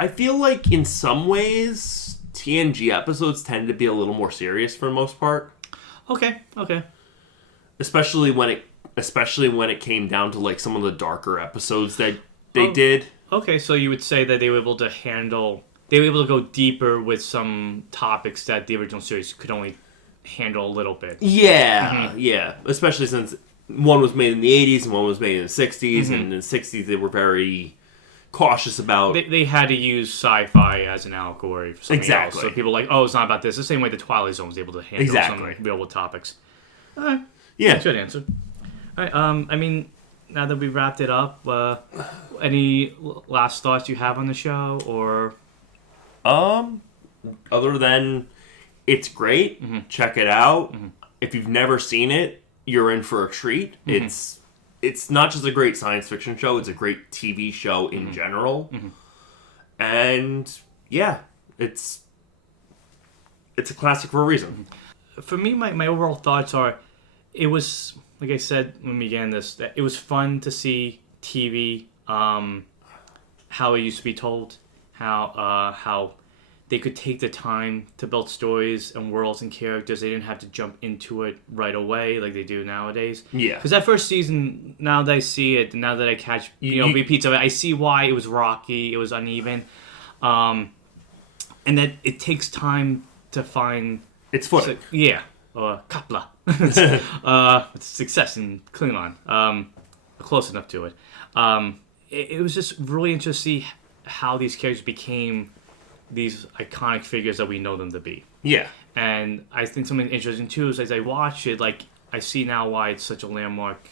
I feel like in some ways TNG episodes tend to be a little more serious for the most part. Okay. Especially when it came down to like some of the darker episodes that they did. Okay, so you would say that they were able to go deeper with some topics that the original series could only handle a little bit. Yeah, yeah. Especially since one was made in the 80s and one was made in the 60s, and in the 60s they were very cautious about... They had to use sci-fi as an allegory for something else. So people were like, oh, it's not about this. The same way the Twilight Zone was able to handle some real-world topics. All right. Yeah. Good answer. All right, I mean... Now that we wrapped it up, any last thoughts you have on the show, or? other than it's great, check it out. If you've never seen it, you're in for a treat. It's not just a great science fiction show, it's a great TV show in general. And yeah, it's a classic for a reason. For me, my overall thoughts are, it was, like I said when we began this, that it was fun to see TV, how it used to be told, how they could take the time to build stories and worlds and characters. They didn't have to jump into it right away like they do nowadays. Yeah. Because that first season, now that I see it, now that I catch repeats of it, I see why it was rocky, it was uneven, and that it takes time to find It's footing. Kapla. Success in Klingon. Close enough to it. It was just really interesting to see how these characters became these iconic figures that we know them to be. Yeah. And I think something interesting too is as I watch it, like I see now why it's such a landmark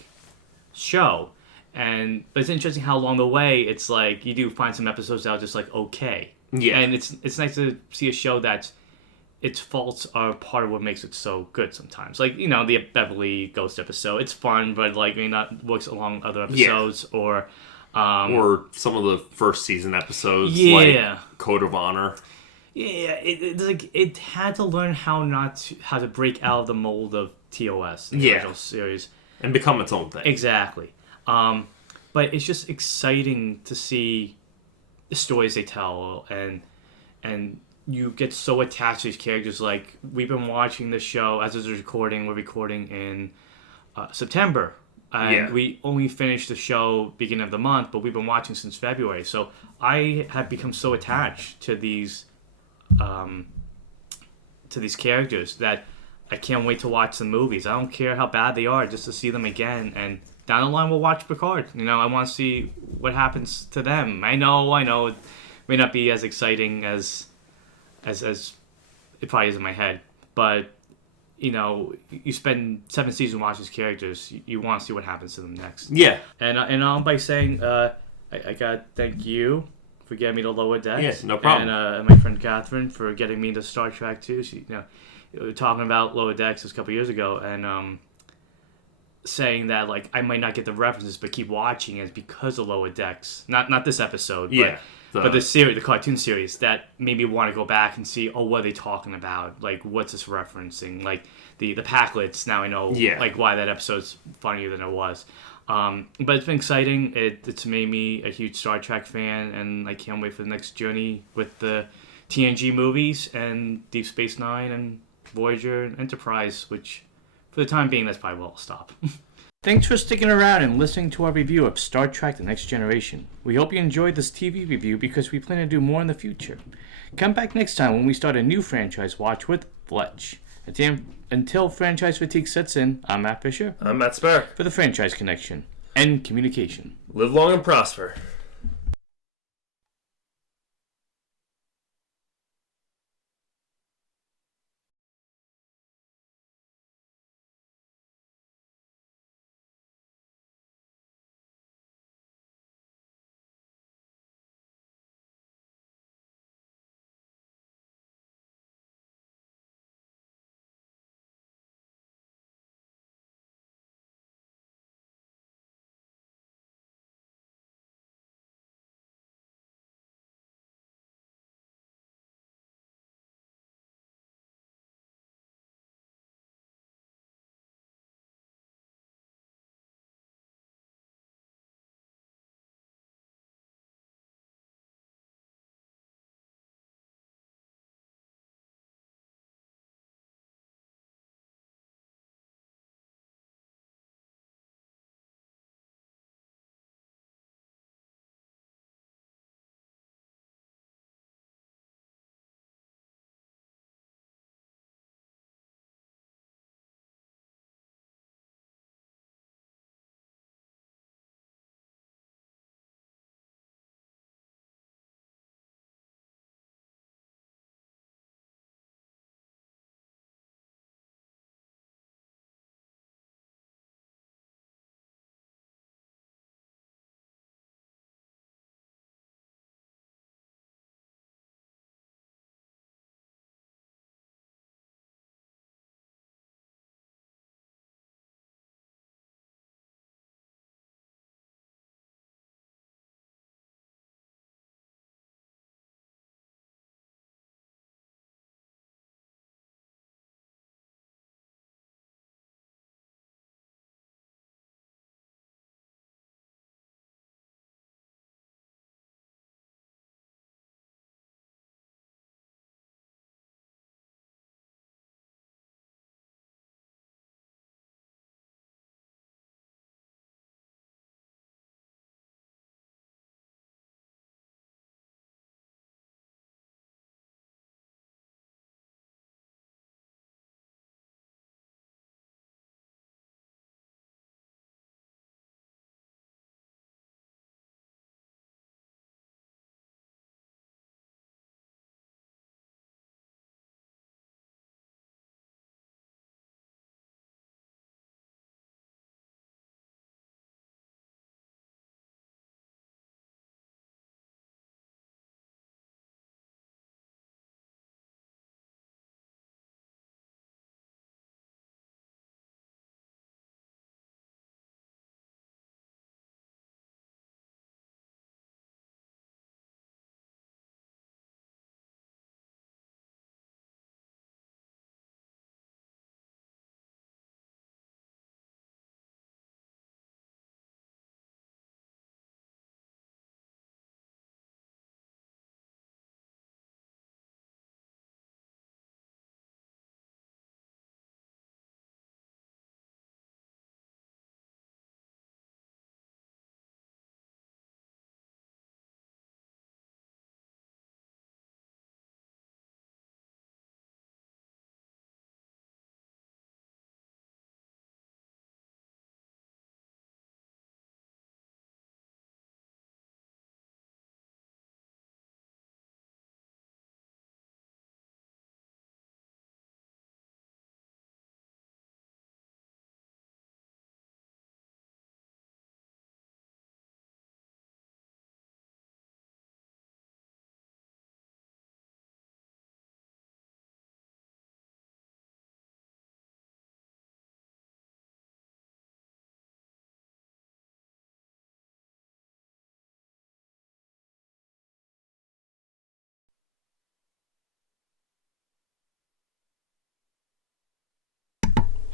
show. But it's interesting how along the way it's like you do find some episodes that are just like okay. Yeah. And it's nice to see a show that's its faults are part of what makes it so good sometimes. Like, the Beverly Ghost episode. It's fun, but like may not works along other episodes or some of the first season episodes, like Code of Honor. Yeah, it's like it had to learn how to break out of the mold of TOS in the original series and become its own thing. Exactly. But it's just exciting to see the stories they tell, and you get so attached to these characters. Like we've been watching the show as it's recording. We're recording in September. And we only finished the show beginning of the month, but we've been watching since February. So I have become so attached to these characters that I can't wait to watch the movies. I don't care how bad they are, just to see them again. And down the line, we'll watch Picard. I want to see what happens to them. I know, it may not be as exciting as it probably is in my head, but you spend 7 seasons watching these characters. You want to see what happens to them next. Yeah. And by saying, I gotta thank you for getting me to Lower Decks. Yes, no problem. And my friend Catherine for getting me to Star Trek too. She, we were talking about Lower Decks a couple years ago, and saying that like I might not get the references, but keep watching it because of Lower Decks. Not this episode, but the series, the cartoon series, that made me want to go back and see, what are they talking about? Like, what's this referencing? Like, the Packlets, now I know, like, why that episode's funnier than it was. But it's been exciting. It's made me a huge Star Trek fan, and I can't wait for the next journey with the TNG movies and Deep Space Nine and Voyager and Enterprise, which, for the time being, that's probably where I'll stop. Thanks for sticking around and listening to our review of Star Trek The Next Generation. We hope you enjoyed this TV review because we plan to do more in the future. Come back next time when we start a new franchise watch with Fletch. Until franchise fatigue sets in, I'm Matt Fisher. I'm Matt Spark. For the Franchise Connection and Communication. Live long and prosper.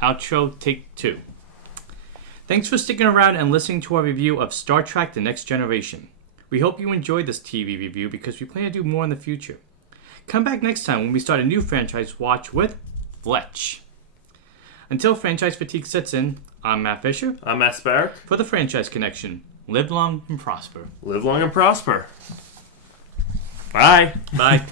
Outro, take 2. Thanks for sticking around and listening to our review of Star Trek The Next Generation. We hope you enjoyed this TV review because we plan to do more in the future. Come back next time when we start a new franchise watch with Fletch. Until franchise fatigue sets in, I'm Matt Fisher. I'm Matt Sparrow. For the Franchise Connection, live long and prosper. Live long and prosper. Bye. Bye.